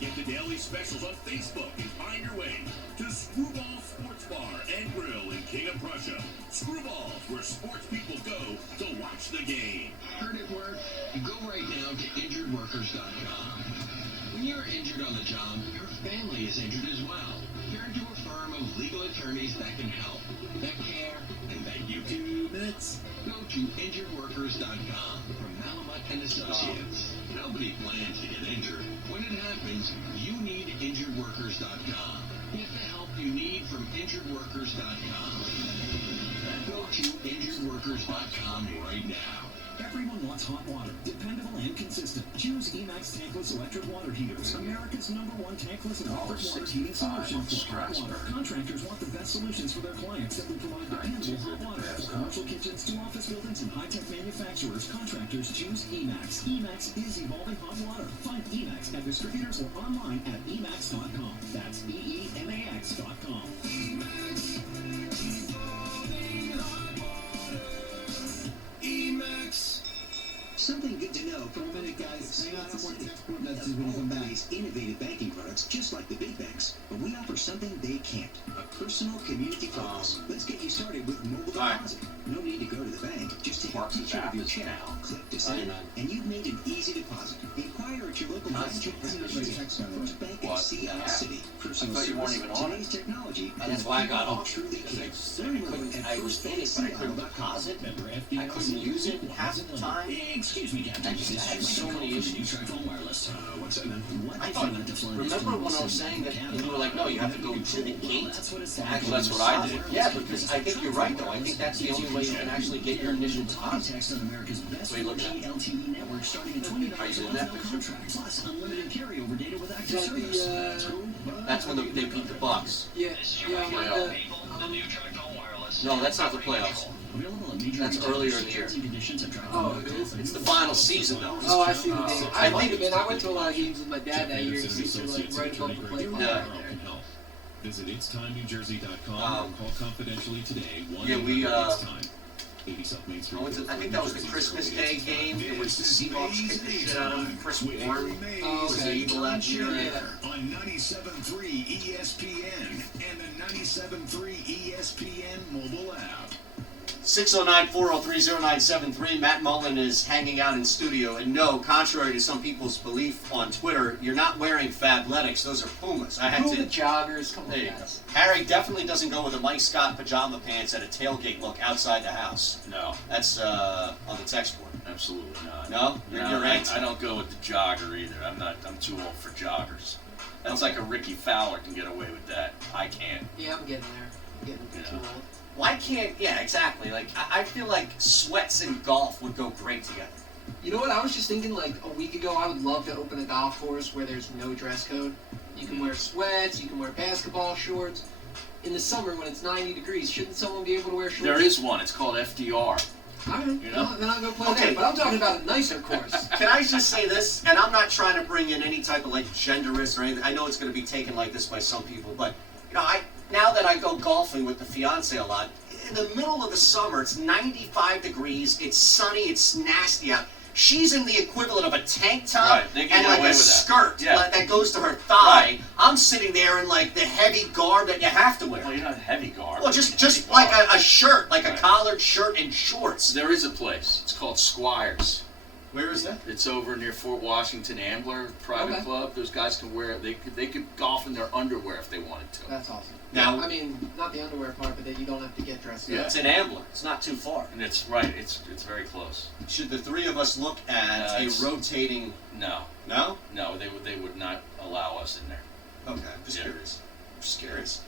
Get the daily specials on Facebook and find your way to Screwball Sports Bar and Grill in King of Prussia. Screwballs, where sports people go to watch the game. Heard it work? Go right now to injuredworkers.com. When you're injured on the job, your family is injured as well. Turn to a firm of legal attorneys that can help, that care, and that you can. 2 minutes. Go to injuredworkers.com from Malamut and Associates. Nobody plans to get injured. When it happens, you need injuredworkers.com. Get the help you need from injuredworkers.com. Go to injuredworkers.com right now. Everyone wants hot water, dependable and consistent. Choose Emax tankless electric water heaters, America's #1 tankless electric water heating solution for hot water. Contractors want the best solutions for their clients that will provide dependable hot water. For commercial kitchens to office buildings and high-tech manufacturers, contractors choose Emax. Emax is evolving hot water. Find Emax at distributors or online at emax.com. That's EEMAX.com. Emax. Something good to know for a minute, guys. Hang on, support the export messages when you come back. These innovative banking products, just like the big banks, but we offer something they can't: a personal community focus. Let's get you started with mobile deposit. No need to go to the bank. Just take a picture of your check, click to send, and you've made an easy deposit. Inquire at your local branch. First Bank in Seattle City. Personal service, today's technology. That's why I got home. Truly Because I was in it, but I couldn't deposit. I couldn't use it half the time. Excuse me, Captain. I just had so many issues. Wireless. What's that? I thought, remember when I was saying that you were like, no, you have to go to the gate? Well, that's what I did. Yeah, because I think you're right, though. I think that's the only way you can actually get your initial deposit. Text on America's best Wait, look at that. LTE network starting at $20 Are you doing per that? month contract, plus unlimited carryover data with active service. That's when they beat the Bucks. Yeah, yeah. No, that's not the playoffs. That's earlier in the year. Oh, it is? It's the final season, though. Oh, I see the game. I I might think- have been. I went to a lot of games with my dad that year. He's like right above the play. Yeah. Visit itstimennewjersey.com or call confidentially today. Yeah, we, It's-Time. 80 South Main Street. I think that was the Christmas Day game. It was the Seahawks kicked the shit out of Chris Warren. Oh, Was the okay. Eagle that year. On 97.3 ESPN and the 97.3 ESPN mobile app. 609-403-0973. Matt Mullen is hanging out in studio. And no, contrary to some people's belief on Twitter, you're not wearing Fabletics. Those are Pumas. I had Puma to. joggers. Come on, There you go. guys. Harry definitely doesn't go with a Mike Scott pajama pants at a tailgate look outside the house. No, That's on the text board. absolutely not. No? You're I anti. don't go with the jogger either. I'm too old for joggers. That's like a Ricky Fowler can get away with that. I can't. Yeah, I'm getting there. I'm getting too old. Why can't, yeah, exactly. Like, I feel like sweats and golf would go great together. You know what? I was just thinking like a week ago. I would love to open a golf course where there's no dress code. You can wear sweats. You can wear basketball shorts. In the summer when it's 90 degrees, shouldn't someone be able to wear shorts? There is one. It's called FDR. All right. You know? Then I'll go play Okay. there. But I'm talking about a nicer course. Can I just say this? And I'm not trying to bring in any type of like genderist or anything. I know it's going to be taken like this by some people, but you know, now that I go golfing with the fiance a lot, in the middle of the summer, it's 95 degrees, it's sunny, it's nasty out. She's in the equivalent of a tank top Right, they can and get like away a with that. skirt Yeah. that goes to her thigh. Right. I'm sitting there in like the heavy garb that you have to wear. Well, you're not heavy garb. Well, just like a shirt, like a collared shirt and shorts. There is a place. It's called Squires. Where is that? It's over near Fort Washington Ambler Private Okay. Club. Those guys can wear. They could golf in their underwear if they wanted to. That's awesome. Now- I mean, not the underwear part, but that you don't have to get dressed Yeah. up. It's an Ambler. It's not too far. And it's right. It's very close. Should the three of us look at a it's- rotating? No, No. no, they would not allow us in there. Okay, just Yeah. curious. Just curious.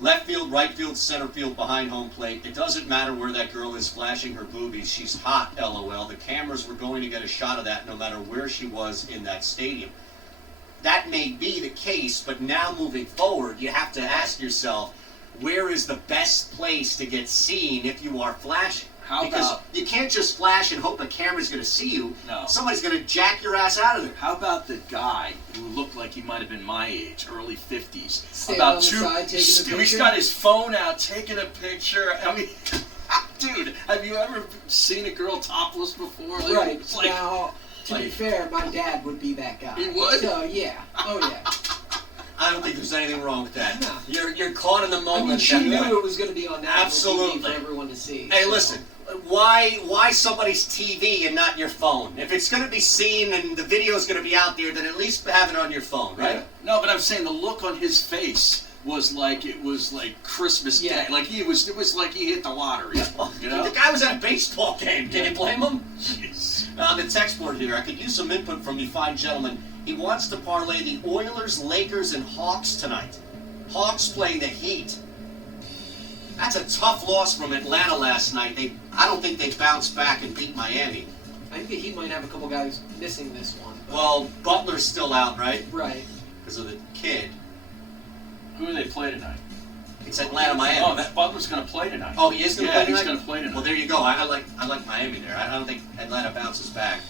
Left field, right field, center field, behind home plate. It doesn't matter where that girl is flashing her boobies. She's hot, LOL. The cameras were going to get a shot of that no matter where she was in that stadium. That may be the case, but now moving forward, you have to ask yourself, where is the best place to get seen if you are flashing? How because about- you can't just flash and hope a camera's going to see you. No. Somebody's going to jack your ass out of there. How about the guy who looked like he might have been my age, early 50s? Standing on the side, taking a He's picture? got his phone out, taking a picture. I mean, dude, have you ever seen a girl topless before? Like, Right. it's like- Now, to be like- fair, my dad would be that guy. He would? So, yeah. Oh, yeah. I don't think there's anything wrong with that. No. You're caught in the I moment. mean, she that knew way. it was going to be on national Absolutely. TV for everyone to see. Hey, so. listen. Why somebody's TV and not your phone? If it's going to be seen and the video is going to be out there, then at least have it on your phone, right? No, but I'm saying the look on his face was like it was like Christmas Yeah. Day. Like it was like he hit the lottery. You know? The guy was at a baseball game. Can you blame him? Jeez. On the text board here, I could use some input from you fine gentlemen. He wants to parlay the Oilers, Lakers, and Hawks tonight. Hawks playing the Heat. That's a tough loss from Atlanta last night. I don't think they bounced back and beat Miami. I think the Heat might have a couple guys missing this one. But... Well, Butler's still out, right? Right. Because of the kid. Who do they play tonight? It's Atlanta, Miami. Oh, that Butler's going to play tonight. Oh, he is going to play tonight? he's going to play tonight. Well, there you go. I like Miami there. I don't think Atlanta bounces back.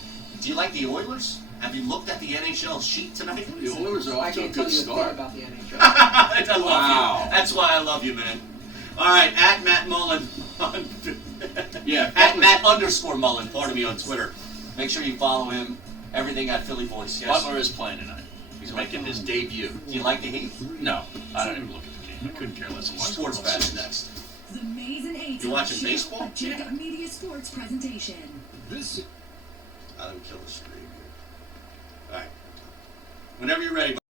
Do you like the Oilers? Have you looked at the NHL sheet tonight? The Oilers are off to a good start. About the NHL. I love you. That's why I love you, man. All right, at Matt Mullen yeah, at Matt _Mullen, pardon me, on Twitter. Make sure you follow him. Everything at Philly Voice. Yes? Butler is playing tonight. He's making his debut. Do you like the Heat? No, I don't even look at the game. I couldn't care less. Sports Patch next. The Amazing A-Time You watching Show, baseball? a Jacob Media Sports presentation. This. I didn't kill the stream. All right. Whenever you're ready.